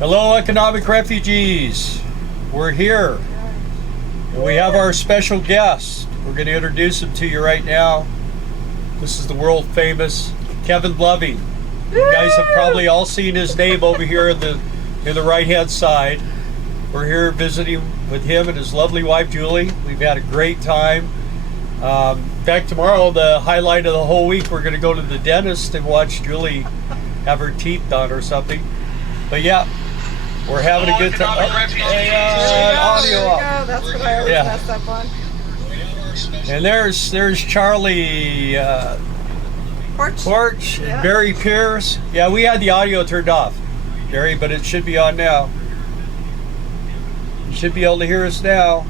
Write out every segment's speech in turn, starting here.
Hello, economic refugees. We're here. And we have our special guest. We're going to introduce him to you right now. This is the world famous Kevin Loving. You guys have probably all seen his name over here in the right hand side. We're here visiting with him and his lovely wife Julie. We've had a great time. In fact, tomorrow, the highlight of the whole week, we're going to go to the dentist and watch Julie have her teeth done or something. But yeah, we're having a good time. Audio up. That's what I always mess up on. And there's Charlie Porch and Barry Pierce. Yeah, we had the audio turned off, Barry, but it should be on now. You should be able to hear us now.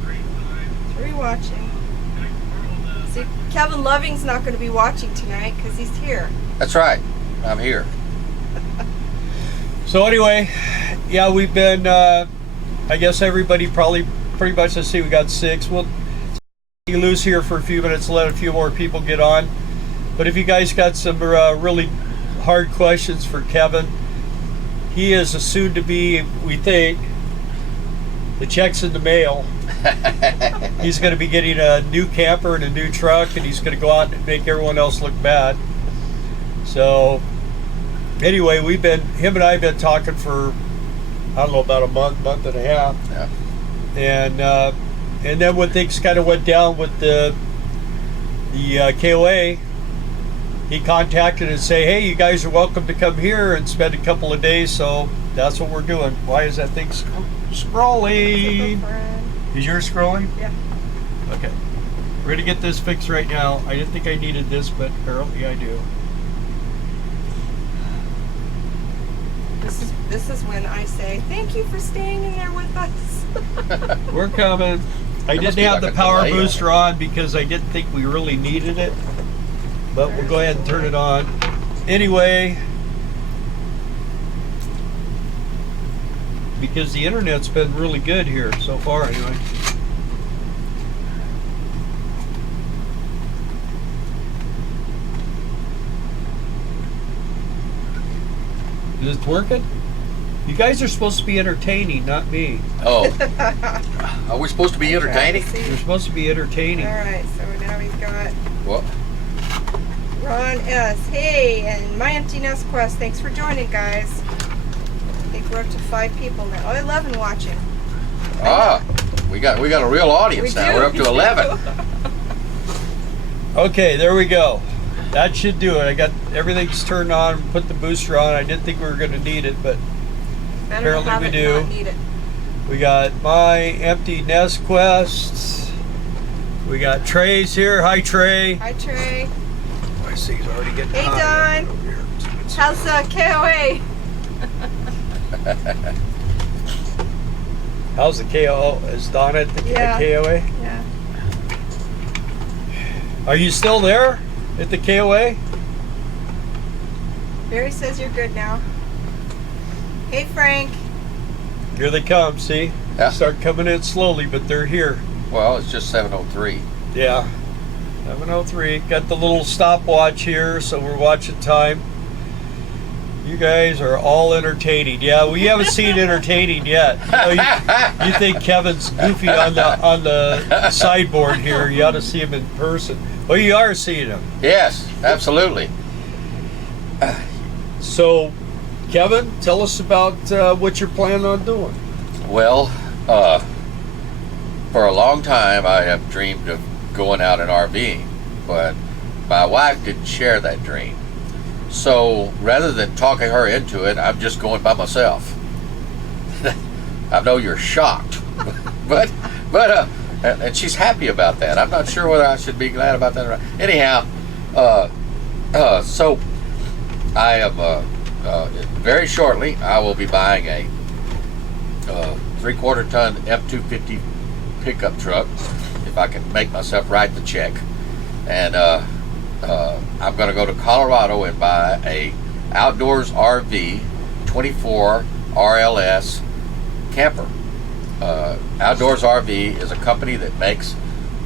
It's rewatching. See, Kevin Loving's not going to be watching tonight because he's here. That's right. I'm here. So anyway, yeah, we've been, I guess everybody probably pretty much, let's see, we got 6. We'll lose here for a few minutes, let a few more people get on. But if you guys got some really hard questions for Kevin, he is a soon-to-be, we think, the check's in the mail. He's going to be getting a new camper and a new truck, and he's going to go out and make everyone else look bad. So anyway, him and I have been talking for, I don't know, about a month and a half. Yeah. And then when things kind of went down with the KOA, he contacted and say, hey, you guys are welcome to come here and spend a couple of days. So that's what we're doing. Why is that thing scrolling? Is yours scrolling? Yeah. Okay. We're going to get this fixed right now. I didn't think I needed this, but apparently I do. This is when I say, thank you for staying in there with us. We're coming. I didn't have the power booster on because I didn't think we really needed it. But we'll go ahead and turn it on. Anyway, because the internet's been really good here so far anyway. Is it working? You guys are supposed to be entertaining, not me. Oh. Are we supposed to be entertaining? You're supposed to be entertaining. All right, so now we've got What? Ron S. Hey, and My Empty Nest Quest. Thanks for joining, guys. I think we're up to 5 people now. Oh, 11 watching. We got a real audience now. We're up to 11. Okay, there we go. That should do it. I got everything's turned on, put the booster on. I didn't think we were going to need it, but apparently we do. We got My Empty Nest Quest. We got Trey's here. Hi, Trey. Hi, Trey. I see he's already getting Hey, hot Don. over here. How's KOA? How's the KO? Is Don at the KOA? Yeah. Are you still there at the KOA? Barry says you're good now. Hey, Frank. Here they come, see? Yeah. They start coming in slowly, but they're here. Well, it's just 7:03. Yeah. 7:03. Got the little stopwatch here, so we're watching time. You guys are all entertaining. Yeah, we haven't seen entertaining yet. You think Kevin's goofy on the sideboard here. You ought to see him in person. Well, you are seeing him. Yes, absolutely. So, Kevin, tell us about what you're planning on doing. Well, for a long time I have dreamed of going out and RVing, but my wife didn't share that dream. So rather than talking her into it, I'm just going by myself. I know you're shocked, but and she's happy about that. I'm not sure whether I should be glad about that or not. Anyhow, so I am very shortly I will be buying a 3/4 ton F-250 pickup truck if I can make myself write the check, and I'm going to go to Colorado and buy a Outdoors RV 24 RLS camper. Outdoors RV is a company that makes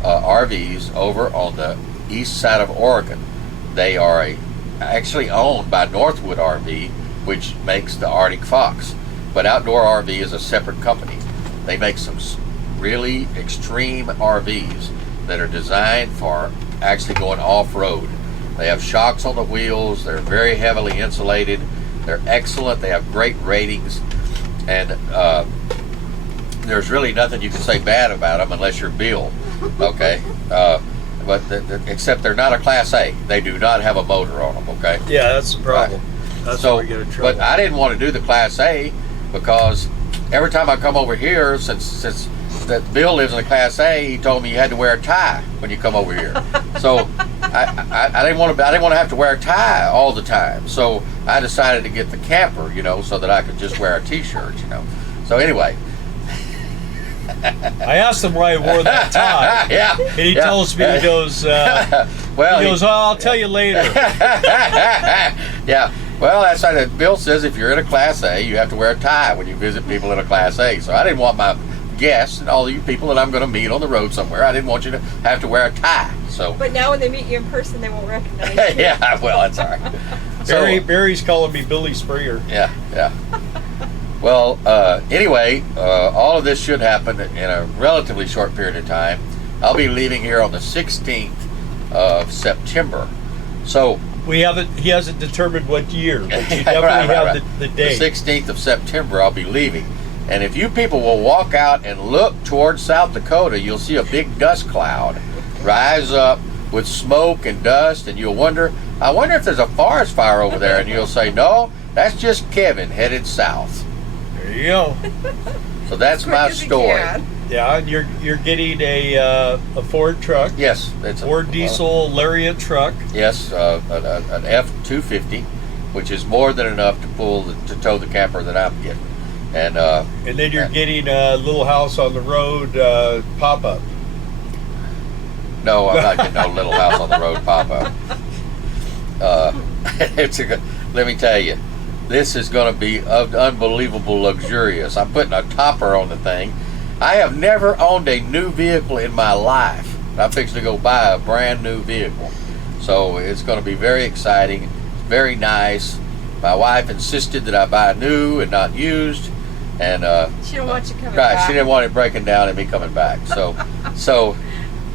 RVs over on the east side of Oregon. They are actually owned by Northwood RV, which makes the Arctic Fox. but Outdoor RV is a separate company. They make some really extreme RVs that are designed for actually going off-road. They have shocks on the wheels. They're very heavily insulated. They're excellent. They have great ratings, and there's really nothing you can say bad about them unless you're Bill. Okay, but except they're not a Class A. They do not have a motor on them. Okay. Yeah, that's the problem. Right. That's So, where we get in trouble. but I didn't want to do the Class A because every time I come over here, since that Bill lives in the Class A, he told me you had to wear a tie when you come over here. So I didn't want to have to wear a tie all the time. So I decided to get the camper, you know, so that I could just wear a T-shirt, you know. So anyway. I asked him why he wore that tie. Yeah. And he tells me, he goes, well, oh, I'll tell you later. Yeah. Well, that's how Bill says if you're in a Class A, you have to wear a tie when you visit people in a Class A. So I didn't want my guests and all you people that I'm going to meet on the road somewhere, I didn't want you to have to wear a tie. So. But now when they meet you in person, they won't recognize you. Yeah, well, that's all right. Barry's calling me Billy Sprayer. Yeah, yeah. Well, anyway, all of this should happen in a relatively short period of time. I'll be leaving here on the 16th of September. So he hasn't determined what year, but you definitely have the date. The 16th of September I'll be leaving. And if you people will walk out and look towards South Dakota, you'll see a big dust cloud rise up with smoke and dust, and you'll wonder, I wonder if there's a forest fire over there, and you'll say, no, that's just Kevin headed south. There you go. So that's my story. Yeah, and you're getting a Ford truck. Yes, it's Ford diesel Lariat truck. Yes, an F-250, which is more than enough to tow the camper that I'm getting. And then you're getting a little house on the road pop-up. No, I'm not getting no little house on the road pop-up. Let me tell you, this is going to be unbelievable luxurious. I'm putting a topper on the thing. I have never owned a new vehicle in my life. I'm fixing to go buy a brand new vehicle. So it's going to be very exciting, very nice. My wife insisted that I buy new and not used. And she don't want you coming right, back. she didn't want it breaking down and me coming back. So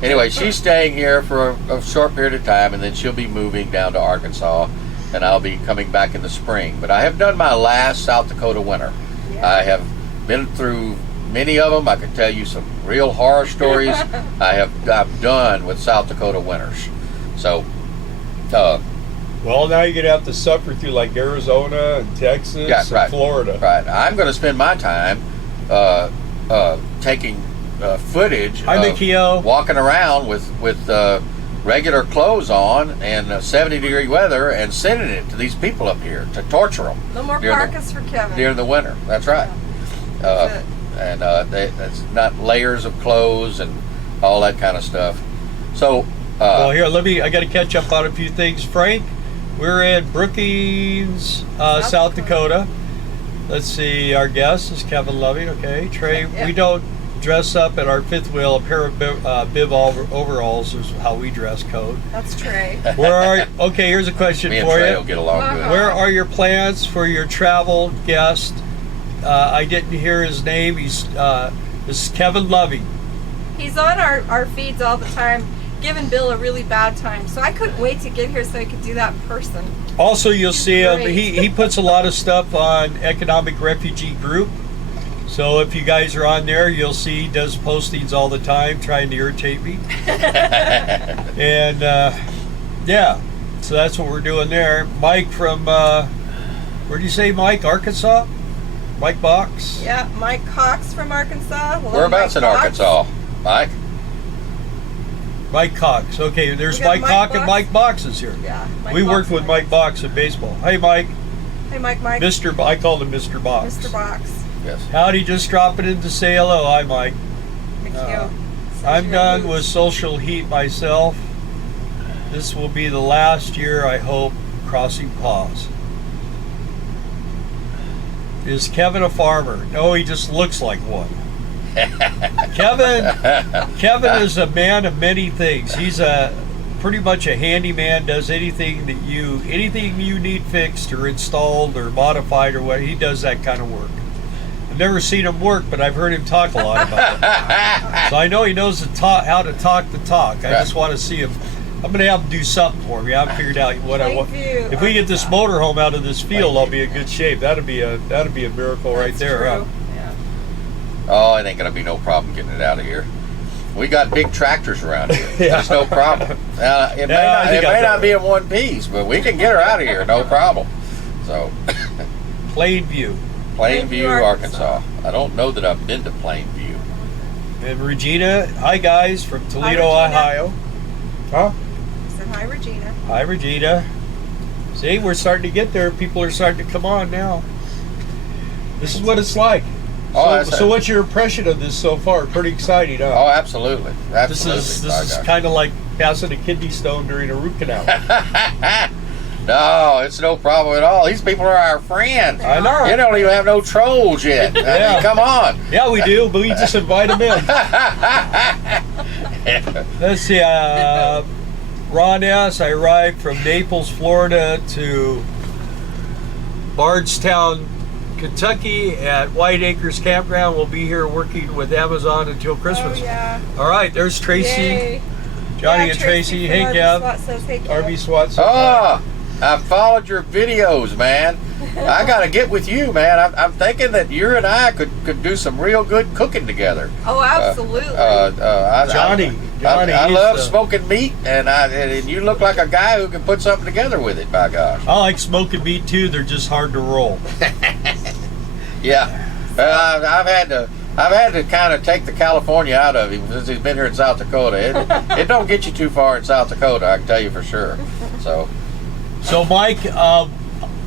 anyway, she's staying here for a short period of time, and then she'll be moving down to Arkansas, and I'll be coming back in the spring. But I have done my last South Dakota winter. Yeah. I have been through many of them. I can tell you some real horror stories. I'm done with South Dakota winters. So well, now you're going to have to suffer through like Arizona and Texas and Florida. Right. I'm going to spend my time taking footage of walking around with regular clothes on and 70-degree weather and sending it to these people up here to torture them. No more parkas for Kevin. During the winter. That's right. That's and that's not layers of clothes and all that kind of stuff. So well, here, I got to catch up on a few things. Frank, we're at Brookings, South Dakota. Let's see, our guest is Kevin Loving. Okay, Trey, we don't dress up at our fifth wheel. A pair of bib overalls is how we dress code. That's Trey. Okay, here's a question me and for Trey you. will get along good. Where are your plans for your travel guest? I didn't hear his name. This is Kevin Loving. He's on our feeds all the time, giving Bill a really bad time. So I couldn't wait to get here so I could do that in person. Also, you'll see him. Great. He puts a lot of stuff on Economic Refugee Group. So if you guys are on there, you'll see he does postings all the time trying to irritate me. And yeah, so that's what we're doing there. Mike from, where do you say Mike? Arkansas? Mike Box? Yeah, Mike Cox from Arkansas. Hello, Whereabouts in Arkansas, Mike? Mike Cox. Okay, there's We got Mike Mike Cox and Box. Mike Box is here. Yeah. We worked with Mike Box in baseball. Hey, Mike. Hey, Mike. I called him Mr. Box. Mr. Box. Yes. Howdy, just dropping in to say hello. Hi, Mike. Thank you. I'm done with social heat myself. This will be the last year, I hope, crossing paws. Is Kevin a farmer? No, he just looks like one. Kevin is a man of many things. He's pretty much a handyman, does anything you need fixed or installed or modified or what, he does that kind of work. I've never seen him work, but I've heard him talk a lot about it. So I know he knows how to talk the talk. I just want to see him. I'm going to have him do something for me. I've figured out what I want. If we get this motorhome out of this field, I'll be in good shape. That'd be a miracle right there. Huh? Yeah. Oh, it ain't gonna be no problem getting it out of here. We got big tractors around here. There's no problem. It may not be in one piece, but we can get her out of here, no problem. So, Plainview. Plainview, Arkansas. I don't know that I've been to Plainview. And Regina, hi guys from Toledo, Regina. Ohio. Huh? Said hi, Regina. Hi, Regina. See, we're starting to get there. People are starting to come on now. This is what it's like. So what's your impression of this so far? Pretty exciting, huh? Oh, absolutely. This is kind of like passing a kidney stone during a root canal. No, it's no problem at all. These people are our friends. I know. You don't even have no trolls yet. I mean, come on. Yeah, we do, but we just invite them in. Let's see. Ron S. I arrived from Naples, Florida to Bardstown, Kentucky at White Acres Campground. We'll be here working with Amazon until Christmas. Oh, yeah. All right, there's Tracy, Yay. Johnny and Tracy. Hey, Gav. RV SWAT. Oh, I followed your videos, man. I got to get with you, man. I'm thinking that you and I could do some real good cooking together. Oh, absolutely. Johnny. I love smoking meat, and you look like a guy who can put something together with it, by gosh. I like smoking meat too. They're just hard to roll. Yeah. I've had to kind of take the California out of him since he's been here in South Dakota. It don't get you too far in South Dakota, I can tell you for sure. So Mike,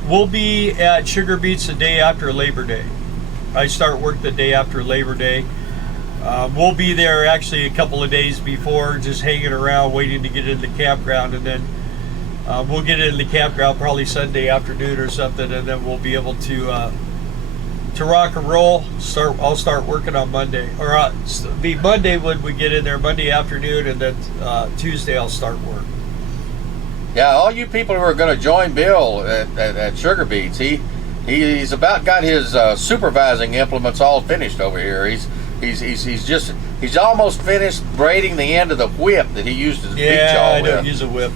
we'll be at Sugar Beets the day after Labor Day. I start work the day after Labor Day. We'll be there actually a couple of days before, just hanging around, waiting to get into the campground, and then we'll get into the campground probably Sunday afternoon or something, and then we'll be able to rock and roll. I'll start working on Monday, or be Monday when we get in there, Monday afternoon, and then Tuesday I'll start work. Yeah, all you people who are going to join Bill at Sugar Beets, he's about got his supervising implements all finished over here. He's almost finished braiding the end of the whip that he used as a beach all Yeah, I with. don't use a whip.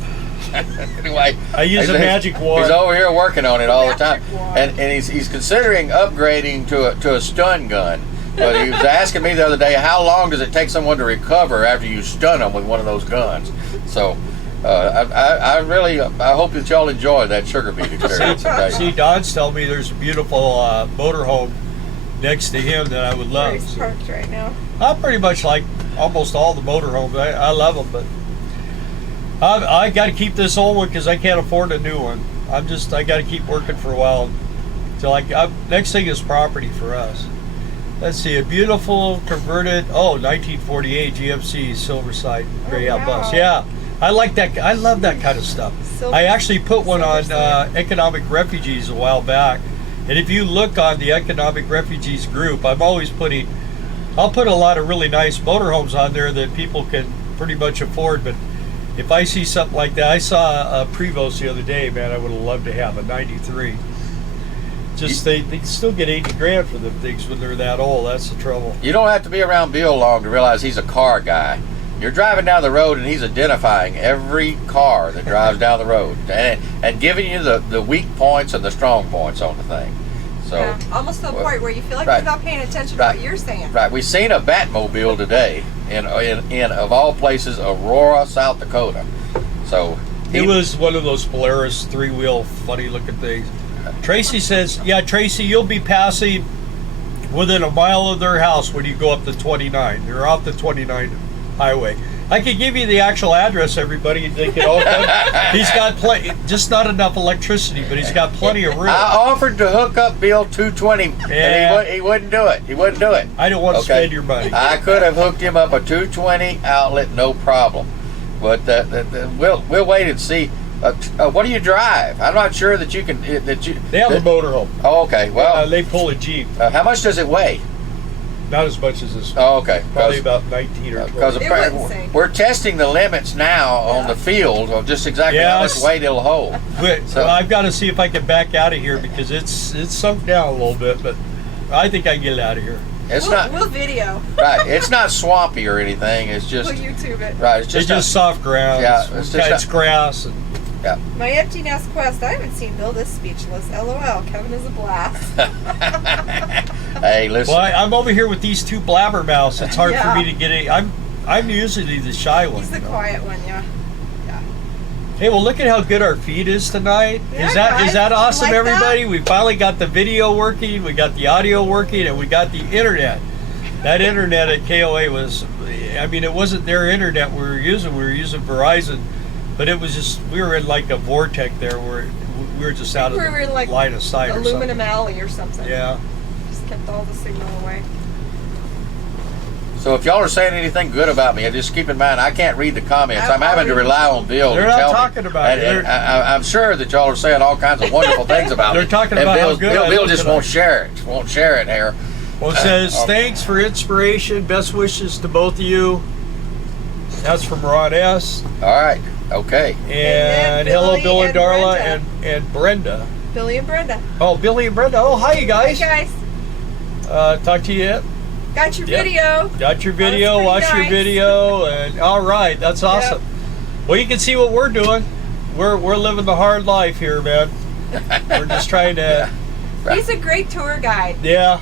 Anyway, I use a magic wand. He's over here working on it all the time, Magic and he's considering upgrading to a stun gun. But he was asking me the other day, how long does it take someone to recover after you stun them with one of those guns? So I hope that y'all enjoy that Sugar Beet experience today. See, Don's telling me there's a beautiful motorhome next to him that I would love. He's parked right now. I pretty much like almost all the motorhomes. I love them, but I got to keep this old one because I can't afford a new one. I got to keep working for a while till next thing is property for us. Let's see, a beautiful converted 1948 GMC Silverside gray out bus. Yeah, I like that. I love that kind of stuff. I actually put one on Economic Refugees a while back, and if you look on the Economic Refugees group, I'll put a lot of really nice motorhomes on there that people can pretty much afford. But if I see something like that, I saw a Prevost the other day, man, I would have loved to have a 93. Just they can still get 80 grand for them things when they're that old. That's the trouble. You don't have to be around Bill long to realize he's a car guy. You're driving down the road and he's identifying every car that drives down the road and giving you the weak points and the strong points on the thing. So Yeah, almost to the point where you feel like right. you're not paying attention to what you're saying. Right, we seen a Batmobile today in of all places, Aurora, South Dakota. So It was one of those Polaris three-wheel funny-looking things. Tracy says, yeah, Tracy, you'll be passing within a mile of their house when you go up the 29. They're off the 29 highway. I could give you the actual address, everybody, and they can all come. He's got just not enough electricity, but he's got plenty of room. I offered to hook up Bill 220, Yeah. and he wouldn't do it. He wouldn't do it. I don't want to spend your money. I could have hooked him up a 220 outlet, no problem. But we'll wait and see. What do you drive? I'm not sure that you can. They have a motorhome. Oh, okay. Well, they pull a Jeep. How much does it weigh? Not as much as this. Oh, okay. Probably about 19 or 20. Because we're testing the limits now on the field of just exactly how much weight it'll hold. So I've got to see if I can back out of here because it's sunk down a little bit, but I think I can get it out of here. It's we'll, not We'll video. right. It's not swampy or anything. It's just We'll YouTube it. right. It's It's just soft ground. Yeah, it's, it's just grass. And, My empty nest quest. I haven't seen Bill this speechless. LOL. Kevin is a blast. Hey, listen. well, I'm over here with these two blabbermouths. It's hard Yeah. for me to get it. I'm usually the shy one. He's the you know. quiet one, yeah. Hey, well, look at how good our feed is tonight. Yeah, is guys, that you awesome, like everybody? We finally got the video working, we got the audio working, and we got the internet. That internet at KOA was, I mean, it wasn't their internet we were using Verizon, but it was just, we were in like a vortex there where we were just out of We were in, like, line of sight or Aluminum something. Alley or something. Yeah. Just kept all the signal away. So if y'all are saying anything good about me, just keep in mind I can't read the comments. I'm having to rely on Bill They're to not tell talking me. about And it. I'm sure that y'all are saying all kinds of wonderful things about They're me. talking and about how Bill, good I Bill look just tonight. won't share it. Won't share it here. Well, it says, Okay. thanks for inspiration, best wishes to both of you. That's from Ron S. All right. Okay. And then hello, Billy Bill and and Darla Brenda. and Brenda. Billy and Brenda. Oh, Billy and Brenda. Oh, hi, you Hey, guys. guys. Talk to you yet? Got your Yep. video. Got your video, pretty watch your nice. video, and all right, that's awesome. Well, you can see what we're doing. We're living the hard life here, man. We're just trying to, He's a great tour guide. yeah.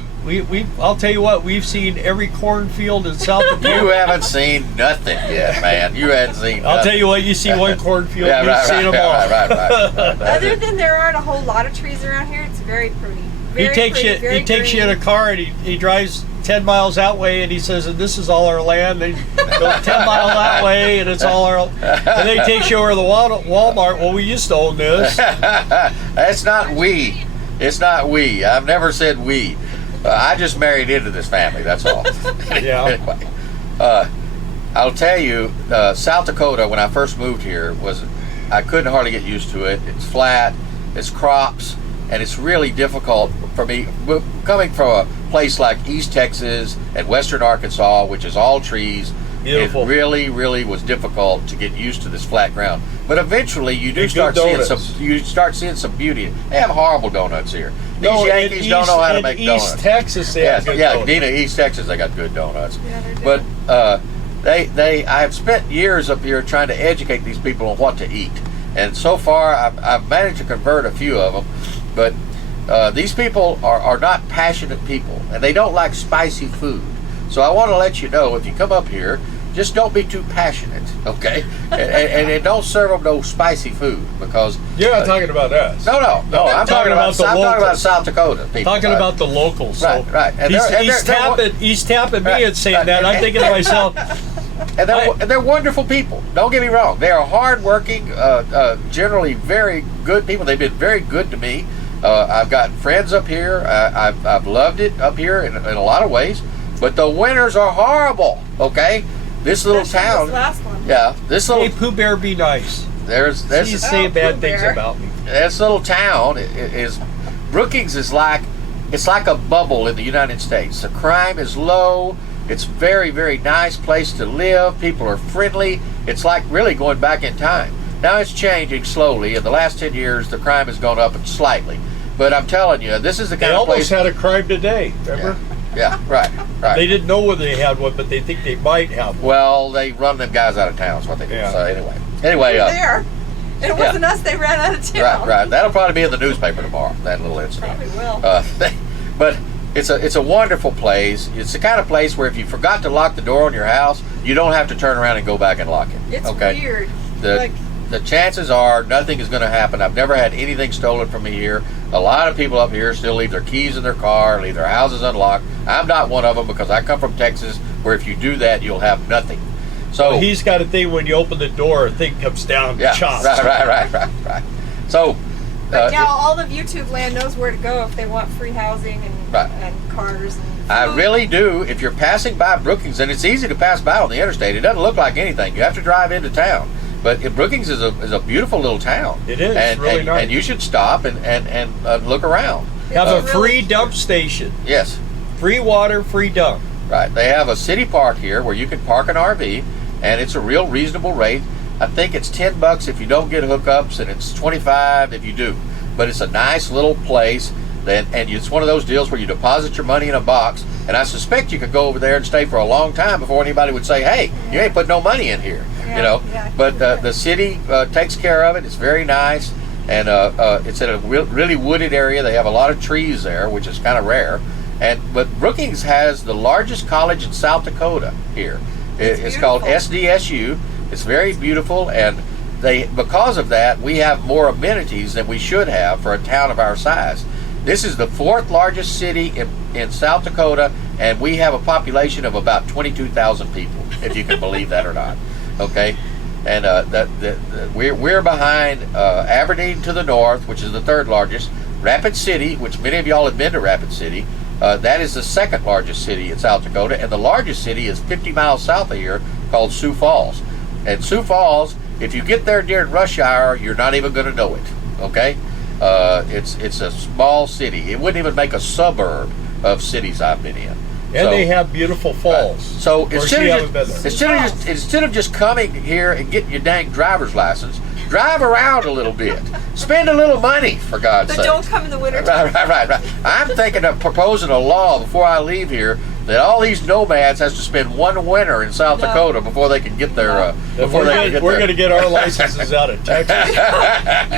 I'll tell you what, we've seen every cornfield in South Dakota. You haven't seen nothing yet, man. You haven't seen. I'll tell nothing. you what, you see one cornfield, Yeah, we've right, seen right, them all. right. Other than there aren't a whole lot of trees around here, it's very pretty. Very He takes pretty, you. very He takes you in a green. car and he drives 10 miles that way, and he says, "And this is all our land." They go 10 miles that way, and it's all our. And then he takes you over to the Walmart. Well, we used to own this. That's not we. It's not we. I've never said we. I just married into this family. That's all. Yeah. Anyway, I'll tell you, South Dakota, when I first moved here, I couldn't hardly get used to it. It's flat, it's crops, and it's really difficult for me. Coming from a place like East Texas and Western Arkansas, which is all trees, Beautiful. it really, really was difficult to get used to this flat ground. But eventually, you do And start good seeing some. donuts. You start seeing some beauty. They have horrible donuts here. These No, Yankees in don't know how to in make East donuts. Texas, they have Yes, good yeah, donuts. Dina, East Texas, they got good donuts. Yeah, they do. But I have spent years up here trying to educate these people on what to eat, and so far I've managed to convert a few of them. But these people are not passionate people, and they don't like spicy food. So I want to let you know, if you come up here, just don't be too passionate, okay? and don't serve them no spicy food, because You're not talking about us. no, I'm talking about the I'm talking about locals. South Dakota people. Talking about the locals. So Right. And he's tapping me Right, and saying right. that. I'm thinking to myself, And they're wonderful people. Don't get me wrong. They are hardworking, generally very good people. They've been very good to me. I've got friends up here. I've loved it up here in a lot of ways. But the winters are horrible. Okay, this little Especially town. This last one. Yeah, this little. "Hey, Pooh Bear, be nice." There's He's saying bad Pooh things Bear. about me. this little town is Brookings is like a bubble in the United States. The crime is low. It's very, very nice place to live. People are friendly. It's like really going back in time. Now it's changing slowly. In the last 10 years, the crime has gone up slightly. But I'm telling you, this is the They kind of almost place. had a crime today. Remember? Yeah, right. They didn't know whether they had one, but they think they might have one. Well, they run them guys out of town. Is what they do. Yeah. So anyway, We were uh, there. And it wasn't us, they ran out of town. right. That'll probably be in the newspaper tomorrow. That little incident. Probably will. But it's a wonderful place. It's the kind of place where if you forgot to lock the door on your house, you don't have to turn around and go back and lock it. It's okay? weird. The chances are nothing is going to happen. I've never had anything stolen from me here. A lot of people up here still leave their keys in their car, leave their houses unlocked. I'm not one of them because I come from Texas, where if you do that, you'll have nothing. So He's got a thing when you open the door, a thing comes down and yeah, chops. right. So But now all of YouTube land knows where to go if they want free housing and, Right. and cars and food. I really do. If you're passing by Brookings, and it's easy to pass by on the interstate, it doesn't look like anything. You have to drive into town. But Brookings is a beautiful little town. It is, and, really and, nice. And you should stop and look around. Have a It's free really dump station. Yes, Free water, free dump. right. They have a city park here where you can park an RV, and it's a real reasonable rate. I think it's $10 if you don't get hookups, and it's $25 if you do. But it's a nice little place. And it's one of those deals where you deposit your money in a box, and I suspect you could go over there and stay for a long time before anybody would say, hey, you ain't put no money in here. You know. But the city takes care of it. It's very nice, and it's in a really wooded area. They have a lot of trees there, which is kind of rare. But Brookings has the largest college in South Dakota here. It's called SDSU. It's very beautiful, and because of that, we have more amenities than we should have for a town of our size. This is the 4th largest city in South Dakota, and we have a population of about 22,000 people, if you can believe that or not. Okay, and we're behind Aberdeen to the north, which is the 3rd largest. Rapid City, which many of y'all have been to Rapid City, that is the 2nd largest city in South Dakota, and the largest city is 50 miles south of here, called Sioux Falls. And Sioux Falls, if you get there during rush hour, you're not even going to know it. Okay. It's a small city. It wouldn't even make a suburb of cities I've been in. And they have beautiful falls. So instead of just coming here and getting your dang driver's license, drive around a little bit. Spend a little money, for God's sake. But don't come in the winter. Right. I'm thinking of proposing a law before I leave here that all these nomads has to spend one winter in South Dakota before they can get their. We're going to get our licenses out of Texas. You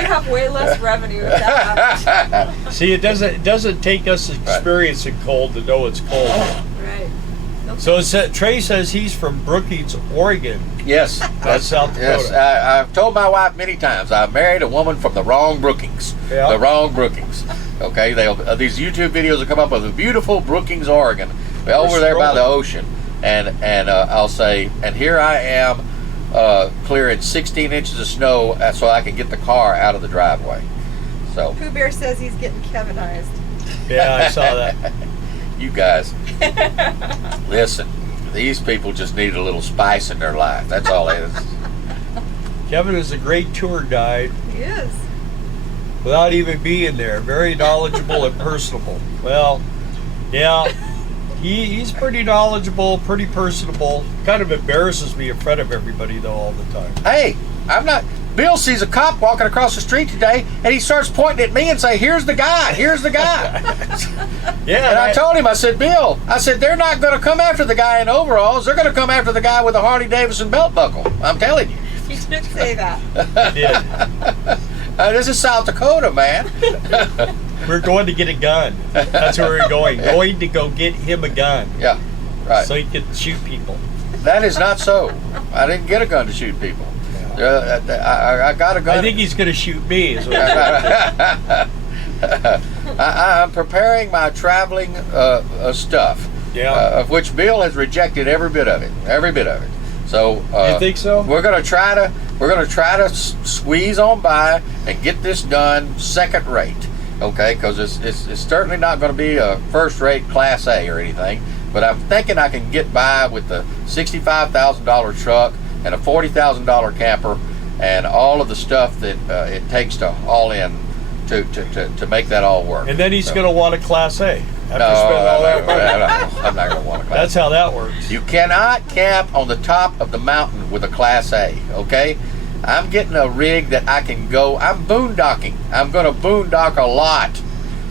have way less revenue if that happens. See, it doesn't take us experiencing cold to know it's cold. Right. So Trey says he's from Brookings, Oregon. Yes, that's South Dakota. Yes, I've told my wife many times I married a woman from the wrong Brookings. Yeah. The wrong Brookings. Okay, these YouTube videos will come up with a beautiful Brookings, Oregon, over there by the ocean, and I'll say, and here I am clearing 16 inches of snow so I can get the car out of the driveway. So Pooh Bear says he's getting Kevinized. Yeah, I saw that. You guys, listen, these people just need a little spice in their life. That's all it is. Kevin is a great tour guide. He is. Without even being there. Very knowledgeable and personable. Well, yeah, he's pretty knowledgeable, pretty personable. Kind of embarrasses me in front of everybody, though, all the time. Hey, I'm not... Bill sees a cop walking across the street today, and he starts pointing at me and say, here's the guy, here's the guy. Yeah. And I told him, I said, Bill, they're not going to come after the guy in overalls. They're going to come after the guy with a Harley-Davidson belt buckle. I'm telling you. You did say that. He did. This is South Dakota, man. We're going to get a gun. That's where we're going. Going to go get him a gun. Yeah, right. So he can shoot people. That is not so. I didn't get a gun to shoot people. I got a gun. I think he's going to shoot me. I'm preparing my traveling stuff, of which Bill has rejected every bit of it. So you think so? We're going to try to squeeze on by and get this done second rate, okay? Because it's certainly not going to be a first rate Class A or anything. But I'm thinking I can get by with the $65,000 truck and a $40,000 camper and all of the stuff that it takes to haul in to make that all work. And then he's going to want a Class A. I'm not going to want a Class A. That's how that works. You cannot camp on the top of the mountain with a Class A, okay? I'm getting a rig that I can go. I'm boondocking. I'm going to boondock a lot.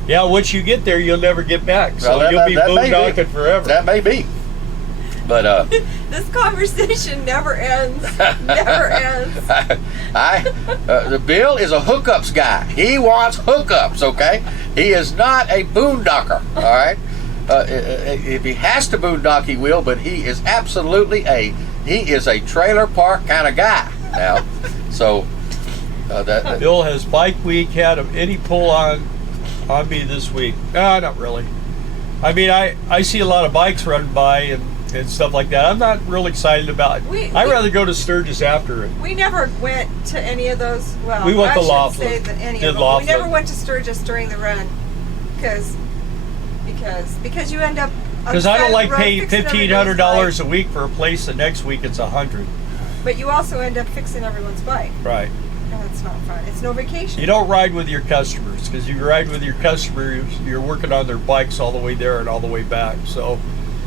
Yeah, once you get there, you'll never get back. So well, you'll be boondocking forever. That may be. But this conversation never ends. Never ends. The Bill is a hookups guy. He wants hookups, okay? He is not a boondocker, all right? If he has to boondock, he will, but he is absolutely he is a trailer park kind of guy now. So Bill has bike week had any pull on me this week? Not really. I mean, I see a lot of bikes running by and stuff like that. I'm not real excited about it. I'd rather go to Sturgis after it. We never went to any of those. Well, we went to Laughlin. We never went to Sturgis during the run because you end up. Because I don't like paying $1,500 a week for a place, the next week it's $100. But you also end up fixing everyone's bike. Right. And it's not fun. It's no vacation. You don't ride with your customers, because you ride with your customers, you're working on their bikes all the way there and all the way back. So.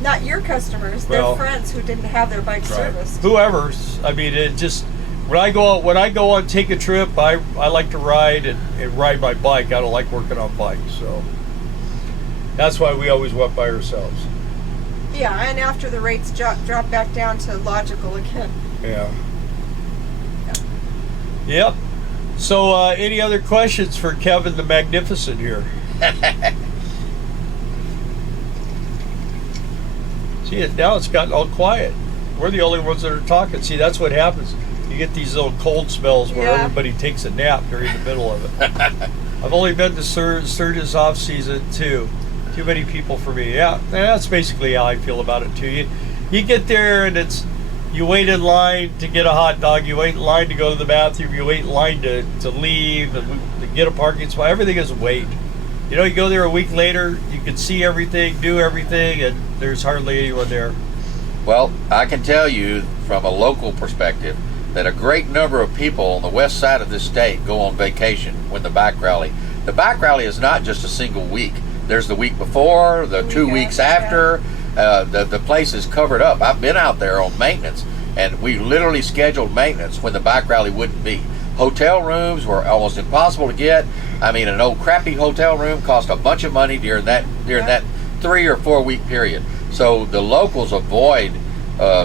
Not your customers, their friends who didn't have their bike serviced. Whoever's. I mean, it just when I go on take a trip, I like to ride and ride my bike. I don't like working on bikes. So That's why we always went by ourselves. Yeah, and after the rates drop back down to logical again. Yeah. Yep. So, any other questions for Kevin the Magnificent here? See, now it's gotten all quiet. We're the only ones that are talking. See, that's what happens. You get these little cold spells where everybody takes a nap during the middle of it. I've only been to Sturgis off season too. Too many people for me. Yeah, that's basically how I feel about it too. You get there and you wait in line to get a hot dog. You wait in line to go to the bathroom. You wait in line to leave and to get a parking spot. Everything is wait. You know, you go there a week later, you can see everything, do everything, and there's hardly anyone there. Well, I can tell you from a local perspective that a great number of people on the west side of this state go on vacation when the back rally. The back rally is not just a single week. There's the week before, the 2 weeks after. The place is covered up. I've been out there on maintenance, and we literally scheduled maintenance when the back rally wouldn't be. Hotel rooms were almost impossible to get. I mean, an old crappy hotel room cost a bunch of money during that 3 or 4 week period. So the locals avoid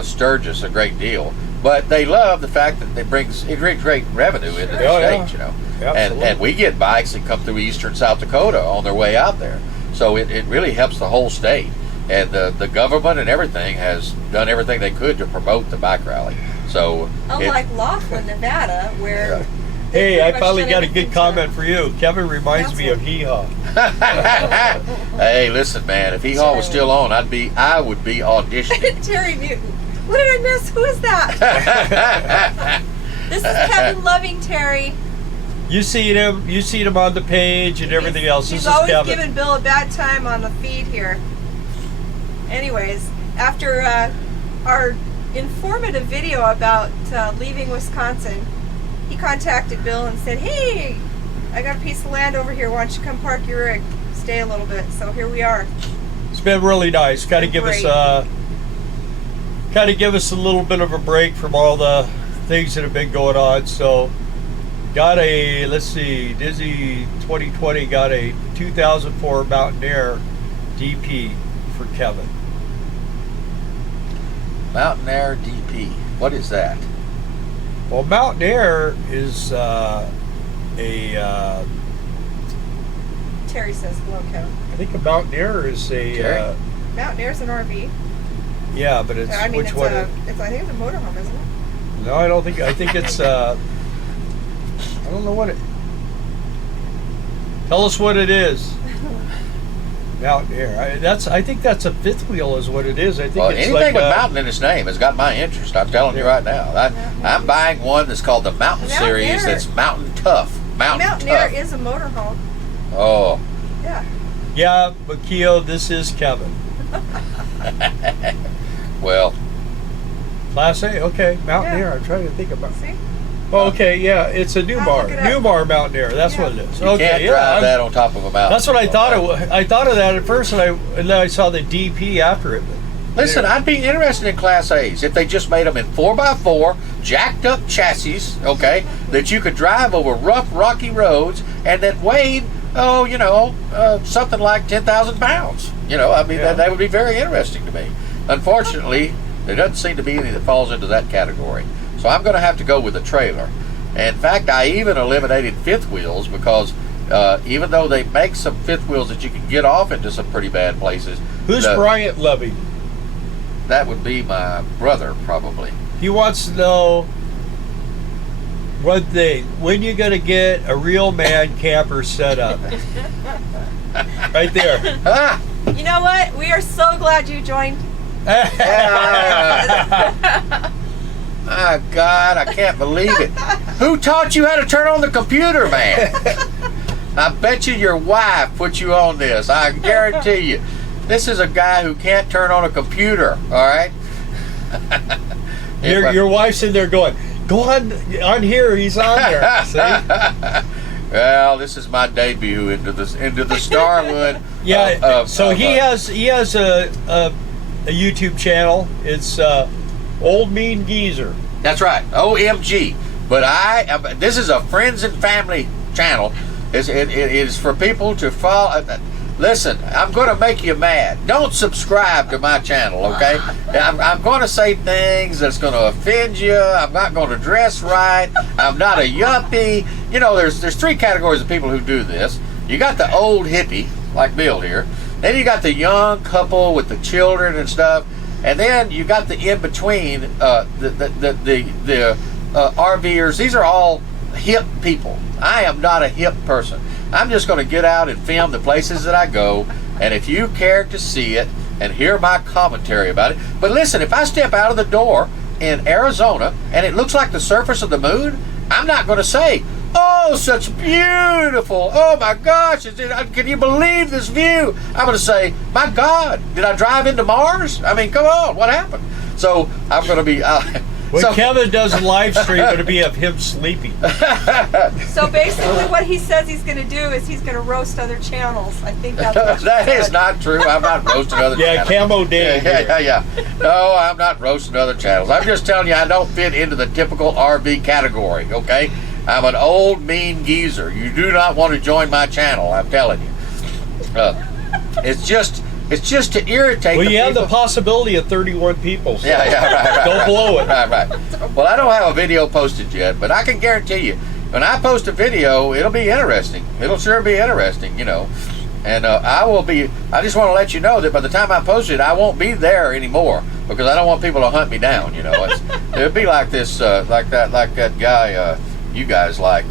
Sturgis a great deal, but they love the fact that it brings great revenue into the state, you know. And we get bikes that come through eastern South Dakota on their way out there. So it really helps the whole state. And the government and everything has done everything they could to promote the bike rally. So unlike Laughlin, Nevada, where hey, I finally got a good comment for you. Kevin reminds me of Hee Haw. Hey, listen, man, if Hee Haw was still on, I would be auditioning. Terry Newton. What did I miss? Who is that? This is Kevin Loving Terry. You seen him on the page and everything else. He's This is always Kevin. giving Bill a bad time on the feed here. Anyways, after our informative video about leaving Wisconsin, he contacted Bill and said, "Hey, I got a piece of land over here. Why don't you come park your rig? Stay a little bit." So here we are. It's been really nice. Kind of give us a little bit of a break from all the things that have been going on. So, got a Dizzy 2020 got a 2004 Mountain Air DP for Kevin. Mountain Air DP. What is that? Well, Mountain Air is Terry says hello, Kevin. I think a Mountain Air is a Mountain Air's an RV. yeah, but it's I mean, which one? I think it's a motorhome, isn't it? No, I don't think. I think it's. I don't know what it. Tell us what it is. Mountain Air. I think that's a fifth wheel, is what it is. I think Well, it's anything like with mountain in its name has got my interest. I'm telling you right now. I'm buying one that's called the Mountain Series. That's Mountain Tough. Mountain Air Tough. is a motorhome. Oh. Yeah. Yeah, but Keo, this is Kevin. Well. Class A. Okay, Mountain Yeah. Air. I'm trying to think about. See? Oh, okay, yeah, it's a Newmar. look it up. Newmar Mountain Air. That's what it is. You Okay, can't yeah. drive that on top of a mountain. That's what I thought it was. I thought of that at first, and then I saw the DP after it. Listen, I'd be interested in Class A's if they just made them in 4x4, jacked up chassis, okay, that you could drive over rough, rocky roads, and that weighed, something like 10,000 pounds. You know, I mean, that would be very interesting to me. Unfortunately, there doesn't seem to be any that falls into that category. So I'm going to have to go with a trailer. In fact, I even eliminated fifth wheels because even though they make some fifth wheels that you can get off into some pretty bad places. Who's Bryant Levy? That would be my brother, probably. He wants to know one thing. When you going to get a real man camper set up? Right there. Ah! You know what? We are so glad you joined. My God, I can't believe it. Who taught you how to turn on the computer, man? I bet you your wife put you on this. I guarantee you. This is a guy who can't turn on a computer, all right? Your wife's in there going, go on here, he's on there. See? Well, this is my debut into the Starwood. Yeah, he has a YouTube channel. It's Old Mean Geezer. That's right, OMG. But this is a friends and family channel. It is for people to follow. Listen, I'm going to make you mad. Don't subscribe to my channel, okay? I'm going to say things that's going to offend you. I'm not going to dress right. I'm not a yuppie. You know, there's three categories of people who do this. You got the old hippie, like Bill here. Then you got the young couple with the children and stuff. And then you got the in-between, the RVers. These are all hip people. I am not a hip person. I'm just going to get out and film the places that I go, and if you care to see it and hear my commentary about it. But listen, if I step out of the door in Arizona and it looks like the surface of the moon, I'm not going to say, oh, such beautiful, oh my gosh, can you believe this view? I'm going to say, my God, did I drive into Mars? I mean, come on, what happened? So I'm going to be... When Kevin does a live stream, it'll be of him sleeping. So basically what he says he's going to do is he's going to roast other channels. I think that's what That is not true. I'm not roasting other channels. Camo Dave. Yeah. No, I'm not roasting other channels. I'm just telling you I don't fit into the typical RV category, okay? I'm an old, mean geezer. You do not want to join my channel, I'm telling you. It's just to irritate Well, the you have people. the possibility of 31 people. So Right. Don't blow it. Right. Well, I don't have a video posted yet, but I can guarantee you, when I post a video, it'll be interesting. It'll sure be interesting, you know. And I just want to let you know that by the time I post it, I won't be there anymore because I don't want people to hunt me down, you know. It'll be like this, like that guy you guys like,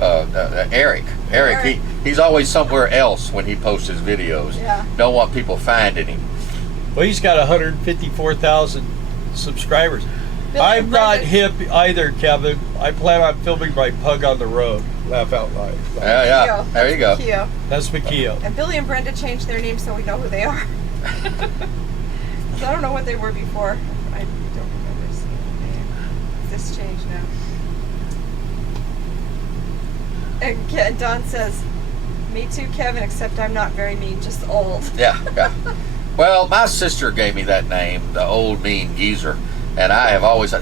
Eric. Eric, he's always somewhere else when he posts his videos. Yeah. Don't want people finding him. Well, he's got 154,000 subscribers. Bill I'm and not Brenda- hip either, Kevin. I plan on filming my pug on the road. Laugh out loud. Yeah. Keo. There you go. Keo. That's Makio. And Billy and Brenda changed their names so we know who they are. 'Cause I don't know what they were before. I don't remember seeing the name. This changed now. And Don says, me too, Kevin, except I'm not very mean, just old. Yeah. Well, my sister gave me that name, the old mean geezer, and I have always. I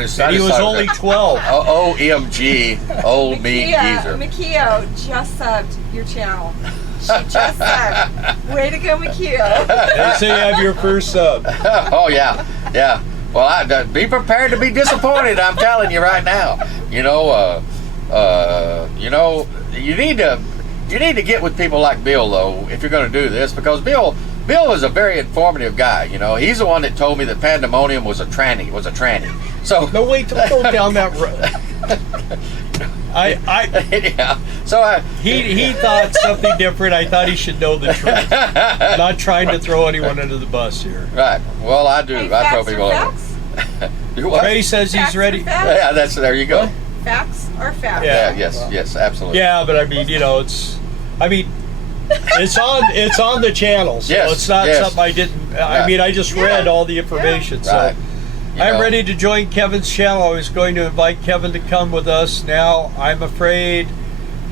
just. And he was only 12. OMG, old mean geezer. Makio just subbed your channel. She just subbed. Way to go, Makio. They say you have your first sub. Oh yeah. Well, be prepared to be disappointed. I'm telling you right now. You need to get with people like Bill though if you're going to do this, because Bill is a very informative guy. You know, he's the one that told me that pandemonium was a tranny. So No, wait, don't go down that road. yeah. So He thought something different. I thought he should know the truth. Not trying to throw anyone under the bus here. right. Well, I do. Hey, I throw facts people or over. facts? Do what? Trey says he's Facts or ready. facts? Yeah, there you go. What? Facts or facts? Yeah. Yes, absolutely. Yeah, but I mean, it's on the channel, so Yes, it's not yes. something I didn't. I mean, I just read all the information, so Right. You I'm know. ready to join Kevin's channel. I was going to invite Kevin to come with us. Now I'm afraid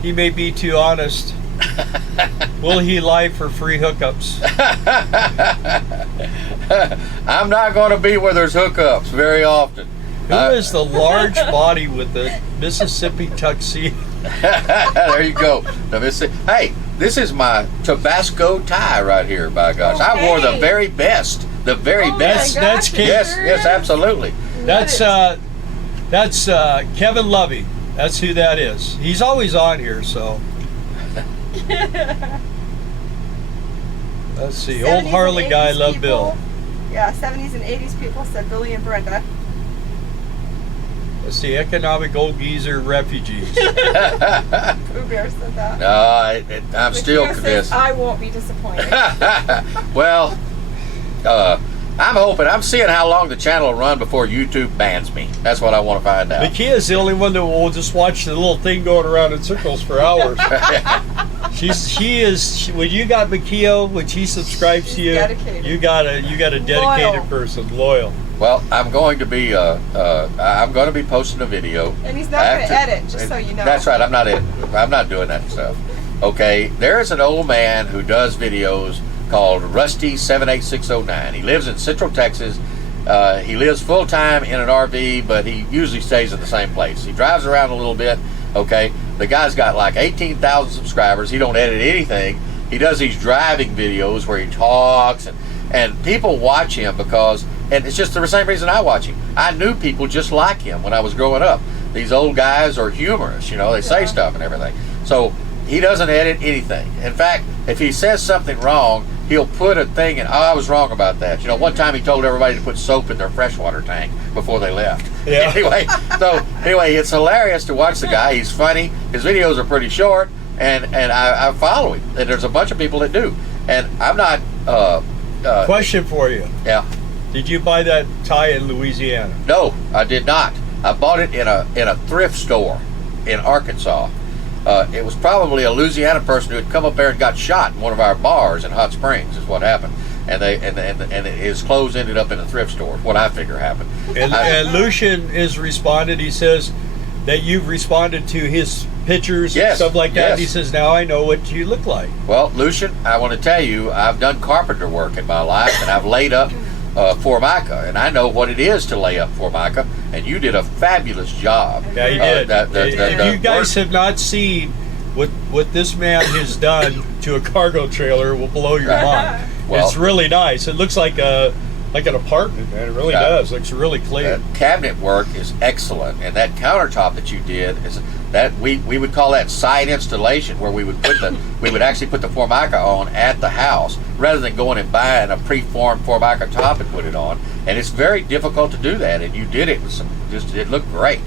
he may be too honest. Will he lie for free hookups? I'm not going to be where there's hookups very often. Who is the large body with the Mississippi tuxedo? There you go. Hey, this is my Tabasco tie right here, by gosh. I wore the Okay. very best. The very Oh best. my That's gosh, Kate. it sure Yes, is. absolutely. That's Kevin Lovey. That's who that is. He's always on here, so. Let's see. 70s Old and Harley guy, 80s love people- Bill. Yeah, 70s and 80s people said Billy and Brenda. Let's see. Economic old geezer refugees. Pooh Bear said that. No, I'm still Makio convinced. says, I won't be disappointed. Well, I'm seeing how long the channel will run before YouTube bans me. That's what I want to find out. Makia's the only one that will just watch the little thing going around in circles for hours. She is. When you got Makio, when she subscribes to you, dedicated. you got a dedicated Loyal. person, loyal. Well, I'm going to be posting a video. And he's not going to edit, just so you know. That's right. I'm not doing that stuff. Okay. There's an old man who does videos called Rusty78609. He lives in Central Texas. He lives full time in an RV, but he usually stays in the same place. He drives around a little bit. Okay. The guy's got like 18,000 subscribers. He don't edit anything. he does these driving videos where he talks, and people watch him because, and it's just the same reason I watch him. I knew people just like him when I was growing up. These old guys are humorous, you know, they say stuff and everything. So he doesn't edit anything. In fact, if he says something wrong, he'll put a thing in, oh, I was wrong about that. You know, one time he told everybody to put soap in their freshwater tank before they left. Yeah. Anyway, it's hilarious to watch the guy. He's funny. His videos are pretty short, and I follow him. And there's a bunch of people that do. And I'm not... Question for you. Yeah. Did you buy that tie in Louisiana? No, I did not. I bought it in a thrift store in Arkansas. It was probably a Louisiana person who had come up there and got shot in one of our bars in Hot Springs. Is what happened, and his clothes ended up in a thrift store. What I figure happened. And Lucian has responded. He says that you've responded to his pictures and stuff like that. Yes. He says, now I know what you look like. Well, Lucian, I want to tell you, I've done carpenter work in my life, and I've laid up Formica, and I know what it is to lay up Formica, and you did a fabulous job. Yeah, you did. If you guys work, have not seen what this man has done to a cargo trailer, will blow your mind. Well, it's really nice. It looks like an apartment, man. It really does. Looks really clean. Cabinet work is excellent, and that countertop that you did is that we would call that side installation, where we would actually put the Formica on at the house rather than going and buying a preformed Formica top and put it on. And it's very difficult to do that, and you did it with it looked great.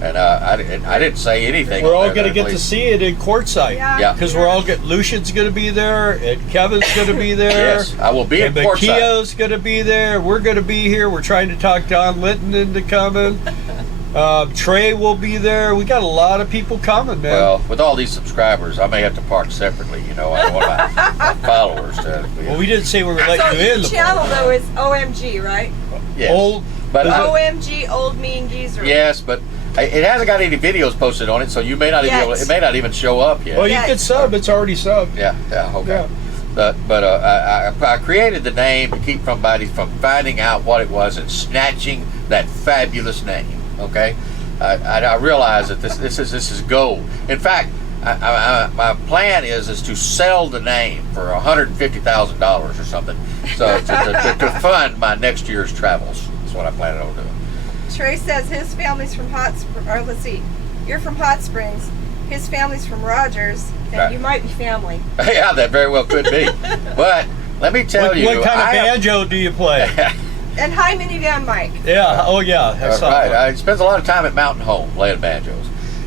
And I didn't say anything. We're all going to get to see it in courtside. Yeah. Because Lucian's going to be there, and Kevin's going to be there. Yes, I will be and in courtside. Makio's going to be there. We're going to be here. We're trying to talk Don Linton into coming. Trey will be there. We got a lot of people coming, man. Well, with all these subscribers, I may have to park separately. You know, I don't want my followers to. Well, we didn't say we were letting you in. The channel though is OMG, right? Yes. But OMG, Old Mean Geezer. Yes, but it hasn't got any videos posted on it, so you may not even. It may not even show up yet. Well, you can sub. It's already subbed. Yeah. Okay. Yeah. But I created the name to keep somebody from finding out what it was and snatching that fabulous name. Okay, I realize that this is gold. In fact, my plan is to sell the name for $150,000 or something, so to fund my next year's travels. That's what I plan on doing. Trey says his family's from let's see, you're from Hot Springs, his family's from Rogers, and Right. you might be family. Yeah, that very well could be. But let me tell you, what kind of banjo do you play? And hi, Minivan Mike. Yeah. Oh, yeah. That's right. I spends a lot of time at Mountain Home playing banjos.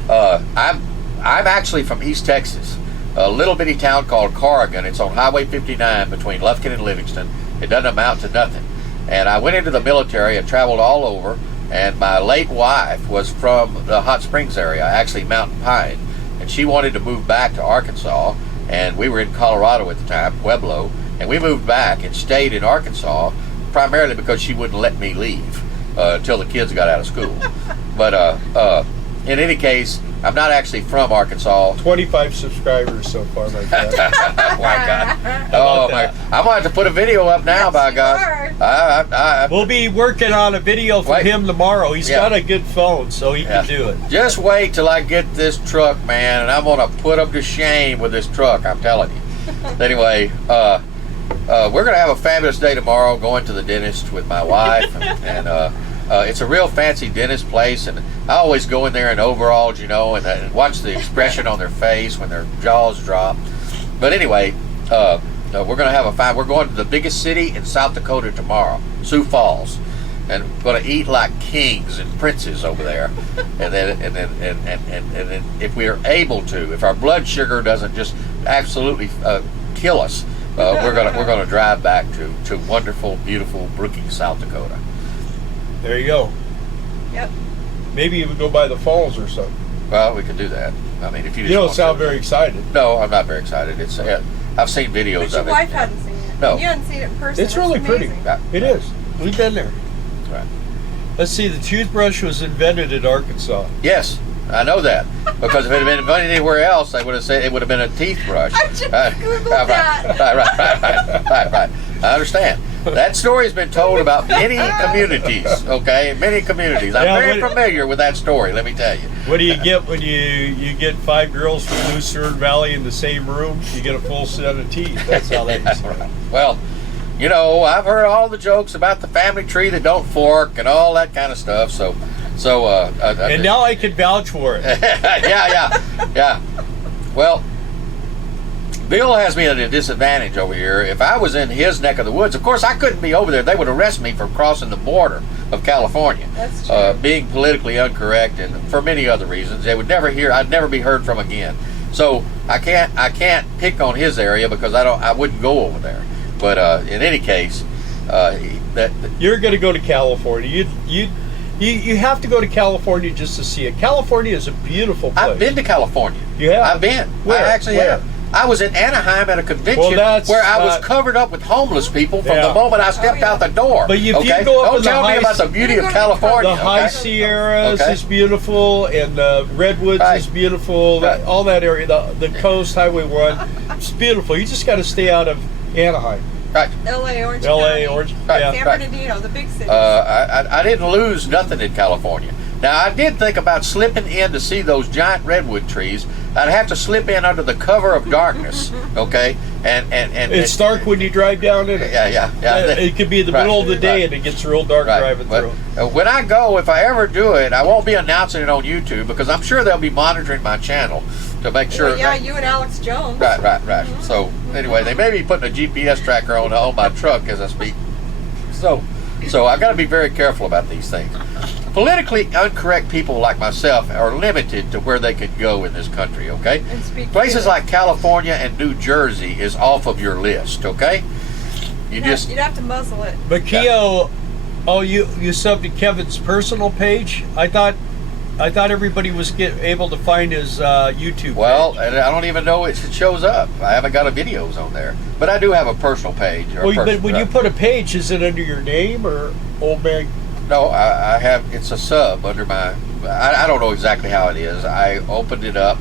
I'm actually from East Texas, a little bitty town called Corrigan. It's on Highway 59 between Lufkin and Livingston. It doesn't amount to nothing. And I went into the military and traveled all over. And my late wife was from the Hot Springs area, actually Mountain Pine, and she wanted to move back to Arkansas. And we were in Colorado at the time, Pueblo, and we moved back and stayed in Arkansas. Primarily because she wouldn't let me leave until the kids got out of school. But in any case, I'm not actually from Arkansas. 25 subscribers so far, my friend. Oh my God! Oh my! I'm gonna have to put a video up now. Yes, by you God! are. We'll be working on a video for him tomorrow. He's got a good phone, so he can do it. Just wait till I get this truck, man, and I'm gonna put him to shame with this truck. I'm telling you. Anyway. We're going to have a fabulous day tomorrow, going to the dentist with my wife, and it's a real fancy dentist place, and I always go in there in overalls, you know, and watch the expression on their face when their jaws drop. But anyway, we're going to have we're going to the biggest city in South Dakota tomorrow, Sioux Falls, and we're going to eat like kings and princes over there, and then if we are able to, if our blood sugar doesn't just absolutely kill us. We're gonna drive back to wonderful, beautiful Brookings, South Dakota. There you go. Yep. Maybe you would go by the falls or something. Well, we could do that. I mean, if you just You don't want sound to. very excited. No, I'm not very excited. It's I've seen videos But your of it. wife hadn't seen it. No. You hadn't seen it in person. It's really pretty. amazing. Yeah. It is. We've been there. Right. Let's see. The toothbrush was invented in Arkansas. Yes, I know that because if it had been invented anywhere else, they would have said it would have been a teeth brush. I just Googled that. Right. I understand. That story's been told about many communities, okay? Many communities. I'm very familiar with that story, let me tell you. What do you get when you get 5 girls from Lucerne Valley in the same room? You get a full set of teeth. That's how that is. Right. Well, you know, I've heard all the jokes about the family tree that don't fork and all that kind of stuff, and now I can vouch for it. yeah. Well, Bill has me at a disadvantage over here. If I was in his neck of the woods, of course I couldn't be over there. They would arrest me for crossing the border of California. That's true. Being politically incorrect and for many other reasons. They would never hear. I'd never be heard from again. So I can't pick on his area because I wouldn't go over there. But in any case, you're going to go to California. You have to go to California just to see it. California is a beautiful place. I've been to California. You have? I've been. Where? I actually have. I was in Anaheim at a convention where I was covered up with homeless people from the moment I stepped out the door. But if you go up Don't tell me about the beauty of California. The High Sierras is beautiful, and the Redwoods is beautiful. Right. All that area, the coast, Highway 1, it's beautiful. You just got to stay out of Anaheim. Right. L.A., Orange L.A., County, Orange, San Bernardino, the big cities. I didn't lose nothing in California. Now, I did think about slipping in to see those giant redwood trees. I'd have to slip in under the cover of darkness, okay? And it's dark when you drive down in it. Yeah. It could be the middle of the day and it gets real dark driving through. When I go, if I ever do it, I won't be announcing it on YouTube because I'm sure they'll be monitoring my channel to make sure. Well, you and Alex Jones. Right. Mm-hmm. So anyway, they may be putting a GPS tracker on my truck as I speak. So I've got to be very careful about these things. Politically incorrect people like myself are limited to where they can go in this country, okay? Places like California and New Jersey is off of your list, okay? You'd have to muzzle it. But Keo, you subbed to Kevin's personal page? I thought everybody was able to find his YouTube Well, page. and I don't even know it shows up. I haven't got videos on there. But I do have a personal page. But when you put a page, is it under your name or Old Man? No, I have. It's a sub under my. I don't know exactly how it is. I opened it up,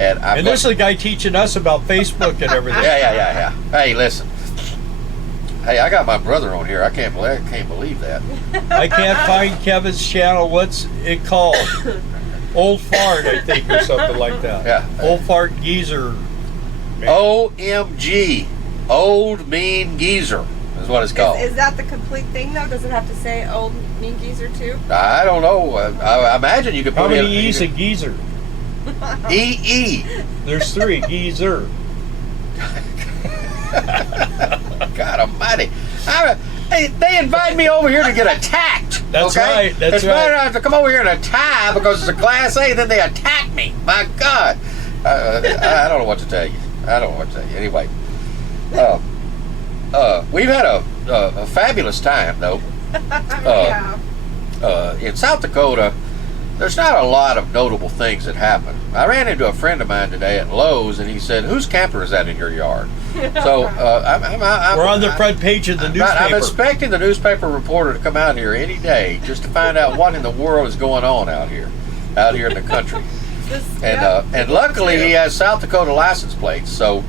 and this is the guy teaching us about Facebook and everything. Yeah. Hey, listen. Hey, I got my brother on here. I can't believe that. I can't find Kevin's channel. What's it called? Old Fart, I think, or something like that. Yeah. Old Fart Geezer. OMG, Old Mean Geezer is what it's called. Is that the complete thing, though? Does it have to say Old Mean Geezer, too? I don't know. I imagine you could put How many E's in geezer? E. There's 3. Geezer. God almighty. They invite me over here to get attacked. That's right. It's better not to come over here and attack because it's a Class A, then they attack me. My God. I don't know what to tell you. Anyway, we've had a fabulous time, though. In South Dakota, there's not a lot of notable things that happen. I ran into a friend of mine today at Lowe's, and he said, "Whose camper is that in your yard?" So we're on the front page of the newspaper. I'm expecting the newspaper reporter to come out here any day just to find out what in the world is going on out here in the country. And luckily he has South Dakota license plates, so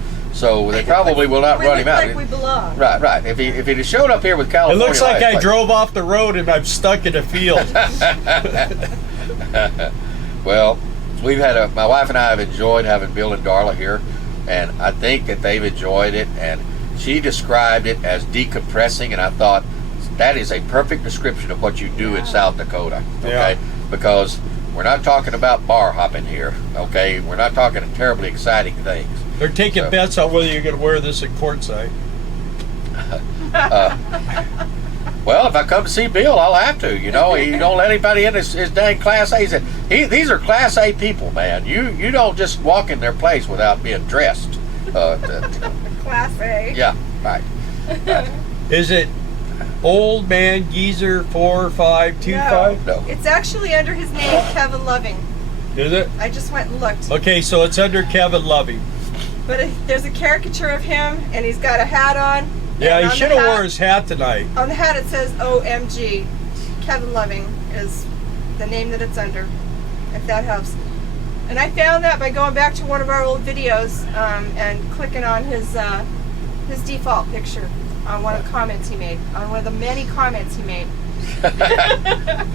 they probably will not run him out. Like we belong. Right. If he had showed up here with California, it looks like I drove off the road and I'm stuck in a field. Well, we've had my wife and I have enjoyed having Bill and Darla here, and I think that they've enjoyed it. And she described it as decompressing, and I thought that is a perfect description of what you do in South Dakota. Okay, because we're not talking about bar hopping here. Okay, we're not talking terribly exciting things. They're taking bets on whether you're going to wear this at courtside. Well, if I come to see Bill, I'll have to. You know, he don't let anybody in his dang Class A. These are Class A people, man. You don't just walk in their place without being dressed. Class A. Yeah, right. Is it Old Man Geezer 4525? No. It's actually under his name, Kevin Loving. Is it? I just went and looked. Okay, so it's under Kevin Loving. But there's a caricature of him, and he's got a hat on. Yeah, he should have wore his hat tonight. On the hat it says OMG. Kevin Loving is the name that it's under, if that helps. And I found that by going back to one of our old videos and clicking on his default picture. on one of the comments he made, on one of the many comments he made.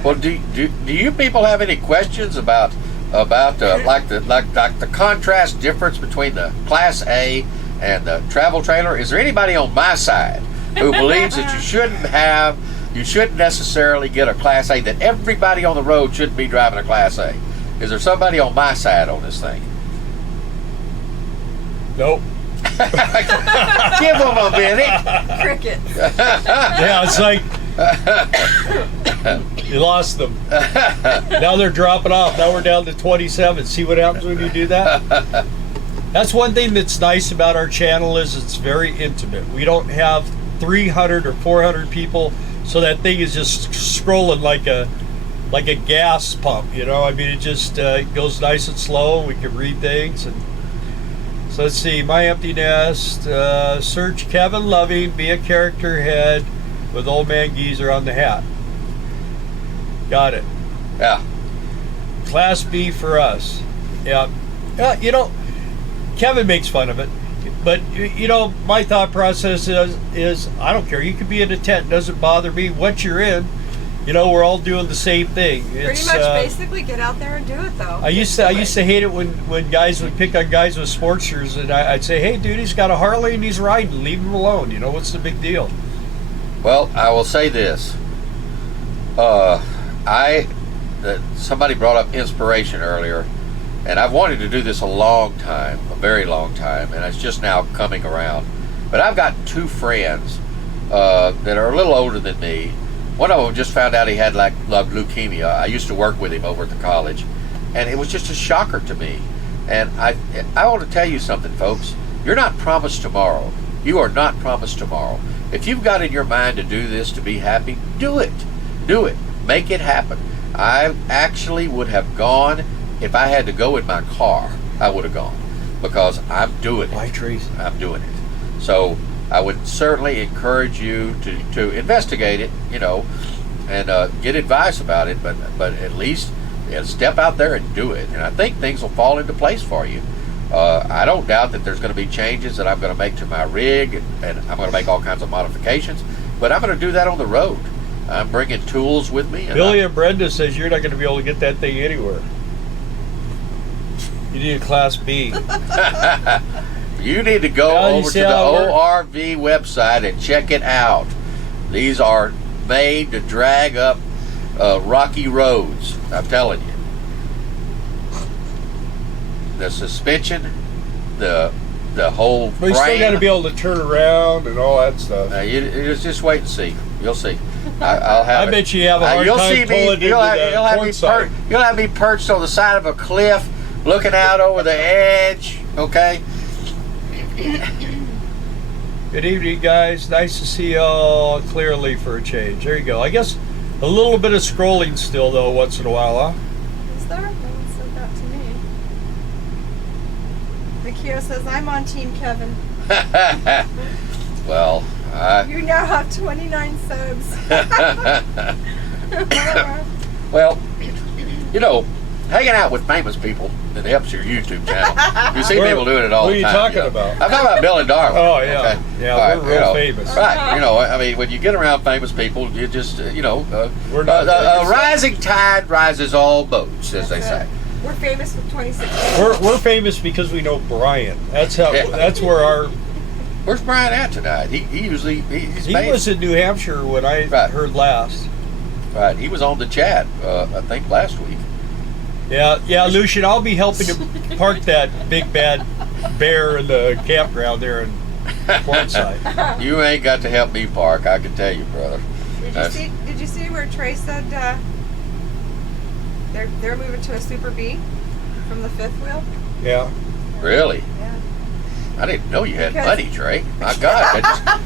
Well, do you people have any questions about like the contrast difference between the Class A and the travel trailer? Is there anybody on my side who believes that you shouldn't necessarily get a Class A, that everybody on the road shouldn't be driving a Class A? Is there somebody on my side on this thing? Nope. Give them a minute. Crickets. Yeah, it's like you lost them. Now they're dropping off. Now we're down to 27. See what happens when you do that? That's one thing that's nice about our channel is it's very intimate. We don't have 300 or 400 people, so that thing is just scrolling like a gas pump, you know. I mean, it just goes nice and slow. We can read things. And so let's see, My Empty Nest, search Kevin Loving, be a character head with Old Man Geezer on the hat. Got it. Yeah. Class B for us. Yeah. You know, Kevin makes fun of it, but you know, my thought process is I don't care. You could be in a tent. It doesn't bother me. Once you're in, you know, we're all doing the same thing. Pretty much basically get out there and do it, though. I used to hate it when guys would pick on guys with Sportsters, and I'd say, hey, dude, he's got a Harley and he's riding. Leave him alone. You know, what's the big deal? Well, I will say this. Somebody brought up inspiration earlier, and I've wanted to do this a long time, a very long time, and it's just now coming around. But I've got two friends that are a little older than me. One of them just found out he had leukemia. I used to work with him over at the college, and it was just a shocker to me. And I want to tell you something, folks. You're not promised tomorrow. You are not promised tomorrow. If you've got in your mind to do this, to be happy, do it. Do it. Make it happen. I actually would have gone. If I had to go in my car, I would have gone, because I'm doing it. Why, Tracy? I'm doing it. So I would certainly encourage you to investigate it, you know, and get advice about it, but at least step out there and do it. And I think things will fall into place for you. I don't doubt that there's going to be changes that I'm going to make to my rig, and I'm going to make all kinds of modifications, but I'm going to do that on the road. I'm bringing tools with me. Billy and Brenda says you're not going to be able to get that thing anywhere. You need a Class B. You need to go over to the ORV website and check it out. These are made to drag up rocky roads. I'm telling you. The suspension, the whole frame. But you still got to be able to turn around and all that stuff. You just wait and see. You'll see. I'll have I bet you have a hard you'll time see pulling me, into the port side. You'll have me perched on the side of a cliff, looking out over the edge. Okay. Good evening, guys. Nice to see you all clearly for a change. There you go. I guess a little bit of scrolling still, though, once in a while, huh? Is there? No one said that to me. Makio says, I'm on Team Kevin. Well, you now have 29 subs. well, you know, hanging out with famous people, it helps your YouTube channel. You see people doing it all the time. What are you talking about? I'm talking about Bill and Darwin. Oh, yeah. Okay? Yeah, we're real famous. Right. You know, I mean, when you get around famous people, you just, you know, we're not a rising tide rises all boats, as they say. We're famous with 26. We're famous because we know Brian. That's how. Yeah. That's where our. Where's Brian at tonight? He was in New Hampshire when I heard last. Right. He was on the chat, I think, last week. Yeah, Lucian, I'll be helping to park that big bad bear in the campground there in Portside. You ain't got to help me park, I can tell you, brother. Did you see where Trey said they're moving to a Super B from the fifth wheel? Yeah. Really? Yeah. I didn't know you had money, Trey. My God.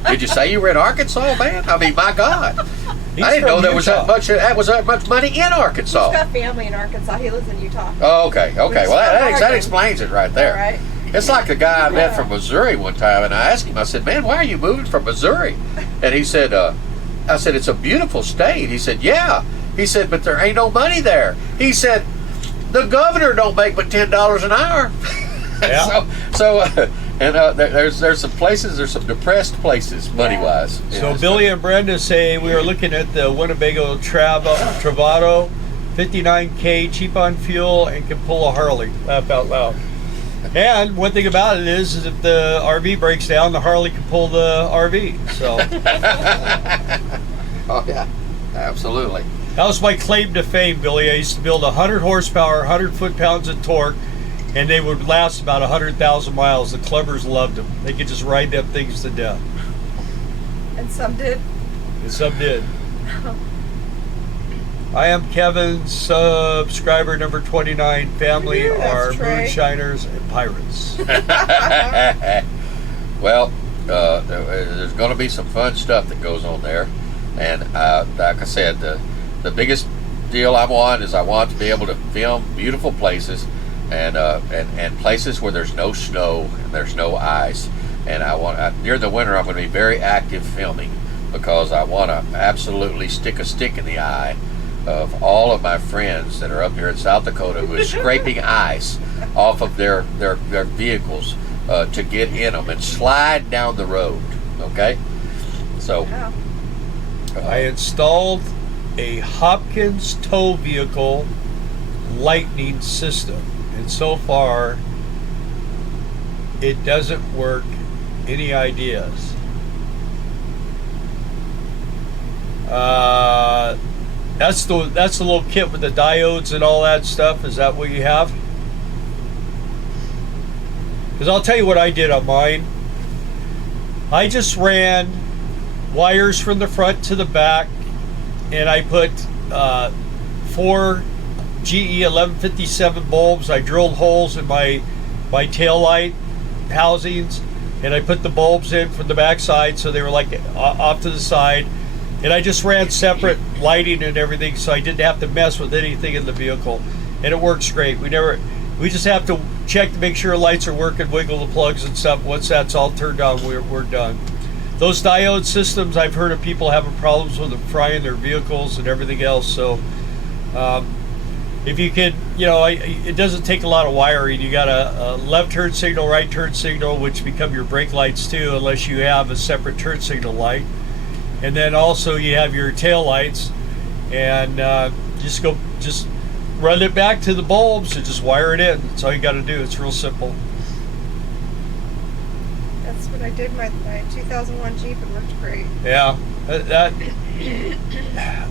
Did you say you were in Arkansas, man? I mean, my God. I didn't know there was that much money in Arkansas. He's got family in Arkansas. He lives in Utah. Oh, okay. Well, that explains it right there. All right. It's like the guy I met from Missouri one time, and I asked him, I said, man, why are you moving from Missouri? And he said, I said, it's a beautiful state. He said, yeah. He said, but there ain't no money there. He said, the governor don't make but $10 an hour. Yeah. So And there's some places, there's some depressed places money wise. So Billy and Brenda say we are looking at the Winnebago Travato, 59K, cheap on fuel, and can pull a Harley. Laugh out loud. And one thing about it is if the RV breaks down, the Harley can pull the RV. So oh yeah, absolutely. that was my claim to fame, Billy. I used to build 100 horsepower, 100 foot-pounds of torque, and they would last about 100,000 miles. The clubbers loved them. They could just ride them things to death. And some did. And some did. I am Kevin, subscriber number 29. Family Ooh, that's are Trey. moonshiners and pirates. Well, there's going to be some fun stuff that goes on there, and like I said, the biggest deal I want is I want to be able to film beautiful places, and places where there's no snow and there's no ice. And I want near the winter I'm going to be very active filming, because I want to absolutely stick a stick in the eye of all of my friends that are up here in South Dakota who are scraping ice off of their vehicles to get in them and slide down the road. Okay, so Yeah. I installed a Hopkins tow vehicle lightning system, and so far it doesn't work. Any ideas? That's the little kit with the diodes and all that stuff. Is that what you have? Because I'll tell you what I did on mine. I just ran wires from the front to the back, and I put 4 GE 1157 bulbs. I drilled holes in my tail light housings, and I put the bulbs in from the back side, so they were like off to the side. And I just ran separate lighting and everything, so I didn't have to mess with anything in the vehicle. And it works great. We just have to check to make sure lights are working, wiggle the plugs and stuff. Once that's all turned on, we're done. Those diode systems, I've heard of people having problems with them frying their vehicles and everything else. So if you could, it doesn't take a lot of wiring. You got a left turn signal, right turn signal, which become your brake lights too, unless you have a separate turn signal light. And then also you have your tail lights, and just run it back to the bulbs and just wire it in. That's all you got to do. It's real simple. That's what I did my 2001 Jeep. It worked great. Yeah,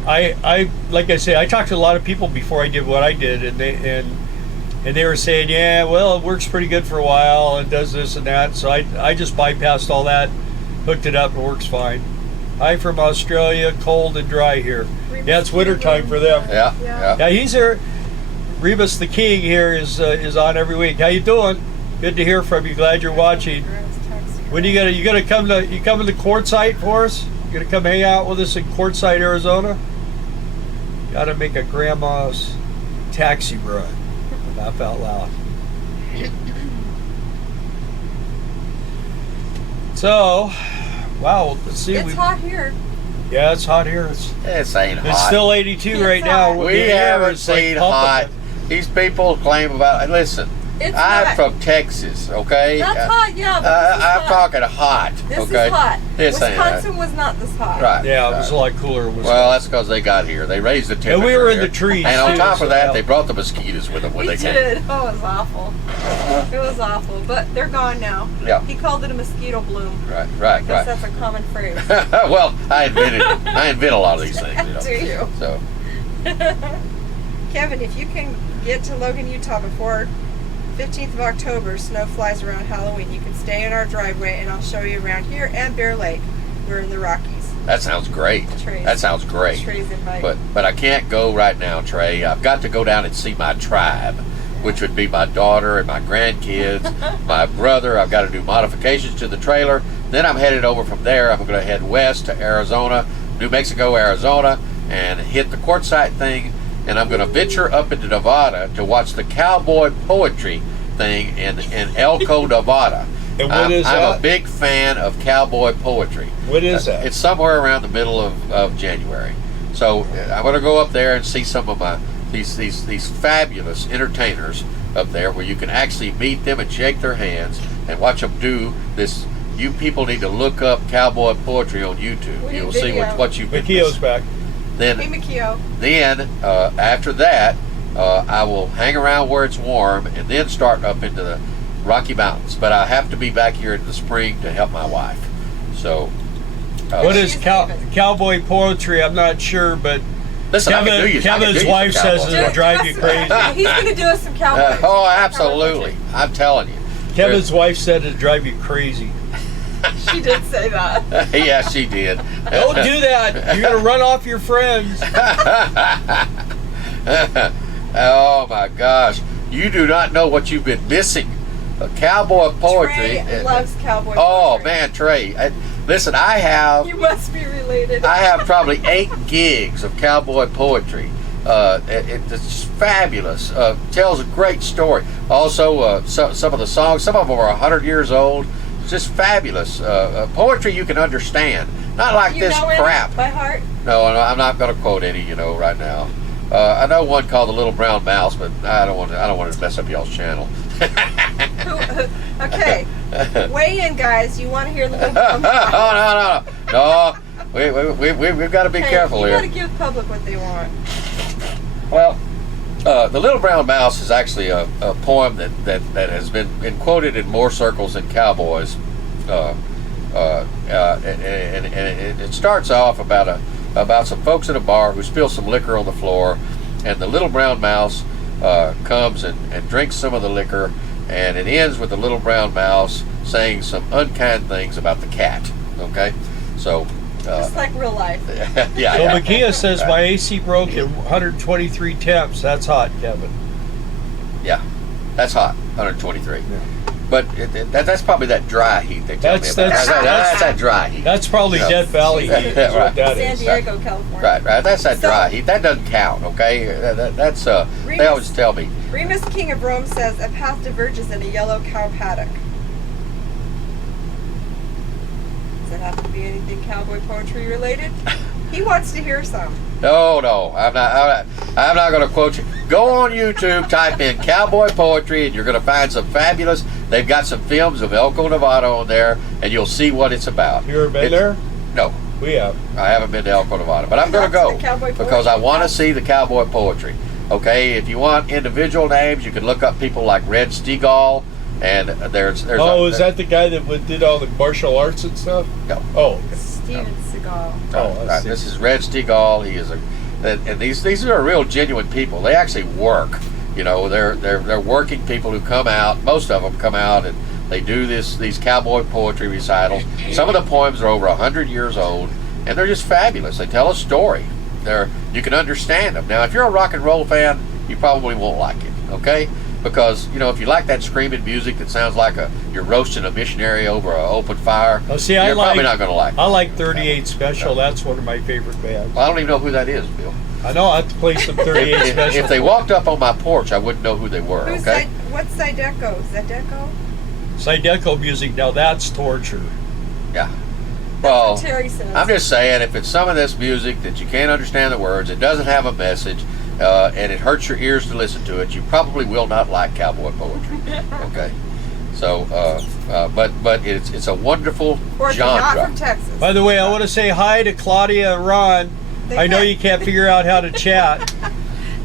I like I say, I talked to a lot of people before I did what I did, and they were saying, yeah, well, it works pretty good for a while and does this and that. So I just bypassed all that, hooked it up, and it works fine. Hi from Australia, cold and dry here. Yeah, it's winter time for them. Yeah, he's here. Rebus the King here is on every week. How you doing? Good to hear from you. Glad you're watching. When you gonna come to Quartzsite for us? You gonna come hang out with us in Quartzsite, Arizona? Gotta make a grandma's taxi run. Laugh out loud. So, wow. Let's see. It's hot here. Yeah, it's hot here. this ain't hot. It's still 82 right now. We The air haven't is like seen pumping. hot. These people claim about. Listen, It's I'm hot. from Texas. Okay, That's hot, yeah. But this is I'm hot. talking hot. This okay, is hot. This ain't Wisconsin was not this hot. right. Yeah, it right. was a lot cooler. Well, that's because they got here. They raised the temperature. And we were in here. the trees, And on too, top so of that, that they brought the mosquitoes with them when We they did. came. Oh, it was awful. It was awful. But they're gone now. Yeah. He called it a mosquito bloom. Right. I guess that's a common phrase. Well, I invent a lot of these things. Do you? So Kevin, if you can get to Logan, Utah before 15th of October, snow flies around Halloween, you can stay in our driveway and I'll show you around here and Bear Lake. We're in the Rockies. that sounds great. Trey's- That sounds great. Trey's invite. But I can't go right now, Trey. I've got to go down and see my tribe, which would be my daughter and my grandkids, my brother. I've got to do modifications to the trailer. Then I'm headed over from there. I'm going to head west to Arizona, New Mexico, Arizona, and hit the Quartzsite thing. And I'm going to venture up into Nevada to watch the cowboy poetry thing in Elko, Nevada. And when is I'm that? a big fan of cowboy poetry. What is that? It's somewhere around the middle of January. So I'm going to go up there and see some of these fabulous entertainers up there, where you can actually meet them and shake their hands and watch them do this. You people need to look up cowboy poetry on YouTube. We need You'll see video. what you've been Makio's missing. back. Hey, Then, Makio. after that, I will hang around where it's warm and then start up into the Rocky Mountains. But I have to be back here in the spring to help my wife. So, What is She's leaving. cowboy poetry? I'm not sure, but listen, I can do you. I can do Kevin's you wife some says cowboy. it'll drive you crazy. He's going to do us some cowboys. Oh, absolutely! I'm telling you. Kevin's wife said it'll drive you crazy. She did say that. Yeah, she did. Don't do that. You're gonna run off your friends. Oh my gosh, you do not know what you've been missing. Cowboy poetry. Trey loves cowboy Oh poetry. man, Trey. Listen, I have You must be related. probably 8 gigs of cowboy poetry. It's fabulous. Tells a great story. Also, some of the songs, some of them are 100 years old. It's just fabulous. Poetry you can understand. Not like You this know it crap. by heart? No, I'm not going to quote any, right now. I know one called the Little Brown Mouse, but I don't want to mess up y'all's channel. Okay. Weigh in, guys. You want to hear the little No. We've got to be careful you here. got to give the public what they want. Well, the Little Brown Mouse is actually a poem that has been quoted in more circles than cowboys. And it starts off about some folks at a bar who spill some liquor on the floor, and the Little Brown Mouse comes and drinks some of the liquor, and it ends with the Little Brown Mouse saying some unkind things about the cat. Okay, so Just like real life. yeah. So Makia says my AC broke at 123 temps. That's hot, Kevin. Yeah, that's hot, 123. Yeah. But that's probably that dry heat they tell me That's- about. that's- That's that dry heat. That's probably Yeah. Death Valley heat. Is Right. what that San is. Diego, California. Right. That's that So- dry heat. That doesn't count, okay? That's they Remus- always tell me. Remus King of Rome says a path diverges in a yellow cow paddock. Does it have to be anything cowboy poetry related? He wants to hear some. No, I'm not going to quote you. Go on YouTube, type in cowboy poetry, and you're going to find some fabulous. They've got some films of Elko, Nevada on there, and you'll see what it's about. You ever been there? No, We have. I haven't been to Elko, Nevada, but I'm going to That's go the cowboy because I poetry. want to see the cowboy poetry. Okay, if you want individual names, you can look up people like Red Stegall, and there's. Oh, is that the guy that did all the martial arts and stuff? No. Oh, okay. Steven Seagal. Oh, I Right, see. this is Red Stegall. He is and these are real genuine people. They actually work. They're working people who come out. Most of them come out and they do these cowboy poetry recitals. Some of the poems are over 100 years old, and they're just fabulous. They tell a story. You can understand them. Now, if you're a rock and roll fan, you probably won't like it. Okay? Because if you like that screaming music that sounds like you're roasting a missionary over an open fire, Oh, see, you're probably not going to like it. I like 38 Special. That's one of my favorite bands. Well, I don't even know who that is, Bill. I know I have to play some 38 Special. If they walked up on my porch, I wouldn't know who they were. Who's Okay. what's Zydeco? Zydeco? Zydeco music, now that's torture. Yeah. That's Well, what Terry says. I'm just saying, if it's some of this music that you can't understand the words, it doesn't have a message, and it hurts your ears to listen to it, you probably will not like cowboy poetry. Okay. So, but it's a wonderful Or if you're not genre. from Texas. By the way, I want to say hi to Claudia and Ron. I know you can't figure out how to chat,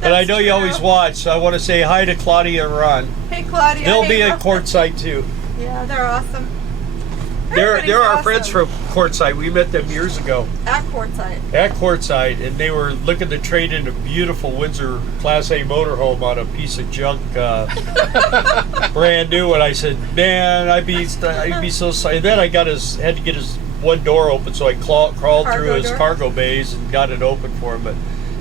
but I That's know you true. always watch, so I want to say hi to Claudia and Ron. Hey, Claudia. They'll hey, be at Ron. Quartzsite too. Yeah, they're awesome. They're Everybody's our awesome. friends from Quartzsite. We met them years ago At Quartzsite. at Quartzsite, and they were looking to trade in a beautiful Windsor Class A motorhome on a piece of junk, brand new. And I said, "Man, I'd be so sorry." Then I had to get his one door open, so I crawled Cargo through his door? cargo bays and got it open for him. But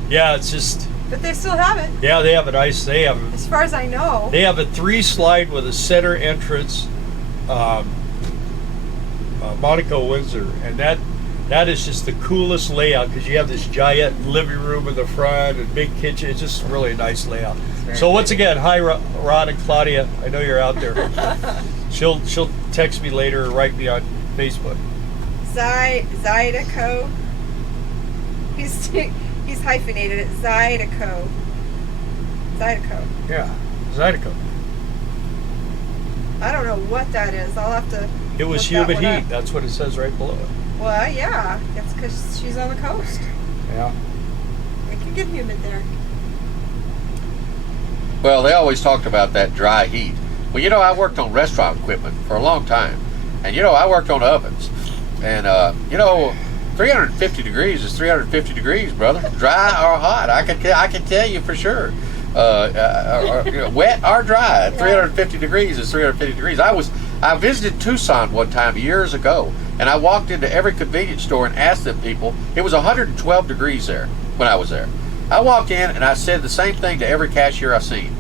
yeah, it's just But they still have it, they have a nice. They have as far as I know. a 3-slide with a center entrance. Monaco Windsor, and that is just the coolest layout because you have this giant living room in the front and big kitchen. It's just really a nice layout. very So once pretty. again, hi Rod and Claudia. I know you're out there. She'll text me later or write me on Facebook. Zydeco. He's hyphenated it. Zydeco. Zydeco. Yeah, Zydeco. I don't know what that is. I'll have to. It was look that humid one heat. up. That's what it says right below it. Well, yeah, it's because she's on the coast. Yeah. It can get humid there. Well, they always talked about that dry heat. Well, you know, I worked on restaurant equipment for a long time. And, you know, I worked on ovens. And, you know, 350 degrees is 350 degrees, brother. Dry or hot. I can tell you for sure. You know, wet or dry. 350 degrees is 350 degrees. I visited Tucson one time years ago, and I walked into every convenience store and asked them people. It was 112 degrees there when I was there. I walked in and I said the same thing to every cashier I seen.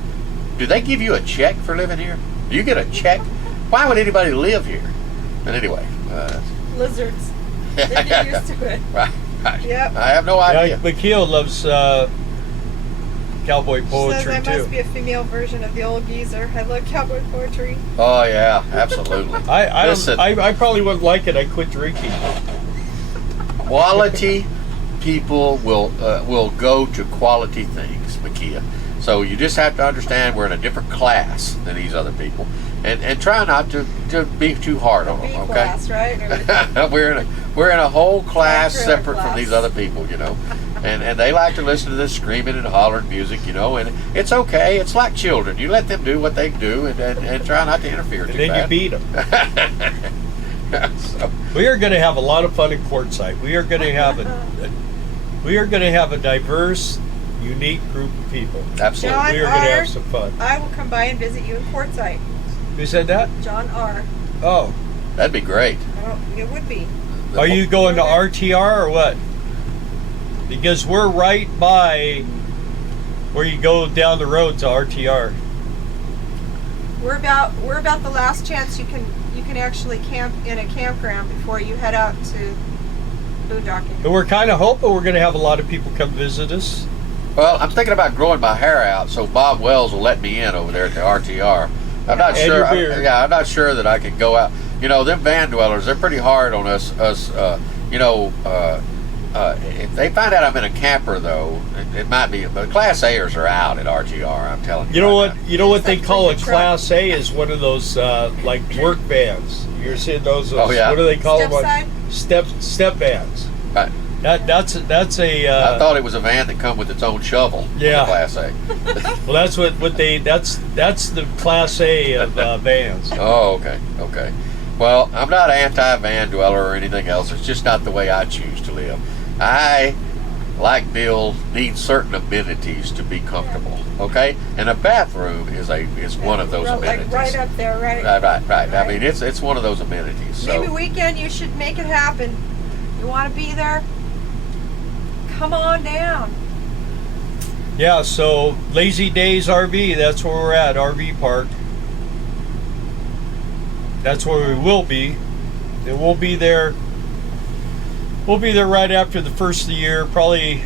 Do they give you a check for living here? Do you get a check? Why would anybody live here? But anyway. Lizards. They get used to it. Right. Yep. I have no idea. McKeel loves cowboy Says poetry I too. must be a female version of the old geezer. I love cowboy poetry. Oh yeah, absolutely. Listen, I probably wouldn't like it. I quit drinking. quality people will go to quality things, Makia. So you just have to understand we're in a different class than these other people, and try not to be too hard on B them. Okay. class, right? we're in a whole class Trailer separate from class. these other people, you know. And they like to listen to this screaming and hollering music, you know, and it's okay. It's like children. You let them do what they do and try not to interfere And too then bad. you beat them. So, We are going to have a lot of fun in Quartzsite. We are going to have a diverse, unique group of people. absolutely. John We are going to R. have some fun. I will come by and visit you in Quartzsite. Who said that? John R. Oh, That'd be great. Oh, it would be. are you going to RTR or what? Because we're right by where you go down the road to RTR. We're about the last chance you can actually camp in a campground before you head out to moochdocking. And we're kind of hoping we're going to have a lot of people come visit us. Well, I'm thinking about growing my hair out, so Bob Wells will let me in over there at the RTR. I'm not And sure. your beard. I'm not sure that I can go out. You know, them van dwellers, they're pretty hard on us. You know, if they find out I'm in a camper, though, it might be. But Class A's are out at RTR. I'm telling you. You know right what? now. You know what they Like call a the truck. Class A is one of those like work vans. You're seeing those? Oh, yeah. What do they call Step them? side? Step vans. Right. That's a. I thought it was a van that come with its own shovel. Yeah. The Class A. Well, that's what they. That's the Class A of vans. Oh, okay, okay. Well, I'm not an anti-van dweller or anything else. It's just not the way I choose to live. I, like Bill, need certain amenities to be comfortable. Okay, and a bathroom is one of those amenities. Like right up there, right? Right. I mean, it's one of those amenities. So. Maybe weekend you should make it happen. You want to be there? Come on down. Yeah. So Lazy Days RV. That's where we're at. RV park. That's where we will be. And we'll be there. We'll be there right after the first of the year, probably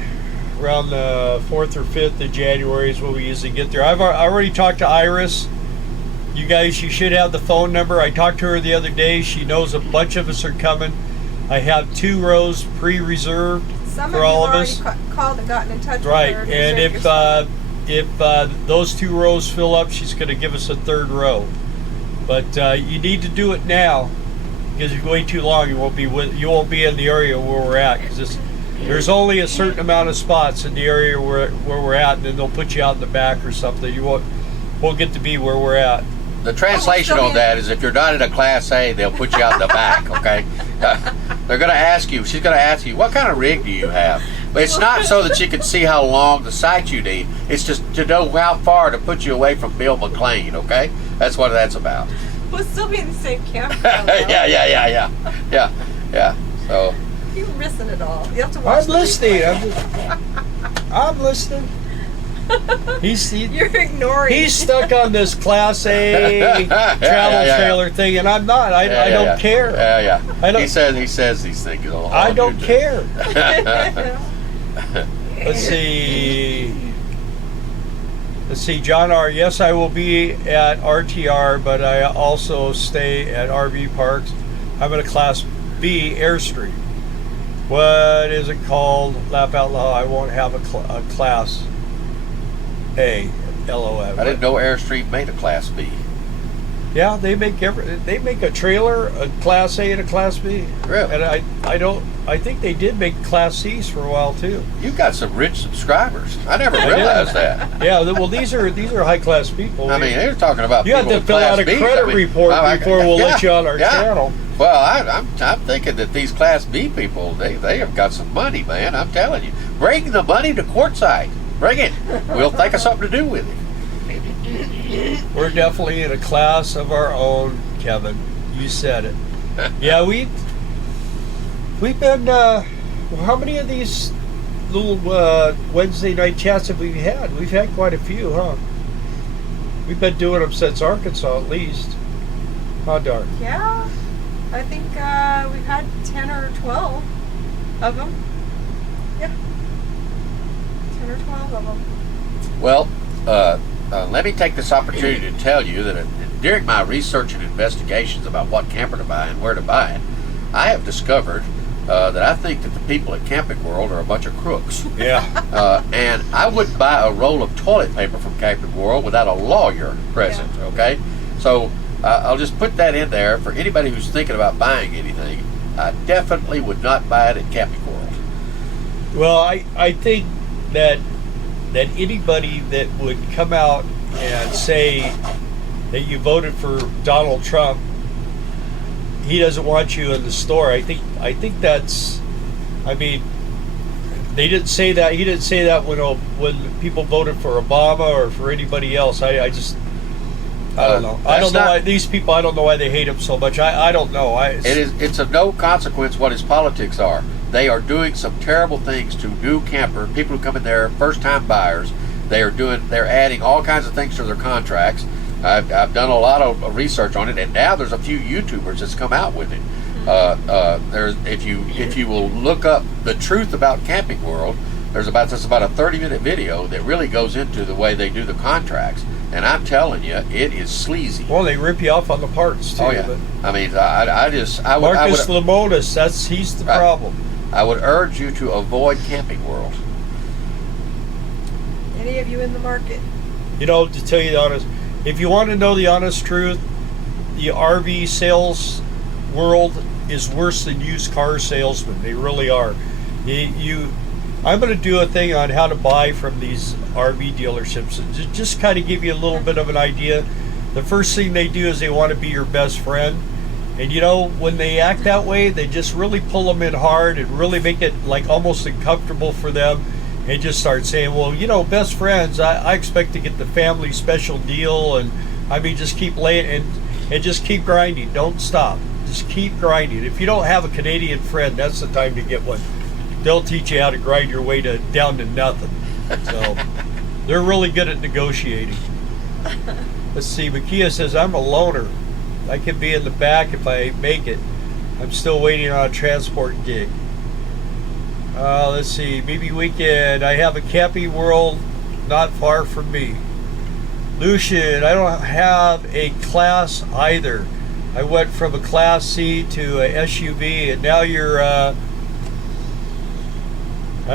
around the 4th or 5th of January is when we usually get there. I already talked to Iris. You guys, you should have the phone number. I talked to her the other day. She knows a bunch of us are coming. I have 2 rows pre-reserved Some for of you all of already us. called and gotten in touch Right, with her. and reserved your spot. if those 2 rows fill up, she's going to give us a 3rd row. But you need to do it now, because if you wait too long, you won't be in the area where we're at. Because there's only a certain amount of spots in the area where we're at, and then they'll put you out in the back or something. You won't get to be where we're at. The translation on that is if you're not in a Class A, they'll put you out in the back, okay? They're going to ask you, she's going to ask you, what kind of rig do you have? But it's not so that you can see how long the site you need. It's just to know how far to put you away from Bill McLean, okay? That's what that's about. We'll still be in the same camp. Yeah. So, You're missing it all. You have to watch I'm the listening. replay. I'm listening. You're ignoring. He's stuck on this Class A travel yeah. trailer thing, and I'm not. I don't care. Yeah. I don't- He says these things. All I don't new to- care. Let's see. John R. Yes, I will be at RTR, but I also stay at RV parks. I'm in a Class B Airstream. What is it called? Laugh out loud. I won't have a Class A. LOF. I didn't know Airstream made a Class B. Yeah, they make they make a trailer, a Class A and a Class B. Really? And I think they did make Class C's for a while too. You've got some rich subscribers. I never realized that. Yeah, well, these are high class people. I mean, they're talking about you have people to with fill out Class a Bs. credit I mean, report before we'll let you on our channel. Well, I'm thinking that these Class B people, they have got some money, man. I'm telling you. Bring the money to courtside. Bring it. We'll think of something to do with it. We're definitely in a class of our own, Kevin. You said it. Yeah, we've been. How many of these little Wednesday night chats have we had? We've had quite a few, huh? We've been doing them since Arkansas, at least. Huh, Dark? Yeah, I think we've had 10 or 12 of them. Yeah, 10 or 12 of them. Well, let me take this opportunity to tell you that during my research and investigations about what camper to buy and where to buy it, I have discovered that I think that the people at Camping World are a bunch of crooks. Yeah. And I wouldn't buy a roll of toilet paper from Camping World without a lawyer present, okay? So I'll just put that in there for anybody who's thinking about buying anything. I definitely would not buy it at Camping World. Well, I think that anybody that would come out and say that you voted for Donald Trump, he doesn't want you in the store. I think that's. I mean, they didn't say that. He didn't say that when people voted for Obama or for anybody else. I don't know. I don't know why these people. I don't know why they hate him so much. I don't know. It's of no consequence what his politics are. They are doing some terrible things to new camper people who come in there, first-time buyers. They're adding all kinds of things to their contracts. I've done a lot of research on it, and now there's a few YouTubers that's come out with it. If you will look up the truth about Camping World, there's about a 30-minute video that really goes into the way they do the contracts. And I'm telling you, it is sleazy. Well, they rip you off on the parts too. Oh yeah. But I mean, I would. Marcus Lemonis, he's the problem. I would urge you to avoid Camping World. Any of you in the market? You know, to tell you the honest, if you want to know the honest truth, the RV sales world is worse than used car salesmen. They really are. I'm going to do a thing on how to buy from these RV dealerships. Just kind of give you a little bit of an idea. The first thing they do is they want to be your best friend. And you know, when they act that way, they just really pull them in hard and really make it like almost uncomfortable for them, and just start saying, well, you know, best friends, I expect to get the family special deal, and I mean, just keep laying and just keep grinding. Don't stop. Just keep grinding. If you don't have a Canadian friend, that's the time to get one. They'll teach you how to grind your way down to nothing. So they're really good at negotiating. Let's see, Makia says, I'm a loner. I can be in the back if I make it. I'm still waiting on a transport gig. Let's see, maybe weekend. I have a Camping World not far from me. Lucian, I don't have a class either. I went from a Class C to a SUV, and now you're, I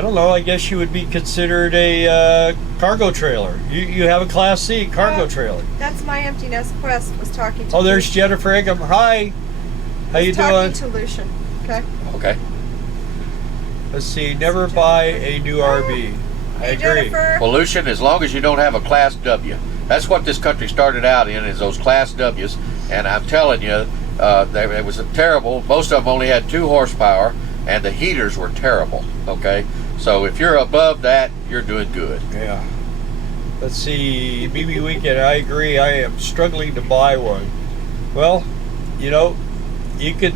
don't know, I guess you would be considered a cargo trailer. You have a Class C cargo trailer. That's my Empty Nest Quest was talking to. Oh, there's Jennifer Ingham. Hi. How you doing? Talking to Lucian. Okay. Okay. Let's see. Never buy a new RV. I Hey, agree. Jennifer. Well, Lucian, as long as you don't have a Class W. That's what this country started out in, is those Class Ws. And I'm telling you, it was terrible. Most of them only had 2 horsepower, and the heaters were terrible. Okay? So if you're above that, you're doing good. Yeah. Let's see. BB Weekend. I agree. I am struggling to buy one. Well, you know, you could.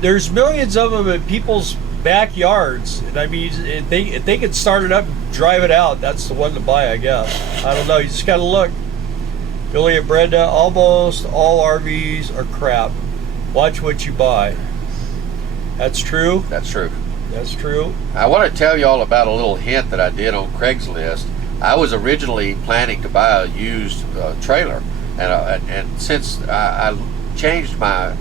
There's millions of them in people's backyards, and I mean, if they could start it up and drive it out, that's the one to buy, I guess. I don't know. You just gotta look. Billy and Brenda. Almost all RVs are crap. Watch what you buy. That's true. That's true. That's true. I want to tell you all about a little hint that I did on Craigslist. I was originally planning to buy a used trailer, and since I changed my,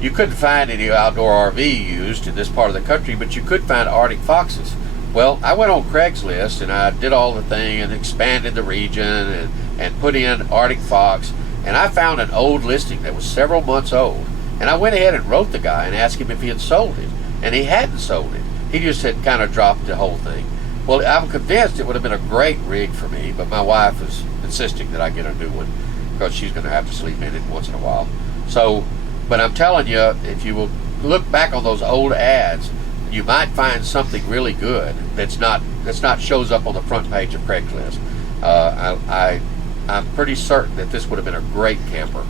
you couldn't find any outdoor RV used in this part of the country, but you could find Arctic Foxes. Well, I went on Craigslist and I did all the thing and expanded the region and put in Arctic Fox, And I found an old listing that was several months old. And I went ahead and wrote the guy and asked him if he had sold it. And he hadn't sold it. He just had kind of dropped the whole thing. Well, I'm convinced it would have been a great rig for me, but my wife is insisting that I get a new one because she's going to have to sleep in it once in a while. So, but I'm telling you, if you will look back on those old ads, you might find something really good that's not shows up on the front page of Craigslist. I'm pretty certain that this would have been a great camper.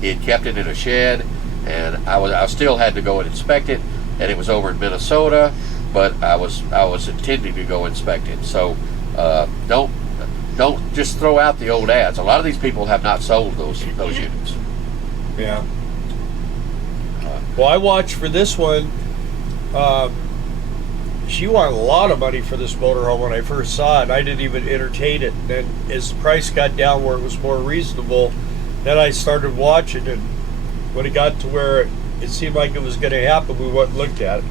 He had kept it in a shed, and I still had to go and inspect it, and it was over in Minnesota, but I was intending to go inspect it. So don't just throw out the old ads. A lot of these people have not sold those units. Yeah. Well, I watched for this one. She wanted a lot of money for this motorhome when I first saw it. I didn't even entertain it. And then as the price got down where it was more reasonable, then I started watching it. When it got to where it seemed like it was going to happen, we went and looked at it.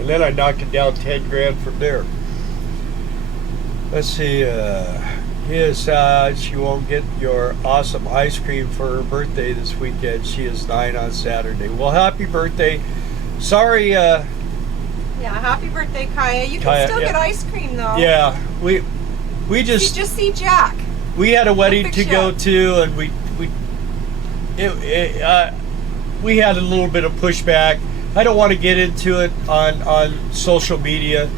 And then I knocked it down 10 grand from there. Let's see. Yes, she won't get your awesome ice cream for her birthday this weekend. She is 9 on Saturday. Well, happy birthday. Sorry. Yeah, happy birthday, Kaya. You can Kaya, still yeah. get ice cream though. Yeah, we You just just see Jack. we had a wedding fix to you go up. to, and we had a little bit of pushback. I don't want to get into it on social media.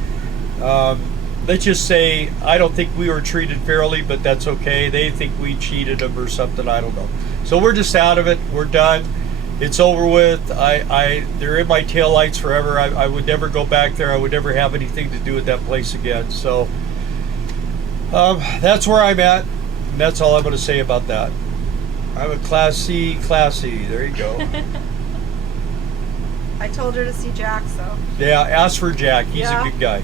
Let's just say I don't think we were treated fairly, but that's okay. They think we cheated them or something. I don't know. So we're just out of it. We're done. It's over with. They're in my taillights forever. I would never go back there. I would never have anything to do with that place again. So that's where I'm at. And that's all I'm going to say about that. I'm a Class C. There you go. I told her to see Jack, so. Yeah, ask for Jack. He's Yeah. a good guy.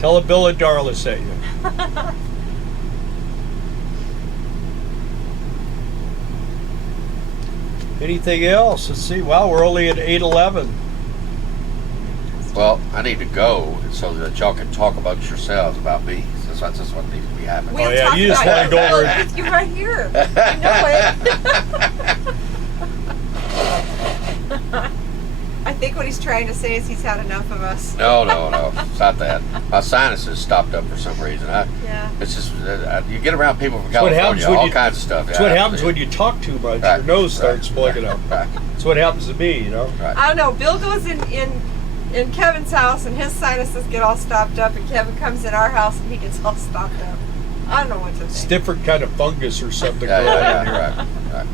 Tell him Bill and Darla sent you. Anything else? Let's see. Wow, we're only at 8:11. Well, I need to go so that y'all can talk amongst yourselves about me. That's just what needs to be happening. We'll yeah, talk you just about wanna go over it. With you right here. I know it. I think what he's trying to say is he's had enough of us. No, it's not that. My sinuses stopped up for some reason. Yeah. It's just you get around people from That's what happens California, when all you- kinds of stuff. That's what happens when you talk too much. Right, Your nose starts right, plugging up. Right. That's what happens to me, you know. Right. I don't know. Bill goes in Kevin's house and his sinuses get all stopped up, and Kevin comes in our house and he gets all stopped up. I don't know what to It's think. different kind of fungus or something. Yeah, growing yeah, in here. right.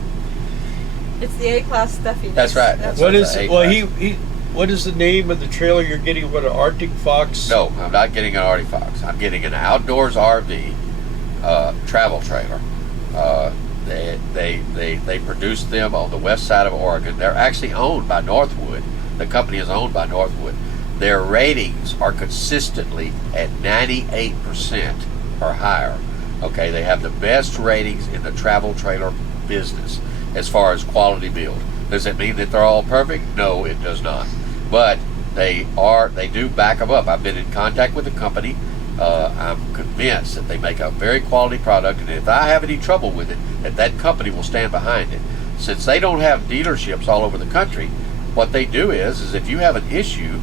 It's the A-class stuffiness. That's right. What That's is? the Well, A-class. what is the name of the trailer you're getting? What, an Arctic Fox? No, I'm not getting an Arctic Fox. I'm getting an outdoors RV travel trailer. They produce them on the west side of Oregon. They're actually owned by Northwood. The company is owned by Northwood. Their ratings are consistently at 98% or higher. Okay, they have the best ratings in the travel trailer business as far as quality build. Does it mean that they're all perfect? No, it does not. But they do back them up. I've been in contact with the company. I'm convinced that they make a very quality product, and if I have any trouble with it, that company will stand behind it. Since they don't have dealerships all over the country, what they do is if you have an issue,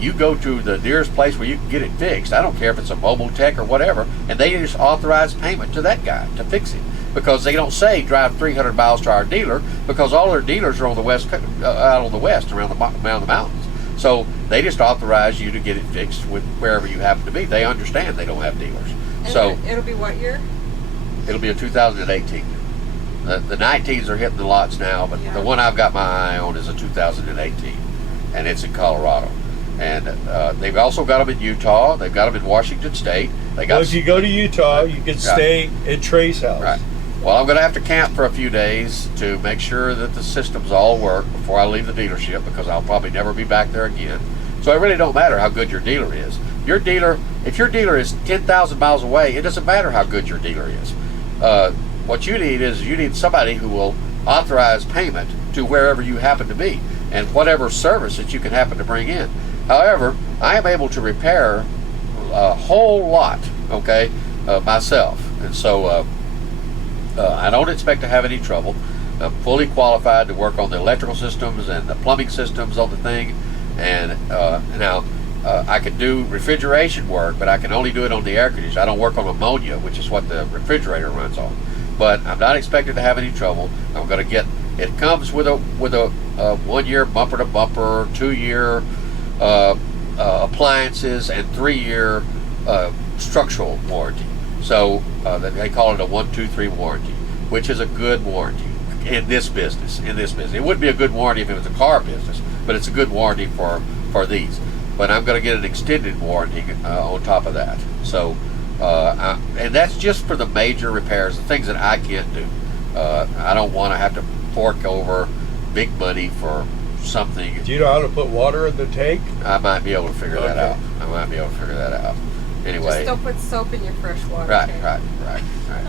you go to the nearest place where you can get it fixed. I don't care if it's a mobile tech or whatever, and they just authorize payment to that guy to fix it, because they don't say drive 300 miles to our dealer, because all their dealers are on the west, out on the west around the mountains. So they just authorize you to get it fixed with wherever you happen to be. They understand they don't have dealers. And So it'll be what year? it'll be a 2018. The 19s are hitting the lots now, but Yeah. the one I've got my eye on is a 2018, and it's in Colorado. And they've also got them in Utah. They've got them in Washington State. They got Well, if you go to Utah, you can stay at Trey's house. Right. Well, I'm going to have to camp for a few days to make sure that the systems all work before I leave the dealership, because I'll probably never be back there again. So it really don't matter how good your dealer is. If your dealer is 10,000 miles away, it doesn't matter how good your dealer is. What you need somebody who will authorize payment to wherever you happen to be and whatever service that you can happen to bring in. However, I am able to repair a whole lot, okay, myself. And so I don't expect to have any trouble. I'm fully qualified to work on the electrical systems and the plumbing systems on the thing. And now I can do refrigeration work, but I can only do it on the air conditioner. I don't work on ammonia, which is what the refrigerator runs on. But I'm not expected to have any trouble. I'm going to get. It comes with a 1 year bumper to bumper, 2 year appliances, and 3 year structural warranty. So they call it a 1, 2, 3 warranty, which is a good warranty in this business. It wouldn't be a good warranty if it was a car business, but it's a good warranty for these. But I'm going to get an extended warranty on top of that. So, and that's just for the major repairs, the things that I can't do. I don't want to have to fork over big money for something. Do you know how to put water in the tank? I might be able to figure that Okay. out. Anyway. Just don't put soap in your fresh water. Right. tank.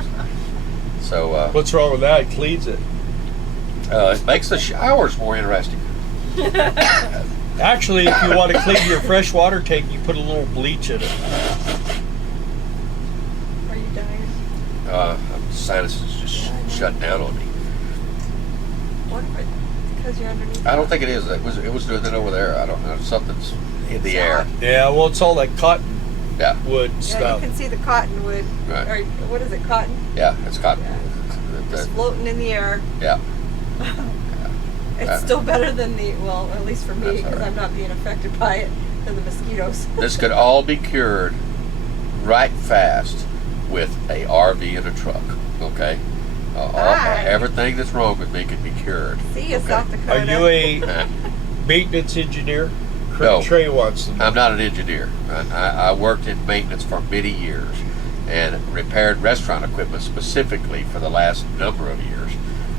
So What's wrong with that? It cleans it. it makes the showers more interesting. Actually, if you want to clean your fresh water tank, you put a little bleach in it. Are you dying? Sinuses just shut down on me. What? Because you're underneath. I don't think it is. It was doing that over there. I don't know. Something's in the air. Yeah, well, it's all that cottonwood Yeah. stuff. You can see the cottonwood. Right. Or what is it? Cotton? Yeah. It's cotton. Yeah. Just floating in the air. Yeah. It's still better than at least for me, That's all because right. I'm not being affected by it, than the mosquitoes. This could all be cured right fast with a RV and a truck. Okay. Hi. Everything that's wrong with me can be cured. See you, Okay. South Dakota. Are you a maintenance engineer? No. Trey wants to know. I'm not an engineer. I worked in maintenance for many years and repaired restaurant equipment specifically for the last number of years,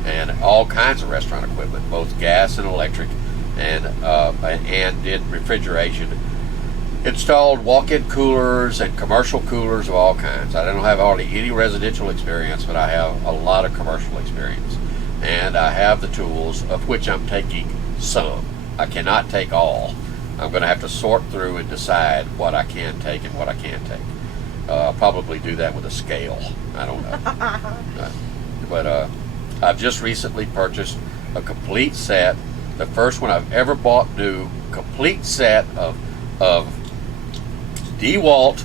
and all kinds of restaurant equipment, both gas and electric, and did refrigeration. Installed walk-in coolers and commercial coolers of all kinds. I don't have hardly any residential experience, but I have a lot of commercial experience, and I have the tools, of which I'm taking some. I cannot take all. I'm going to have to sort through and decide what I can take and what I can't take. I'll probably do that with a scale. I don't know. But I've just recently purchased a complete set, the first one I've ever bought new, complete set of DeWalt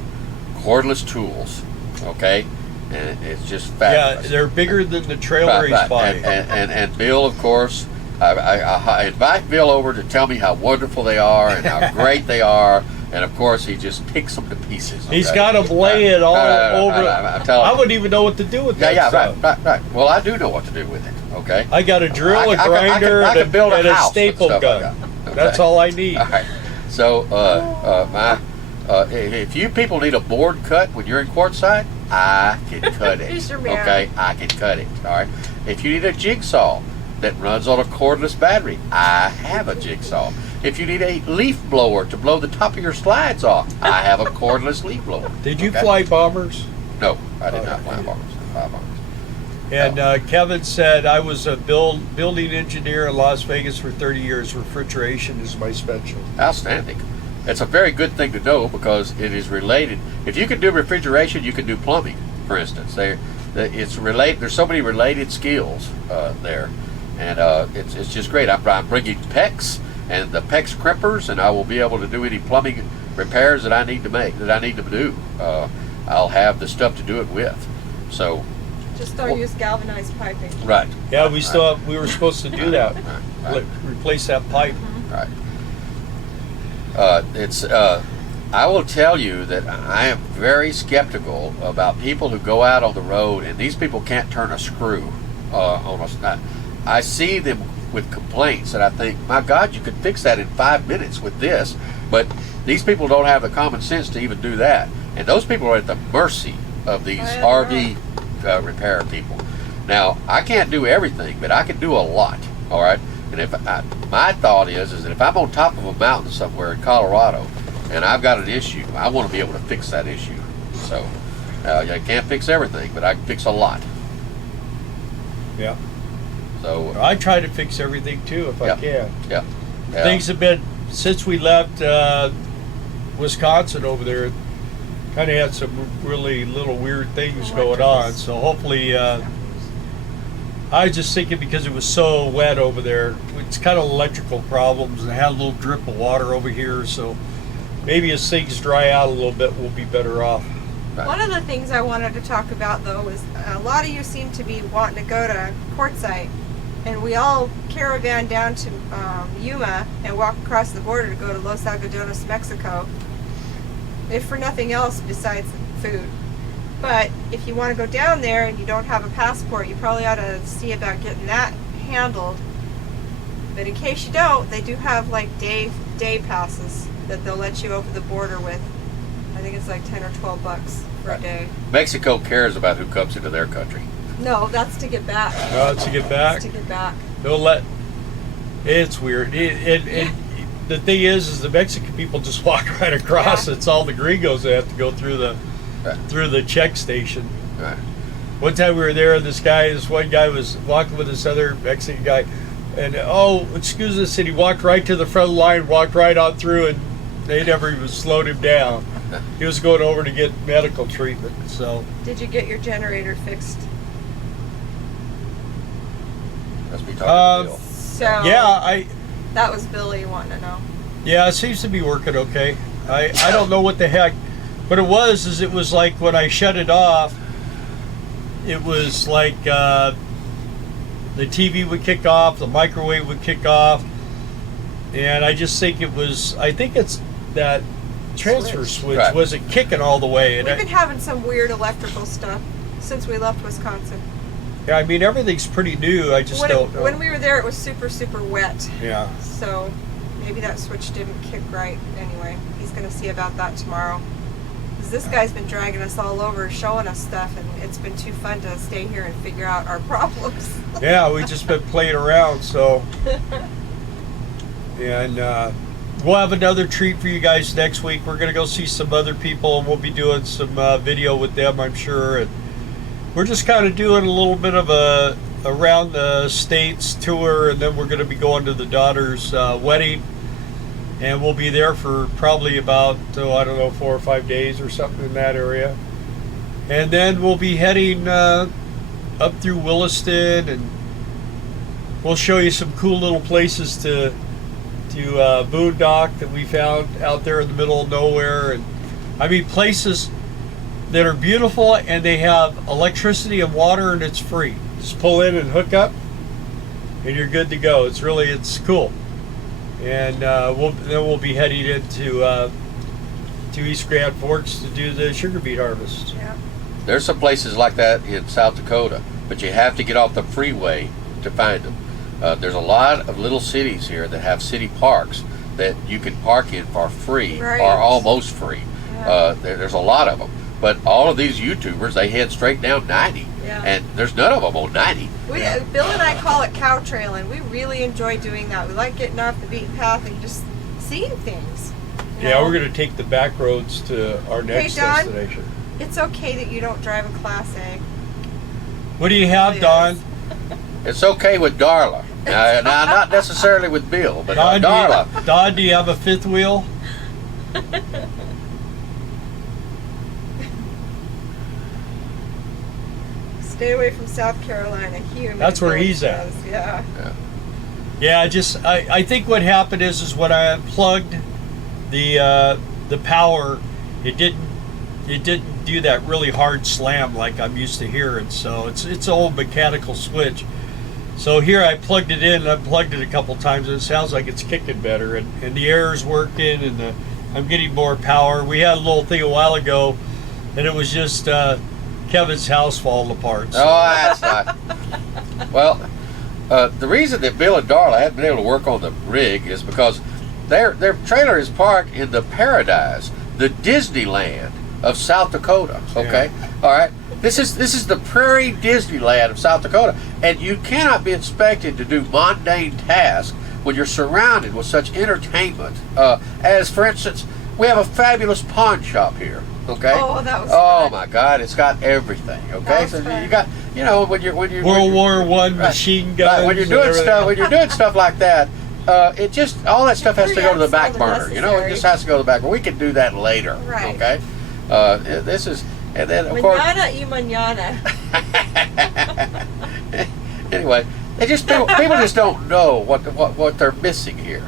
cordless tools. Okay? And it's just fabulous. Yeah, they're bigger than the trailer he's buying. And Bill, of course, I invite Bill over to tell me how wonderful they are and how great they are, and of course he just picks them to pieces. Okay? He's got them laying all over. I'm telling I you. wouldn't even know what to do with that stuff. Right. Well, I do know what to do with it. Okay. I got a drill, I a grinder, can and build a a house with staple stuff gun. like that. Okay. That's all I need. All right. So, if you people need a board cut when you're in quartzsite, I can cut it. Sure, man. Okay, I can cut it. All right. If you need a jigsaw that runs on a cordless battery, I have a jigsaw. If you need a leaf blower to blow the top of your slides off, I have a cordless leaf blower. Did you Okay? fly bombers? No, I did not Okay. fly bombers. And Kevin said, I was a building engineer in Las Vegas for 30 years. Refrigeration is my specialty. Outstanding. It's a very good thing to know because it is related. If you can do refrigeration, you can do plumbing, for instance. It's related. There's so many related skills there, and it's just great. I'm bringing PEX and the PEX crimpers, and I will be able to do any plumbing repairs that I need to make, that I need to do. I'll have the stuff to do it with. So. Just don't use galvanized piping. Right. Yeah, we were supposed to do that. Right. Replace that pipe. Right. I will tell you that I am very skeptical about people who go out on the road, and these people can't turn a screw on us. I see them with complaints, and I think, my God, you could fix that in 5 minutes with this, but these people don't have the common sense to even do that. And those people are at the mercy of these RV repair people. Now, I can't do everything, but I can do a lot. All right. And my thought is that if I'm on top of a mountain somewhere in Colorado and I've got an issue, I want to be able to fix that issue. So I can't fix everything, but I can fix a lot. Yeah. So I try to fix everything too if I can. Yeah. Things have been, since we left Wisconsin over there, kind of had some really little weird things going on. So hopefully I was just thinking because it was so wet over there. It's kind of electrical problems and had a little drip of water over here. So maybe as things dry out a little bit, we'll be better off. Right. One of the things I wanted to talk about, though, was a lot of you seem to be wanting to go to Quartzsite, and we all caravan down to Yuma and walk across the border to go to Los Algodones, Mexico, if for nothing else besides food. But if you want to go down there and you don't have a passport, you probably ought to see about getting that handled. But in case you don't, they do have like day passes that they'll let you over the border with. I think it's like 10 or 12 bucks for a day. Mexico cares about who comes into their country. No, that's to get back. To get back. That's to get back. They'll let. It's weird. The thing is the Mexican people just walk right across. Yeah. It's all the gringos that have to go through the check station. Right. One time we were there, and this one guy was walking with this other Mexican guy, and excuse us, and he walked right to the front of the line, walked right on through, and they never even slowed him down. He was going over to get medical treatment. So. Did you get your generator fixed? Must be talking to Bill. So Yeah, that was Billy wanting to know. Yeah, it seems to be working okay. I don't know what the heck. What it was like when I shut it off, it was like the TV would kick off, the microwave would kick off, and I just think it's that transfer switch Right. wasn't kicking all the way. And We've been having some weird electrical stuff since we left Wisconsin. I mean, everything's pretty new. I just don't know. When we were there, it was super, super wet. Yeah. So maybe that switch didn't kick right. Anyway, he's going to see about that tomorrow. Because this guy's been dragging us all over, showing us stuff, and it's been too fun to stay here and figure out our problems. Yeah, we've just been playing around, so. And we'll have another treat for you guys next week. We're going to go see some other people, and we'll be doing some video with them, I'm sure. And we're just kind of doing a little bit of a around the states tour, and then we're going to be going to the daughter's wedding. And we'll be there for probably about, 4 or 5 days or something in that area. And then we'll be heading up through Williston, and we'll show you some cool little places to boondock that we found out there in the middle of nowhere. And I mean, places that are beautiful, and they have electricity and water, and it's free. Just pull in and hook up, and you're good to go. It's cool. And we'll be heading into to East Grand Forks to do the sugar beet harvest. Yeah. There's some places like that in South Dakota, but you have to get off the freeway to find them. There's a lot of little cities here that have city parks that you can park in for free Right. or almost free. Yeah. There's a lot of them. But all of these YouTubers, they head straight down 90. Yeah. And there's none of them on 90. Bill and I call it cow trailing. We really enjoy doing that. We like getting off the beaten path and just seeing things. you Yeah, know? we're going to take the back roads to our next Don? destination. It's okay that you don't drive a Class A. What do you have, It Don? It's okay with Darla. Now, not necessarily with Bill, but Darla. Don, do you have a fifth wheel? Stay away from South Carolina. Human. That's where Bill he's at. says. Yeah. Yeah, I think what happened is when I unplugged the power, it didn't do that really hard slam like I'm used to hearing. So it's an old mechanical switch. So here I plugged it in, and unplugged it a couple times, and it sounds like it's kicking better, and the air's working, and I'm getting more power. We had a little thing a while ago, and it was just Kevin's house falling apart. So. Oh, that's not. Well, the reason that Bill and Darla haven't been able to work on the rig is because their trailer is parked in the Paradise, the Disneyland of South Dakota. Okay, all right. This is the Prairie Disneyland of South Dakota, and you cannot be expected to do mundane tasks when you're surrounded with such entertainment. As for instance, we have a fabulous pawn shop here. Okay. Oh, that was Oh fun. my God, it's got everything. Okay, was so fun. you got when you're World War I machine guns. Right, when you're doing stuff like that, it just all that stuff has to go to the back burner. You know, it just has to go to the back burner. We can do that later. Right. Okay. This is, and then of course. Mañana y mañana. Anyway, people just don't know what they're missing here.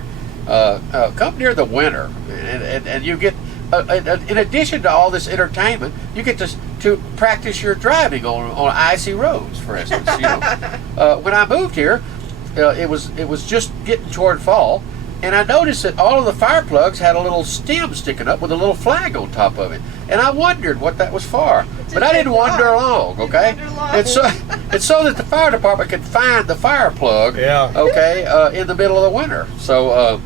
Come near the winter, and you get, in addition to all this entertainment, you get to practice your driving on icy roads, for instance. When I moved here, it was just getting toward fall, and I noticed that all of the fire plugs had a little stem sticking up with a little flag on top of it, and I wondered what that was for. But I didn't wonder long, okay? It's so that the fire department could find the fire plug, okay, in the middle of the winter. So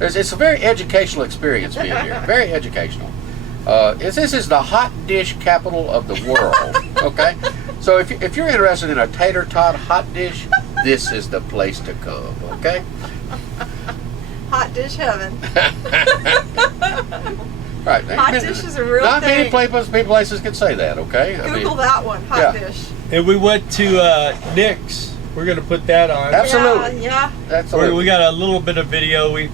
it's a very educational experience being here. Very educational. This is the hot dish capital of the world, okay? So if you're interested in a tater tot hot dish, this is the place to come, okay? Hot dish heaven. Right. Hot dish is a real not thing. Not many places can say that, okay? Google that one, hot dish. And we went to Nick's. We're going to put that on. Absolutely. Yeah. Absolutely. We got a little bit of video. We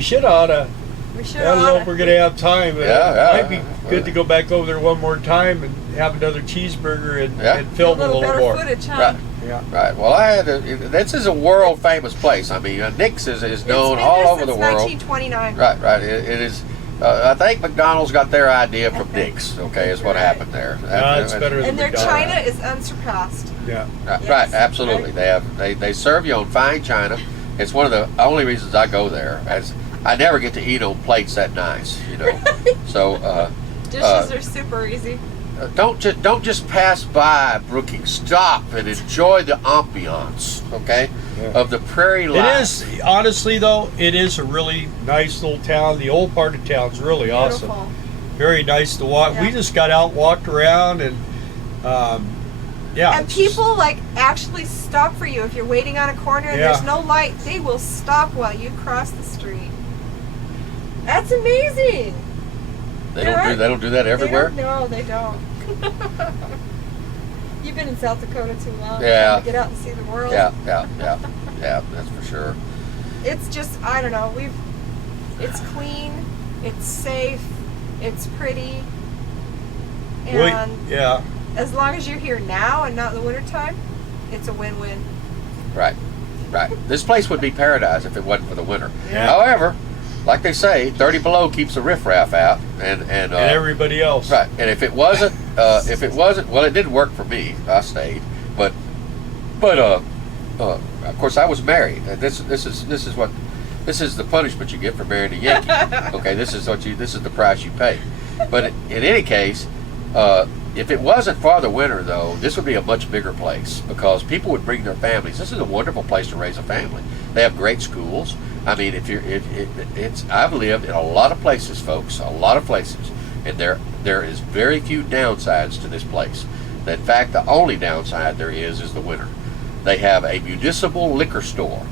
should oughta. We should. I don't know if we're going to have time. But it might be good to go back over there one more time and have another cheeseburger and film a little more. Footage, huh? Right. Yeah. Right. Well, this is a world famous place. I mean, Nick's is known all over the world. 1929. Right. It is. I think McDonald's got their idea from Nick's. Okay, is what happened there. It's better than And their McDonald's. china is unsurpassed. Yeah. Yes. Right. Absolutely. They serve you on fine china. It's one of the only reasons I go there. As I never get to eat on plates that nice, So Dishes are super easy. don't just pass by Brookings. Stop and enjoy the ambiance, okay, of the prairie life. It is, honestly though, it is a really nice little town. The old part of town's really Beautiful. awesome. Very nice to walk. Yeah. We just got out, walked around, and And people actually stop for you if you're waiting on a corner and there's no light. They will stop while you cross the street. That's amazing. They don't do that everywhere. No, they don't. You've been in South Dakota too long. Yeah. To get out and see the world. Yeah, that's for sure. It's just, I don't know. It's clean. It's safe. It's pretty. And as long as you're here now and not in the wintertime, it's a win-win. Right. This place would be paradise if it wasn't for the winter. Yeah. However, like they say, 30 below keeps the riffraff out, and everybody else. Right. And if it wasn't, well, it didn't work for me. I stayed, but of course I was married. This is the punishment you get for marrying a Yankee. Okay, this is the price you pay. But in any case, if it wasn't for the winter, though, this would be a much bigger place because people would bring their families. This is a wonderful place to raise a family. They have great schools. I mean, I've lived in a lot of places, folks, a lot of places, and there is very few downsides to this place. In fact, the only downside there is the winter. They have a municipal liquor store.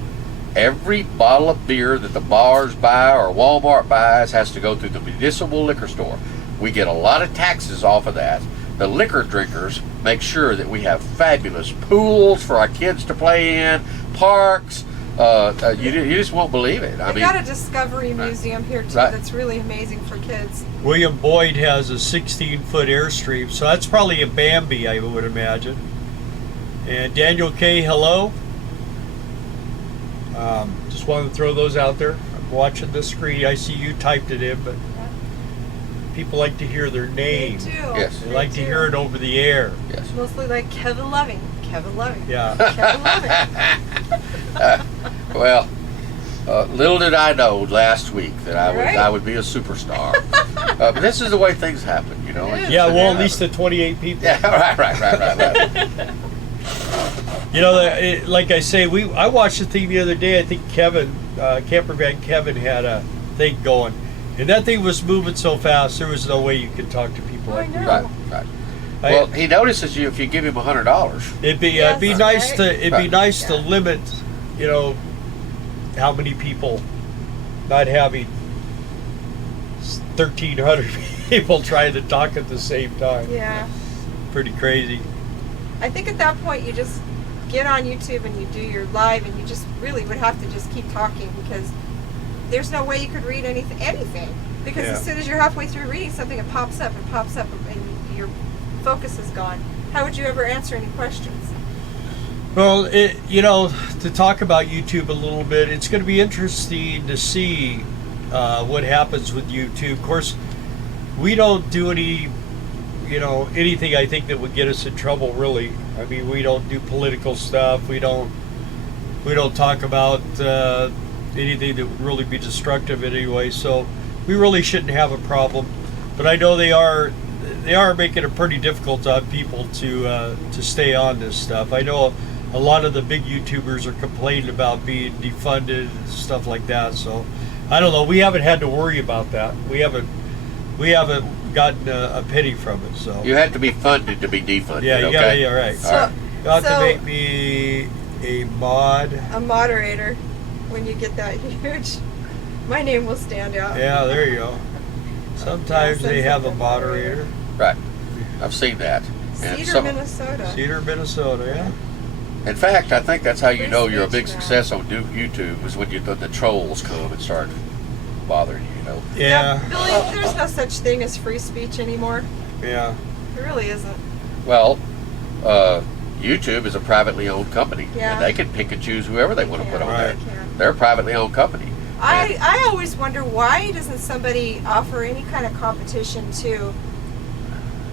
Every bottle of beer that the bars buy or Walmart buys has to go through the municipal liquor store. We get a lot of taxes off of that. The liquor drinkers make sure that we have fabulous pools for our kids to play in, parks. You just won't believe it. They've got a Discovery Museum here too that's really amazing for kids. William Boyd has a 16-foot Airstream, so that's probably a Bambi, I would imagine. And Daniel K, hello. Just wanted to throw those out there. I'm watching the screen. I see you typed it in, but people like to hear their name. They do. Yes. They like to hear it over the air. Yes. Mostly like Kevin Loving. Yeah. Kevin Loving. Well, little did I know last week that I would be a superstar. But this is the way things happen, Yeah, well, at least the 28 people. Yeah, right. Like I say, I watched the thing the other day. I think Kevin, Campervan Kevin, had a thing going, and that thing was moving so fast. There was no way you could talk to people like that. Right. Well, he notices you if you give him $100. It'd be nice to limit, how many people, not having 1,300 people trying to talk at the same time. Yeah. Pretty crazy. I think at that point you just get on YouTube and you do your live, and you just really would have to just keep talking because there's no way you could read anything. Because as soon as you're halfway through reading something, it pops up and your focus is gone. How would you ever answer any questions? Well, to talk about YouTube a little bit, it's going to be interesting to see what happens with YouTube. Of course, we don't do anything I think that would get us in trouble, really. I mean, we don't do political stuff. We don't talk about anything that would really be destructive anyway. So we really shouldn't have a problem. But I know they are making it pretty difficult on people to stay on this stuff. I know a lot of the big YouTubers are complaining about being defunded and stuff like that. So I don't know. We haven't had to worry about that. We haven't gotten a penny from it. So You have to be funded to be defunded. yeah, you okay? gotta, yeah, right. So, All right. You'll have to so- make me a mod. A moderator when you get that huge. My name will stand out. Yeah, there you go. Sometimes they have a moderator. Right. I've seen that. And Cedar, some- Minnesota. Cedar, Minnesota, yeah. In fact, I think that's how you Free know you're a speech big now. success on YouTube is when the trolls come and start bothering you. Yeah, Billy, there's no such thing as free speech anymore. yeah. There really isn't. Well, YouTube is a privately owned company, Yeah. and they can pick and choose whoever they want to put on Right. there. They can. They're a privately owned company. I always wonder, why doesn't somebody offer any kind of competition to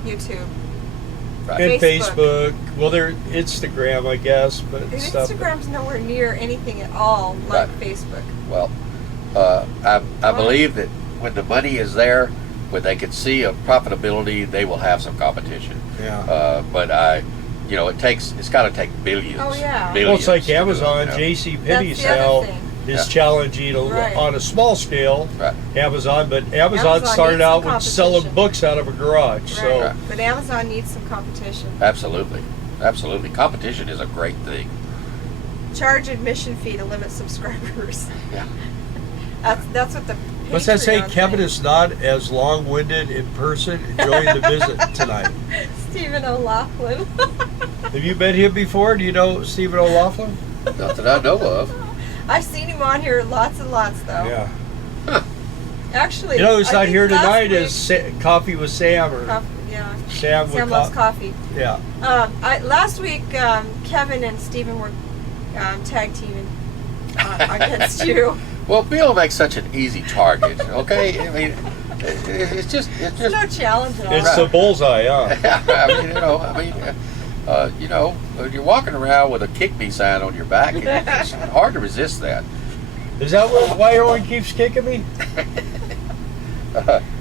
YouTube? Right. And Facebook. Facebook. Well, they're Instagram, I guess, but And stuff. Instagram's nowhere near anything at all like Facebook. Well, I believe that when the money is there, when they can see a profitability, they will have some competition. Yeah. But it's got to take billions. Oh, yeah. Well, it's like billions to do it, Amazon, you know. J.C. That's Penney's the other now thing. is Yeah. challenging Right. on a small scale. Right. Amazon, but Amazon Amazon started needs out some with selling competition. books out of a garage. Right. So Right. But Amazon needs some competition. Absolutely. Absolutely. Competition is a great thing. Charge admission fee to limit subscribers. Yeah. That's what the what's that say? Patreon Kevin thing. is not as long-winded in person. Enjoying the visit tonight. Stephen O'Loughlin. Have you met him before? Do you know Stephen O'Loughlin? Not that I know of. I've seen him on here lots and lots, though. Yeah. Actually, You know who's I not think here last tonight week- is Coffee with Sam or Yeah. Sam with Sam loves coffee. Yeah. Last week, Kevin and Stephen were tag teaming against you. Well, Bill makes such an easy target. Okay, I mean, it's just It's no challenge at all. It's the bullseye, huh? when you're walking around with a kick me sign on your back, it's hard to resist that. Is that why everyone keeps kicking me?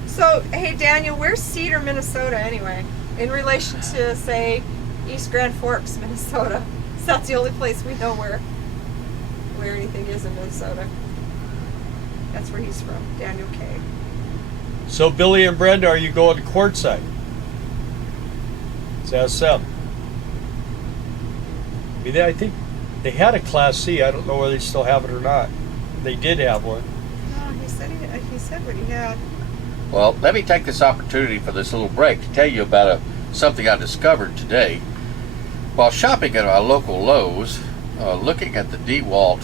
So, hey, Daniel, where's Cedar, Minnesota, anyway? In relation to, say, East Grand Forks, Minnesota. 'Cause that's the only place we know where anything is in Minnesota. That's where he's from, Daniel K. So Billy and Brenda, are you going to courtside? Let's ask them. I think they had a Class C. I don't know whether they still have it or not. They did have one. No, he said what he had. Well, let me take this opportunity for this little break to tell you about something I discovered today. While shopping at our local Lowe's, looking at the DeWalt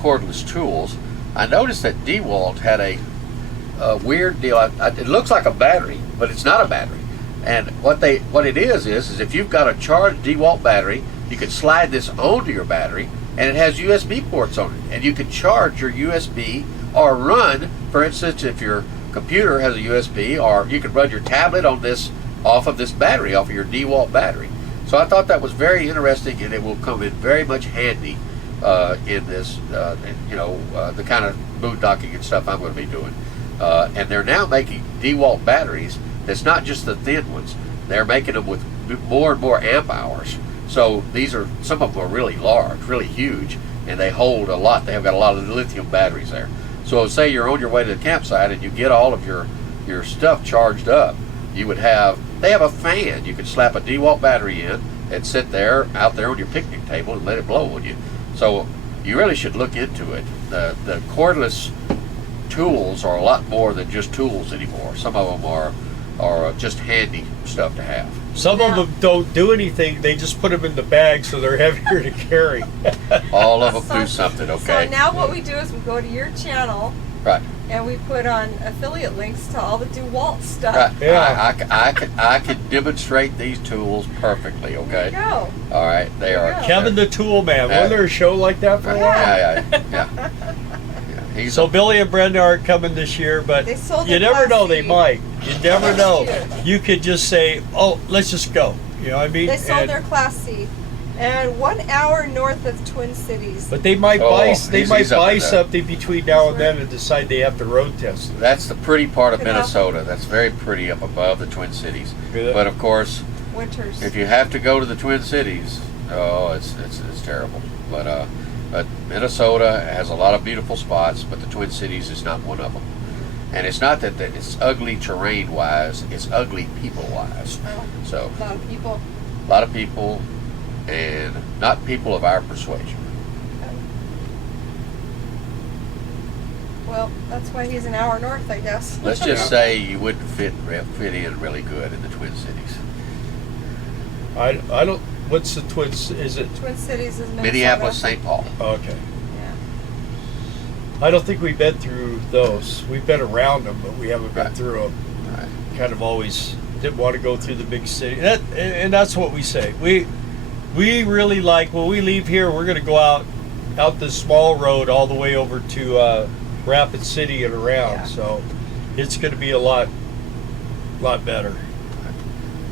cordless tools, I noticed that DeWalt had a weird deal. It looks like a battery, but it's not a battery. And what it is if you've got a charged DeWalt battery, you can slide this onto your battery, and it has USB ports on it, and you can charge your USB or run, for instance, if your computer has a USB, or you could run your tablet on this off of this battery, off of your DeWalt battery. So I thought that was very interesting, and it will come in very much handy in this, the kind of moochdocking and stuff I'm going to be doing. And they're now making DeWalt batteries that's not just the thin ones. They're making them with more and more amp hours. So some of them are really large, really huge, and they hold a lot. They have got a lot of lithium batteries there. So say you're on your way to the campsite and you get all of your stuff charged up, they have a fan. You could slap a DeWalt battery in and sit out there on your picnic table and let it blow on you. So you really should look into it. The cordless tools are a lot more than just tools anymore. Some of them are just handy stuff to have. Some of them don't do anything. They just put them in the bag so they're heavier to carry. All of them do something, okay? So now what we do is we go to your channel, Right. and we put on affiliate links to all the DeWalt stuff. Right. Yeah. I could demonstrate these tools perfectly. There Okay. you go. All right. They There you are. go. Kevin the Tool Man. Wasn't there a show like that for a while? Yeah. He's So Billy and Brenda aren't coming this year, but They sold you their never know, Class they C. might. You never That's know. cute. You could just say, "Oh, let's just go." You know what I mean? They sold And- their Class C, and 1 hour north of Twin Cities. But they might Oh, buy he's up buy in there. something between now and then and decide they have to road test it. That's the pretty part of Could happen. Minnesota. That's very pretty up above the Twin Cities. Yeah. But of course, Winters. if you have to go to the Twin Cities, oh, it's terrible. But Minnesota has a lot of beautiful spots, but the Twin Cities is not one of them. And it's not that it's ugly terrain wise; it's ugly people wise. Oh, So a lot of people. a lot of people, and not people of our persuasion. Well, that's why he's an hour north, I guess. Let's just say you wouldn't fit in really good in the Twin Cities. I don't. What's the twins? Is it Twin Cities is Minnesota. Minneapolis, St. Paul. okay? Yeah. I don't think we've been through those. We've been around them, but we haven't been Right. through them. Right. Kind of always didn't want to go through the big city. And that's what we say. We really like when we leave here. We're going to go out this small road all the way over to Rapid City and around. Yeah. So it's going to be a lot better.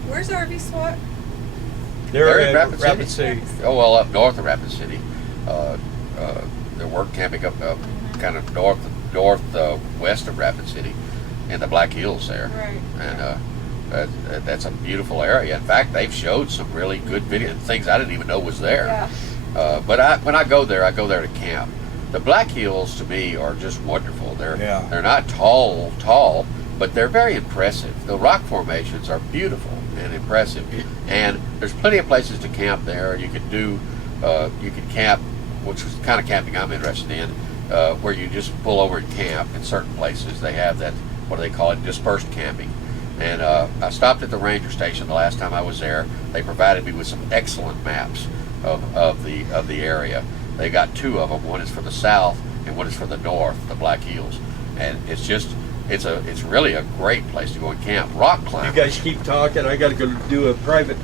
Where's RV SWAT? They're in in Rapid Rapid City. City. Oh, well, up north of Rapid City. They're work camping up kind of west of Rapid City in the Black Hills there. Right. And that's a beautiful area. In fact, they've showed some really good video things I didn't even know was there. Yeah. But when I go there to camp. The Black Hills to me are just wonderful. They're not tall, but they're very impressive. The rock formations are beautiful and impressive, and there's plenty of places to camp there. You can camp, which is the kind of camping I'm interested in, where you just pull over and camp in certain places. They have that, what do they call it, dispersed camping. And I stopped at the ranger station the last time I was there. They provided me with some excellent maps of the area. They got two of them. One is for the south and one is for the north, the Black Hills. And it's really a great place to go and camp. Rock climbing. You guys keep talking. I got to go do a private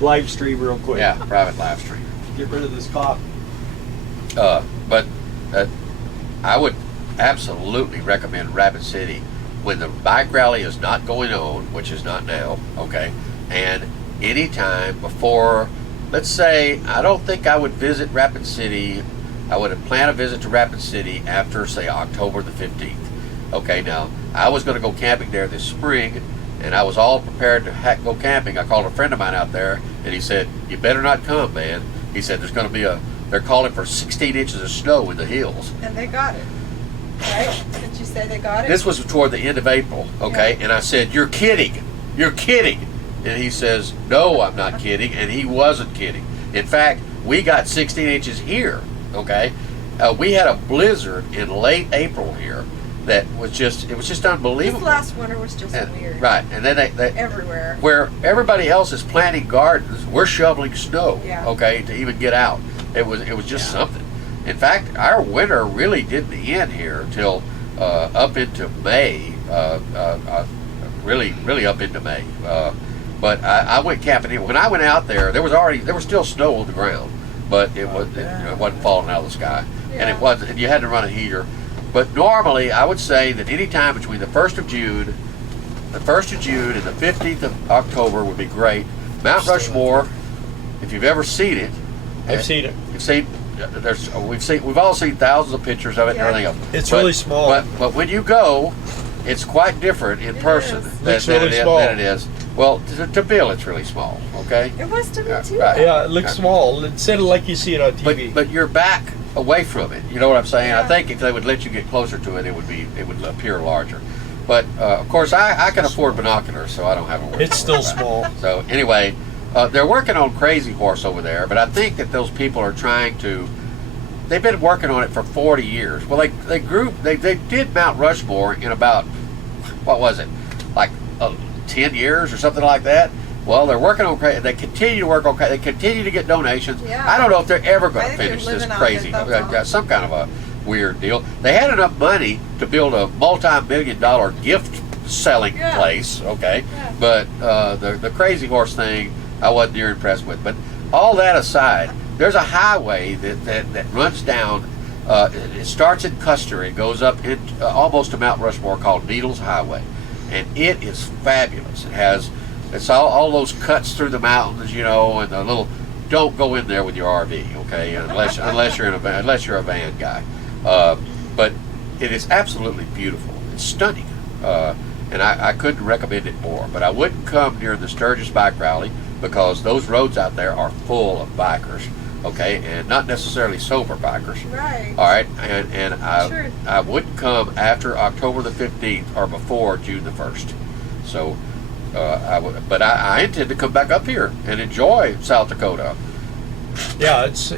live stream real quick. Yeah, private live stream. Get rid of this cough. But I would absolutely recommend Rapid City when the bike rally is not going on, which is not now, okay? And anytime before, let's say, I don't think I would visit Rapid City. I would have planned a visit to Rapid City after, say, October the 15th. Okay, now, I was going to go camping there this spring, and I was all prepared to go camping. I called a friend of mine out there, and he said, "You better not come, man." He said, "There's going to be they're calling for 16 inches of snow in the hills." And they got it. Right? Did you say they got it? This was toward the end of April, okay? Yeah. And I said, "You're kidding. You're kidding." And he says, "No, I'm not kidding." And he wasn't kidding. In fact, we got 16 inches here, okay? We had a blizzard in late April here that was just unbelievable. This last winter was just And- weird. Right. And then they Everywhere. where everybody else is planting gardens, we're shoveling snow, Yeah. okay, to even get out. It was just something. In fact, our winter really didn't end here until up into May, really up into May. But I went camping here. When I went out there, there was still snow on the ground, but it wasn't falling out of the sky, and Yeah. it wasn't. And you had to run a heater. But normally, I would say that any time between the 1st of June and the 15th of October would be great. Mount Rushmore, if you've ever seen it, I've seen it. you've seen. We've all seen thousands of pictures of it and everything else. It's really small. But when you go, it's quite different in person is. Looks really small. than it is. Well, to Bill, it's really small. Okay. It was to me Yeah, too. right. Yeah, it looks small. Instead of like you see it on TV. But you're back away from it. You know what I'm saying? I Yeah. think if they would let you get closer to it, it would appear larger. But of course, I can afford binoculars, so I don't have a worry. It's still small. So anyway, they're working on Crazy Horse over there, but I think that those people are trying to. They've been working on it for 40 years. Well, they did Mount Rushmore in about, what was it, like 10 years or something like that. Well, they're working on Crazy. They continue to work on Crazy. They continue to get donations. Yeah. I don't know if they're ever going I to think finish they're this living on Crazy. it, that's all. Some kind of a weird deal. They had enough money to build a multi-million-dollar gift selling place, okay? Yeah. But the Crazy Horse thing, I wasn't near impressed with. But all that aside, there's a highway that runs down. It starts in Custer. It goes up almost to Mount Rushmore, called Needles Highway, and it is fabulous. It's all those cuts through the mountains, you know, and the little. Don't go in there with your RV, okay? Unless you're a van guy. But it is absolutely beautiful. It's stunning, and I couldn't recommend it more. But I wouldn't come near the Sturgis Bike Rally because those roads out there are full of bikers, okay, and not necessarily sober bikers. Right. All right, and Sure. I wouldn't come after October the 15th or before June the 1st. So. But I intend to come back up here and enjoy South Dakota. Yeah, it's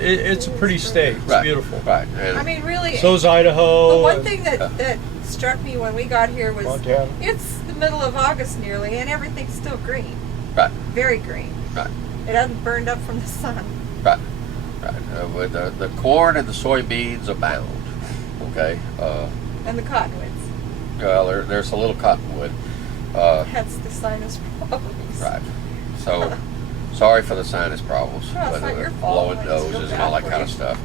a pretty state. It's Right. beautiful. Right. And I mean, really. So's Idaho. The one and thing that struck me when we got here was Montana. it's the middle of August nearly, and everything's still green. Right. Very green. Right. It hasn't burned up from the sun. Right. With the corn and the soybeans abound. Okay. And the cottonwoods. Well, there's a little cottonwood. Hence the sinus problems. Right. So, sorry for the sinus problems. No, it's but not your fault. blowing I just feel noses and bad all that for kind you. of stuff.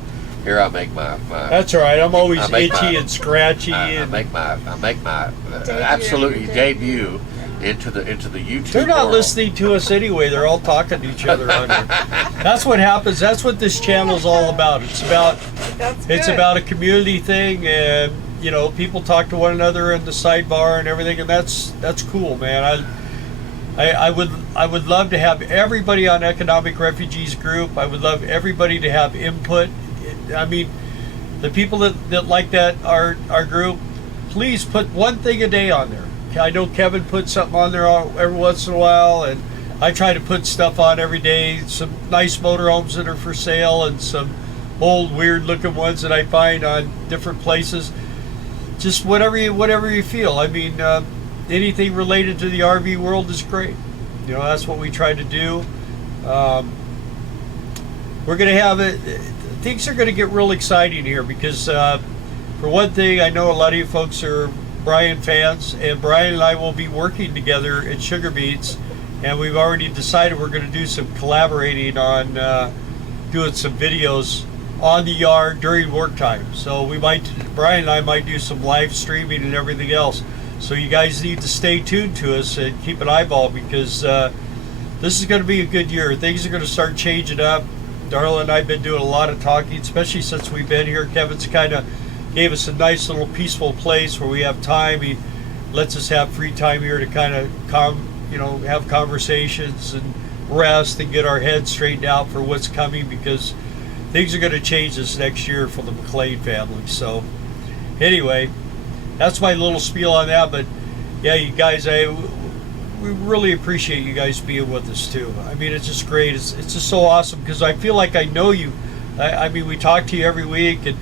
Here I make my That's all right. I'm always I make itchy my- and scratchy. I and make my Debut, absolutely your debut into the YouTube. they're not world. listening to us anyway. They're all talking to each other on here. That's what happens. That's what this channel's all about. It's about a community thing, and you know, people talk to one another in the sidebar and everything, and that's cool, man. I would love to have everybody on Economic Refugees Group. I would love everybody to have input. I mean, the people that like that our group, please put one thing a day on there. I know Kevin puts something on there every once in a while, and I try to put stuff on every day. Some nice motorhomes that are for sale, and some old weird looking ones that I find on different places. Just whatever you feel. I mean, anything related to the RV world is great. You know, that's what we try to do. We're going to have it. Things are going to get real exciting here because, for one thing, I know a lot of you folks are Brian fans, and Brian and I will be working together at Sugar Beets, and we've already decided we're going to do some collaborating on doing some videos on the yard during work time. So Brian and I might do some live streaming and everything else. So you guys need to stay tuned to us and keep an eyeball, because this is going to be a good year. Things are going to start changing up. Darla and I have been doing a lot of talking, especially since we've been here. Kevin's kind of gave us a nice little peaceful place where we have time. He lets us have free time here to kind of have conversations and rest and get our heads straightened out for what's coming, because things are going to change this next year for the McLean family. So anyway, that's my little spiel on that. But yeah, you guys, we really appreciate you guys being with us too. I mean, it's just great. It's just so awesome because I feel like I know you. I mean, we talk to you every week, and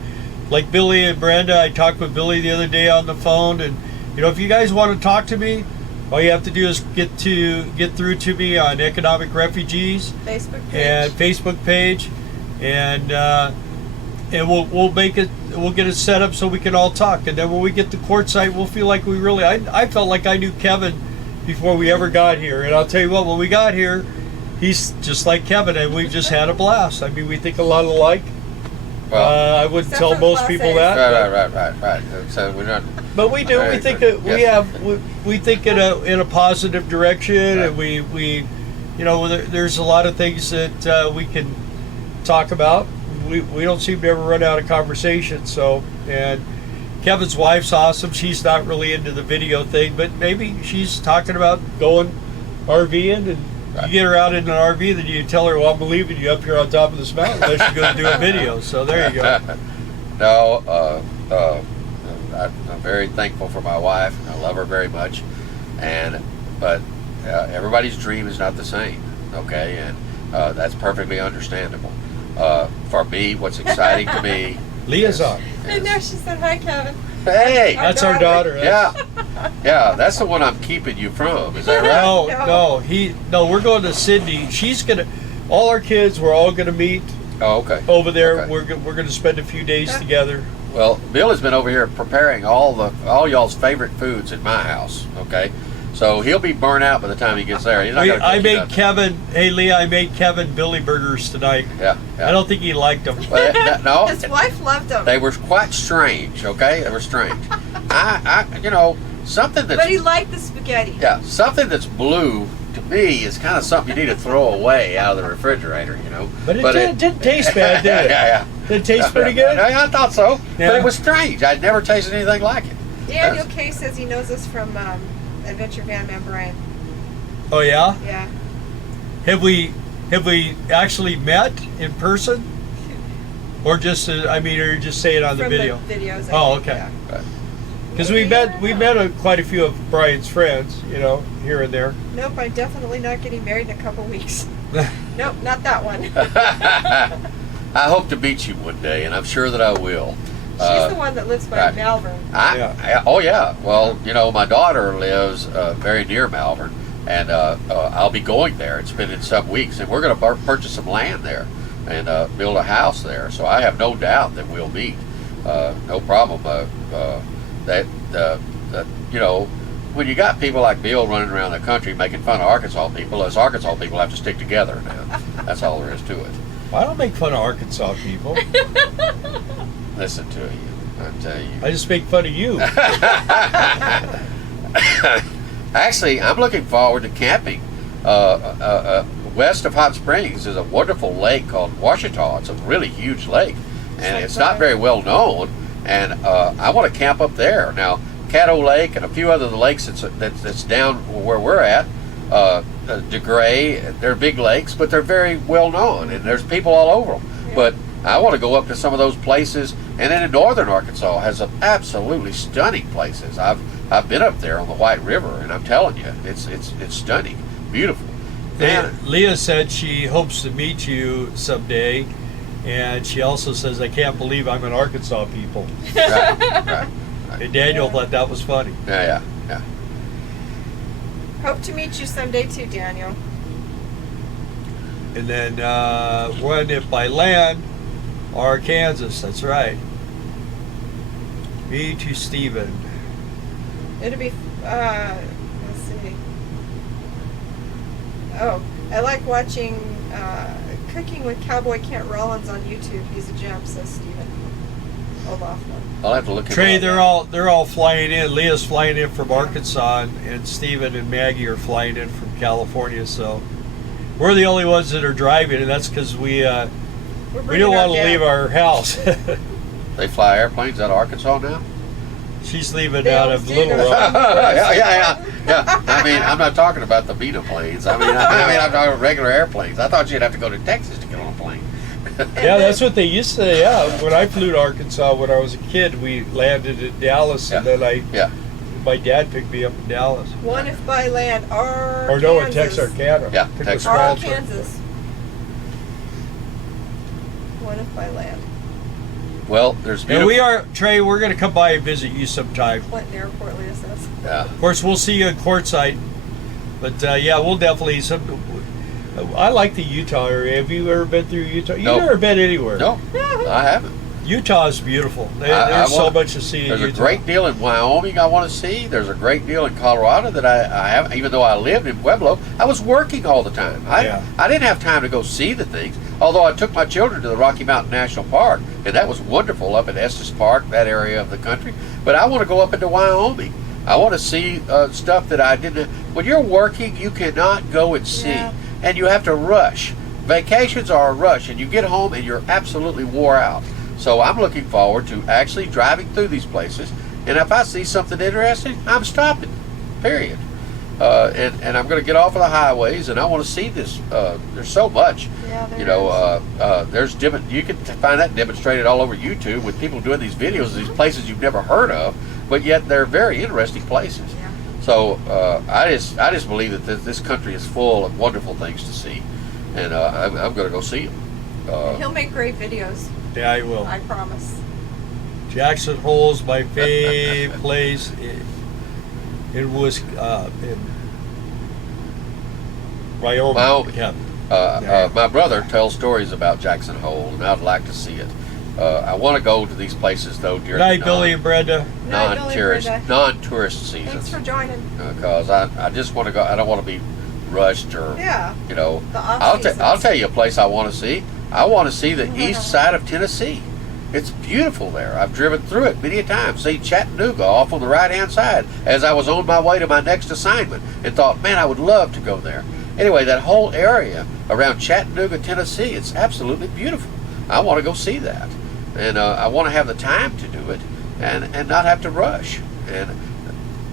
like Billy and Brenda, I talked with Billy the other day on the phone, and you know, if you guys want to talk to me, all you have to do is get through to me on Economic Refugees Facebook page, and we'll make it. We'll get it set up so we can all talk, and then when we get to quartzsite, we'll feel like we really. I felt like I knew Kevin before we ever got here, and I'll tell you what, when we got here, he's just like Kevin, and we've just had a blast. I mean, we think a lot alike. Well, I wouldn't tell most people that. Right. So we're not. But we do. We think that we think in a positive direction, Right. and we there's a lot of things that we can talk about. We don't seem to ever run out of conversation. So, and Kevin's wife's awesome. She's not really into the video thing, but maybe she's talking about going RVing, and you get her out in an RV, then you tell her, well, I'm leaving you up here on top of this mountain unless you're going to do a video. So there you go. No, I'm very thankful for my wife. I love her very much, but everybody's dream is not the same. Okay, and that's perfectly understandable. For me, what's exciting to me. Liaison. And now she said, hi, Kevin. Hey, That's our daughter. yeah, that's the one I'm keeping you from. Is that right? No, we're going to Sydney. All our kids, we're all gonna meet Oh, okay. over there. Okay. We're gonna spend a few days together. Well, Bill has been over here preparing all y'all's favorite foods at my house. Okay, so he'll be burnt out by the time he gets there. He's not gonna I cook you made nothing. Kevin. Hey, Lee, I made Kevin Billy burgers tonight. Yeah, yeah. I don't think he liked them. Well, no, His wife loved them. they were quite strange. Okay, they were strange. You know, something that's But he liked the spaghetti. yeah, something that's blue to me is kind of something you need to throw away out of the refrigerator. You know, But it didn't taste bad, did it? Yeah. Did it taste pretty good? Yeah, I thought so. Yeah. But it was strange. I'd never tasted anything like it. Daniel K says he knows us from Adventure Van Man Brian. Oh yeah. Yeah. Have we actually met in person, or just I mean, or you just say it on the From video? the videos. Oh, I think, okay. yeah. Because we met quite a few of Brian's friends, you know, here and there. Nope, I'm definitely not getting married in a couple weeks. Nope, not that one. I hope to meet you one day, and I'm sure that I will. She's the one that lives by right. Malvern. Oh yeah. Well, you know, my daughter lives very near Malvern, and I'll be going there and spending some weeks, and we're going to purchase some land there and build a house there. So I have no doubt that we'll meet. No problem. You know, when you got people like Bill running around the country making fun of Arkansas people, us Arkansas people have to stick together now. That's all there is to it. I don't make fun of Arkansas people. Listen to you. I tell you. I just make fun of you. Actually, I'm looking forward to camping. West of Hot Springs is a wonderful lake called Washita. It's a really huge lake, and it's not very well known. And I want to camp up there. Now, Caddo Lake and a few other lakes that's down where we're at, DeGray, they're big lakes, but they're very well known, and there's people all over them. Yeah. But I want to go up to some of those places, and then in northern Arkansas has some absolutely stunning places. I've been up there on the White River, and I'm telling you, it's stunning, beautiful. And Leah said she hopes to meet you someday, and she also says, I can't believe I'm an Arkansas people. right. And Daniel thought that was funny. Yeah. Hope to meet you someday too, Daniel. And then one if by land, Arkansas, that's right. Me to Stephen. It'll be, let's see. Oh, I like watching Cooking with Cowboy Kent Rollins on YouTube. He's a gem, says Steven. Olaf. I'll have to look at Trey, that. they're all flying in. Leah's flying in from Arkansas, and Stephen and Maggie are flying in from California. So we're the only ones that are driving, and that's because we don't want to leave our house. They fly airplanes out of Arkansas now? She's leaving They out always of do, Little don't Rock. Yeah. I mean, I'm not talking about the Beta planes. I'm talking about regular airplanes. I thought you'd have to go to Texas to get on a plane. Yeah, that's what they used to. Yeah, when I flew to Arkansas when I was a kid, we landed in Dallas, and then my dad picked me up in Dallas. One if by land, Arkansas. Or no, in Texarkana. Yeah, Took a Texas. small trip. Arkansas. One if by land. Well, there's And beautiful. we are, Trey, we're going to come by and visit you sometime. Clinton Airport, Leah says. Yeah. Of course, we'll see you at Quartzsite. But yeah, we'll definitely. I like the Utah area. Have you ever been through Utah? You've Nope. never been anywhere. No, I haven't. Utah is beautiful. I There's so want- much to see in There's a Utah. great deal in Wyoming I want to see. There's a great deal in Colorado that I haven't. Even though I lived in Pueblo, I was working all the time. I didn't have time to go see the things. Although I took my children to the Rocky Mountain National Park, and that was wonderful up in Estes Park, that area of the country. But I want to go up into Wyoming. I want to see stuff that I didn't. When you're working, you cannot go and see, and you have to rush. Vacations are a rush, and you get home and you're absolutely wore out. So I'm looking forward to actually driving through these places, and if I see something interesting, I'm stopping. Period. And I'm going to get off of the highways, and I want to see this. There's so much. Yeah, there You know, you can find that demonstrated all over YouTube with people doing these videos of these places you've never heard of, but yet they're very interesting places. Yeah. So I just believe that this country is full of wonderful things to see, and I'm going to go see them. He'll make great videos. Yeah, I will. I promise. Jackson Hole's my favorite place. It was in Wyoming. Wyoming. Yeah. My brother tells stories about Jackson Hole, and I'd like to see it. I want to go to these places though during Good night, the Billy and Brenda. Night, Billy and Brenda. non-tourist Thanks seasons. for joining. Because I just want to go. I don't want to be rushed or Yeah. you know. The off I'll tell you a place I want to see. I want to see the Uh-huh. east side of Tennessee. It's beautiful there. I've driven through it many a time. See Chattanooga off on the right-hand side as I was on my way to my next assignment and thought, man, I would love to go there. Anyway, that whole area around Chattanooga, Tennessee, it's absolutely beautiful. I want to go see that. And I want to have the time to do it and not have to rush. And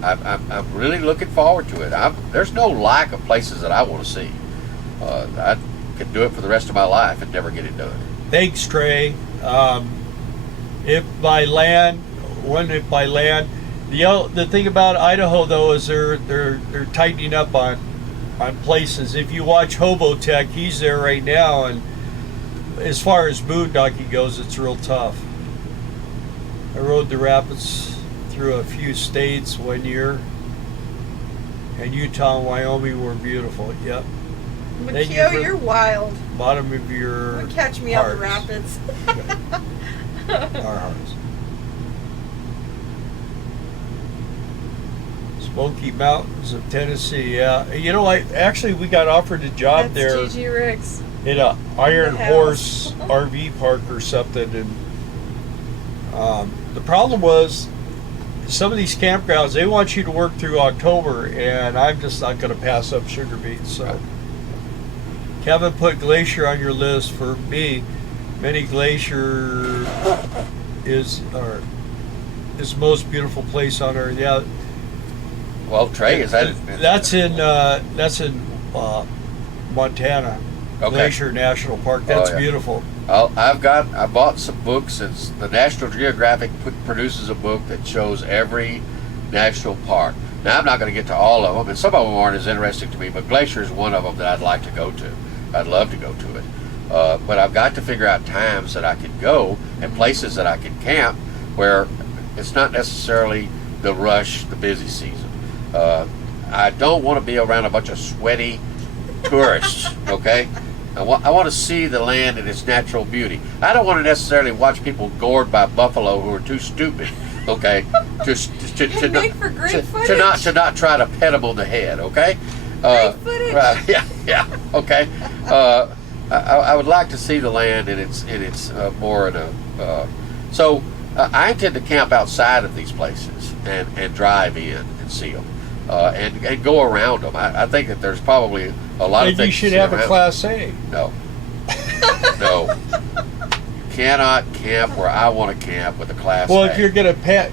I'm really looking forward to it. There's no lack of places that I want to see. I could do it for the rest of my life and never get it done. Thanks, Trey. If by land, the thing about Idaho though is they're tightening up on places. If you watch Hobo Tech, he's there right now, and as far as moondocking goes, it's real tough. I rode the rapids through a few states one year, and Utah and Wyoming were beautiful. Yep. Thank you Makio, for- you're wild. Bottom of your Would catch me on the hearts. rapids. Our hearts. Smoky Mountains of Tennessee. Yeah, you know, we got offered a job That's there Gigi Riggs. in a Iron The Horse house. RV park or something, and the problem was some of these campgrounds, they want you to work through October, and I'm just not going to pass up sugar beets. So Kevin put Glacier on your list. For me, Many Glacier is the most beautiful place on earth. Yeah, Well, Trey, is that? that's in Montana. Okay. Glacier National Park. That's yeah. beautiful. I bought some books. It's the National Geographic produces a book that shows every national park. Now I'm not going to get to all of them, and some of them aren't as interesting to me. But Glacier is one of them that I'd like to go to. I'd love to go to it, but I've got to figure out times that I could go and places that I could camp where it's not necessarily the rush, the busy season. I don't want to be around a bunch of sweaty tourists. Okay. I want to see the land in its natural beauty. I don't want to necessarily watch people gored by buffalo who are too stupid, okay, to Make for great not try to pet them on the head, okay? Great footage. Right, yeah, okay. I would like to see the land in its more in a. So I intend to camp outside of these places and drive in and see them. And go around them. I think that there's probably a lot of Maybe things. you should to see have a around. Class A. No. No. You cannot camp where I want to camp with a Class A. Well, if you're going to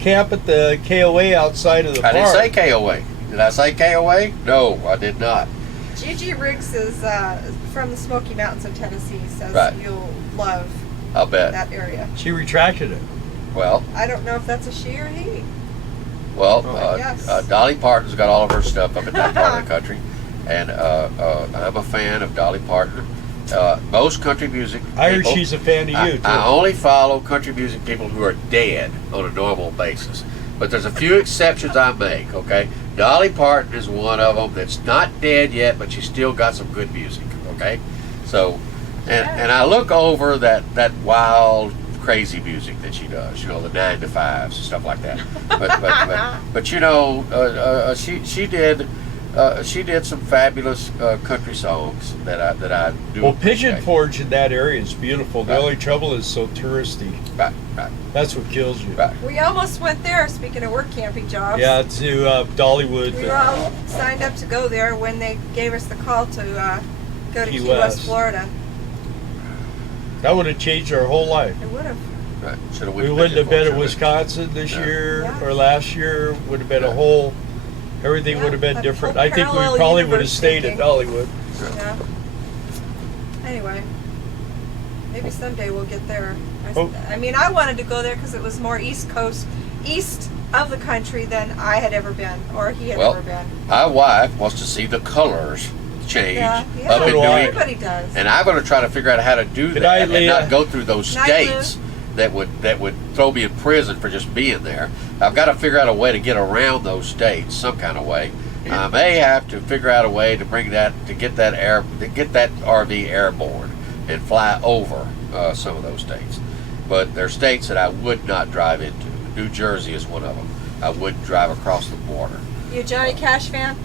camp at the KOA outside of the I park. didn't say KOA. Did I say KOA? No, I did not. Gigi Riggs is from the Smoky Mountains of Tennessee. Says Right. you'll love I'll bet. that area. She retracted it. Well, I don't know if that's a she or he. Yes. Dolly Parton's got all of her stuff up in that part of the country, and I'm a fan of Dolly Parton. Most country music I heard people- she's a fan of you, too. I only follow country music people who are dead on a normal basis. But there's a few exceptions I make, okay? Dolly Parton is one of them that's not dead yet, but she's still got some good music, okay? So, and I look over that wild, crazy music that she does, you know, the 9 to 5s and stuff like that. But you know, she did some fabulous country songs that I do. Well, Pigeon appreciate. Forge in that area is beautiful. The Right. only trouble is so touristy. Right. That's what kills you. Right. We almost went there. Speaking of work camping jobs. Yeah, to Dollywood. We were all signed up to go there when they gave us the call to go to Key Key West, West. Florida. That would have changed our whole life. It would have. Right. Should've We went wouldn't have been in Pigeon Forge, Wisconsin this Yeah. year Yeah. or last year. Would have been a whole. Everything Yeah, would have been a different. whole I think we parallel probably would have universe stayed thinking. at Dollywood. Yeah. Anyway, maybe someday we'll get there. Oh. I mean, I wanted to go there because it was more east of the country than I had ever been, or he had Well, ever been. My wife wants to see the colors change Yeah, up yeah. in New England. Everybody does. And I'm going to try to figure out how to do Good that night, and Leah. not go through those Night, states that would throw me in prison for just being there. I've got to figure out a way to get around those states some kind of way. I may have to figure out a way to get that RV airborne and fly over some of those states. but there are states that I would not drive into. New Jersey is one of them. I wouldn't drive across the border. You a Johnny Cash fan?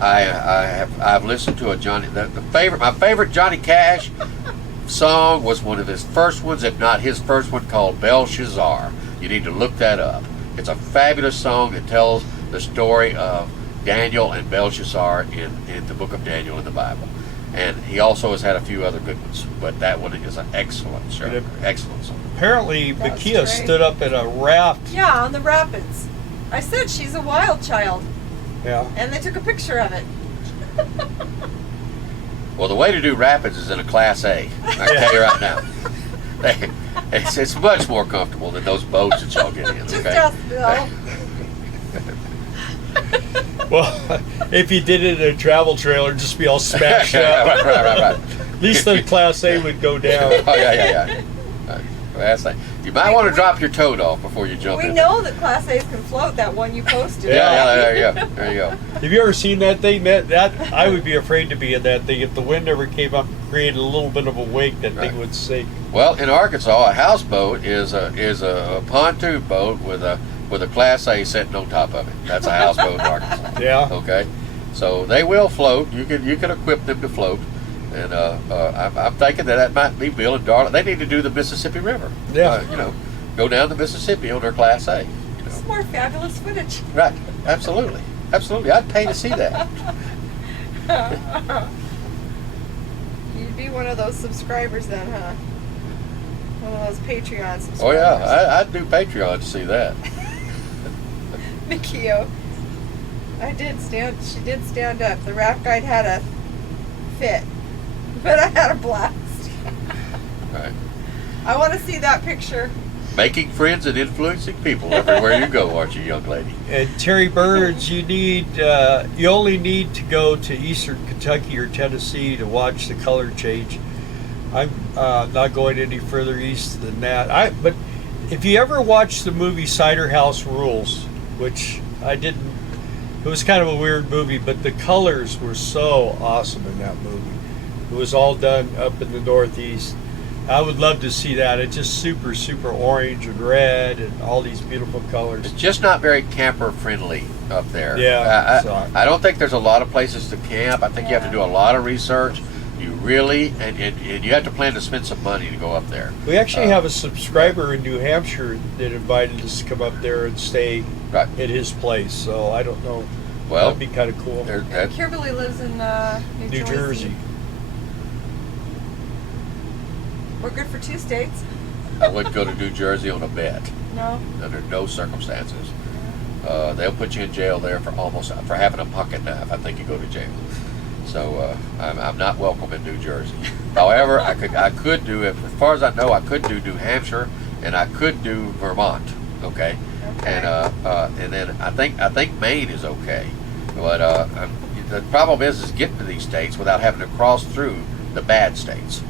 I've listened to my favorite Johnny Cash song was one of his first ones, if not his first one, called Belshazzar. You need to look that up. It's a fabulous song that tells the story of Daniel and Belshazzar in the book of Daniel in the Bible. And he also has had a few other good ones, but that one is an excellent show. Excellent song. Apparently, That's Makia great. stood up in a raft. Yeah, on the rapids. I said she's a wild child, Yeah. and they took a picture of it. Well, the way to do rapids is in a Class A. I can tell you right now. It's much more comfortable than those boats that y'all get in. Just Okay. ask Bill. Well, if you did it in a travel trailer, it'd just be all smashed up. right. At least the Class A would go down. Oh yeah. You might want to drop your toad off before you jump We in. know that Class A's can float, that one you posted. Yeah, there you go. Have you ever seen that thing? That I would be afraid to be in that thing. If the wind ever came up and created a little bit of a wake, that thing would sink. Well, in Arkansas, a houseboat is a pontoon boat with a Class A sitting on top of it. That's a houseboat in Arkansas. Yeah. Okay, so they will float. You can equip them to float, and I'm thinking that might be Bill and Darla. They need to do the Mississippi River. Yeah. Go down the Mississippi on their Class A. It's more fabulous footage. Right. Absolutely. I'd pay to see that. You'd be one of those subscribers then, huh? One of those Patreon subscribers. Oh yeah, I'd do Patreon to see that. Mikio. She did stand up. The raft guide had a fit. But I had a blast. Right. I want to see that picture. Making friends and influencing people everywhere you go, aren't you, young lady? And Terry Burns, you only need to go to Eastern Kentucky or Tennessee to watch the color change. I'm not going any further east than that. But if you ever watched the movie Cider House Rules, which I didn't, it was kind of a weird movie, but the colors were so awesome in that movie. It was all done up in the Northeast. I would love to see that. It's just super, super orange and red and all these beautiful colors. It's just not very camper friendly up there. Yeah. I don't think there's a lot of places to camp. I think you have to do a lot of research. You really, and you have to plan to spend some money to go up there. We actually have a subscriber in New Hampshire that invited us to come up there and stay Right. at his place. So I don't know. Well, that'd be kind of cool. And Kimberly lives in New Jersey. We're good for 2 states. I wouldn't go to New Jersey on a bet. No. Under no circumstances. They'll put you in jail there for having a pocket knife. I think you go to jail. So I'm not welcome in New Jersey. However, I could do, as far as I know, I could do New Hampshire and I could do Vermont. Okay. And then I think Maine is okay. But the problem is getting to these states without having to cross through the bad states.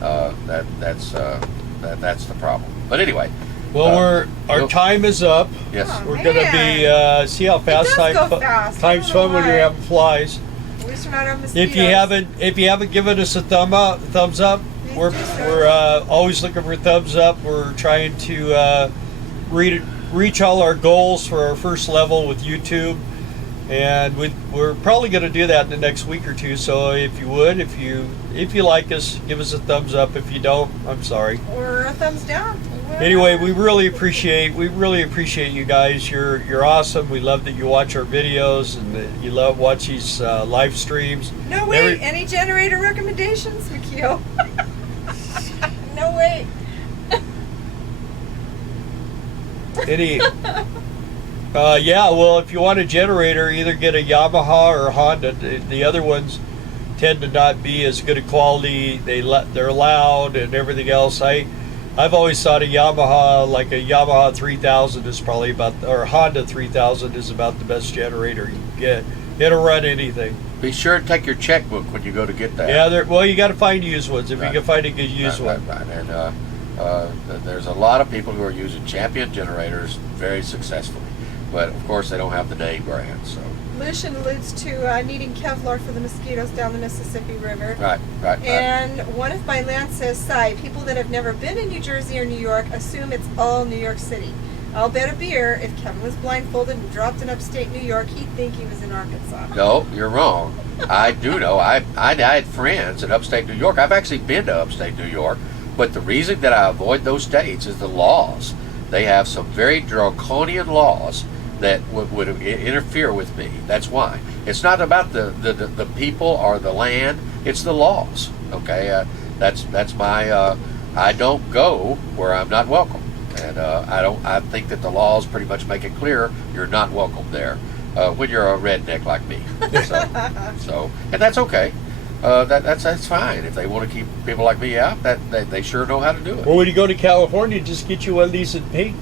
That's the problem. But anyway. Well, our time is up. Yes. Oh, We're going to be see how fast It does go fast. I time's don't know fun when you're why. having flies. At least we're not on mosquitoes. If you haven't given us a thumbs up, Please we're do so. always looking for thumbs up. We're trying to reach all our goals for our first level with YouTube, and we're probably going to do that in the next week or two. So if you like us, give us a thumbs up. If you don't, I'm sorry. Or a thumbs down. Anyway, we really appreciate you guys. You're awesome. We love that you watch our videos and that you watch these live streams. No wait, any generator recommendations, Mikio? No wait. Well, if you want a generator, either get a Yamaha or a Honda. The other ones tend to not be as good a quality. They're loud and everything else. I've always thought a Yamaha, like a Yamaha 3000 is probably or Honda 3000 is about the best generator you can get. It'll run anything. Be sure to take your checkbook when you go to get that. Yeah, you got to find used ones if Right. you can find a good used one. Right. And there's a lot of people who are using Champion generators very successfully, but of course they don't have the name brand. So Lucian alludes to needing Kevlar for the mosquitoes down the Mississippi River. Right. And one of my lands says, "Sigh, people that have never been in New Jersey or New York assume it's all New York City. I'll bet a beer if Kevin was blindfolded and dropped in upstate New York, he'd think he was in Arkansas." No, you're wrong. I do know. I had friends in upstate New York. I've actually been to upstate New York, but the reason that I avoid those states is the laws. They have some very draconian laws that would interfere with me. That's why. It's not about the people or the land. It's the laws. Okay, that's my. I don't go where I'm not welcome, and I think that the laws pretty much make it clear you're not welcome there when you're a redneck like me. So and that's okay. That's fine if they want to keep people like me out. That they sure know how to do it. Well, when you go to California, just get you one of these in pink.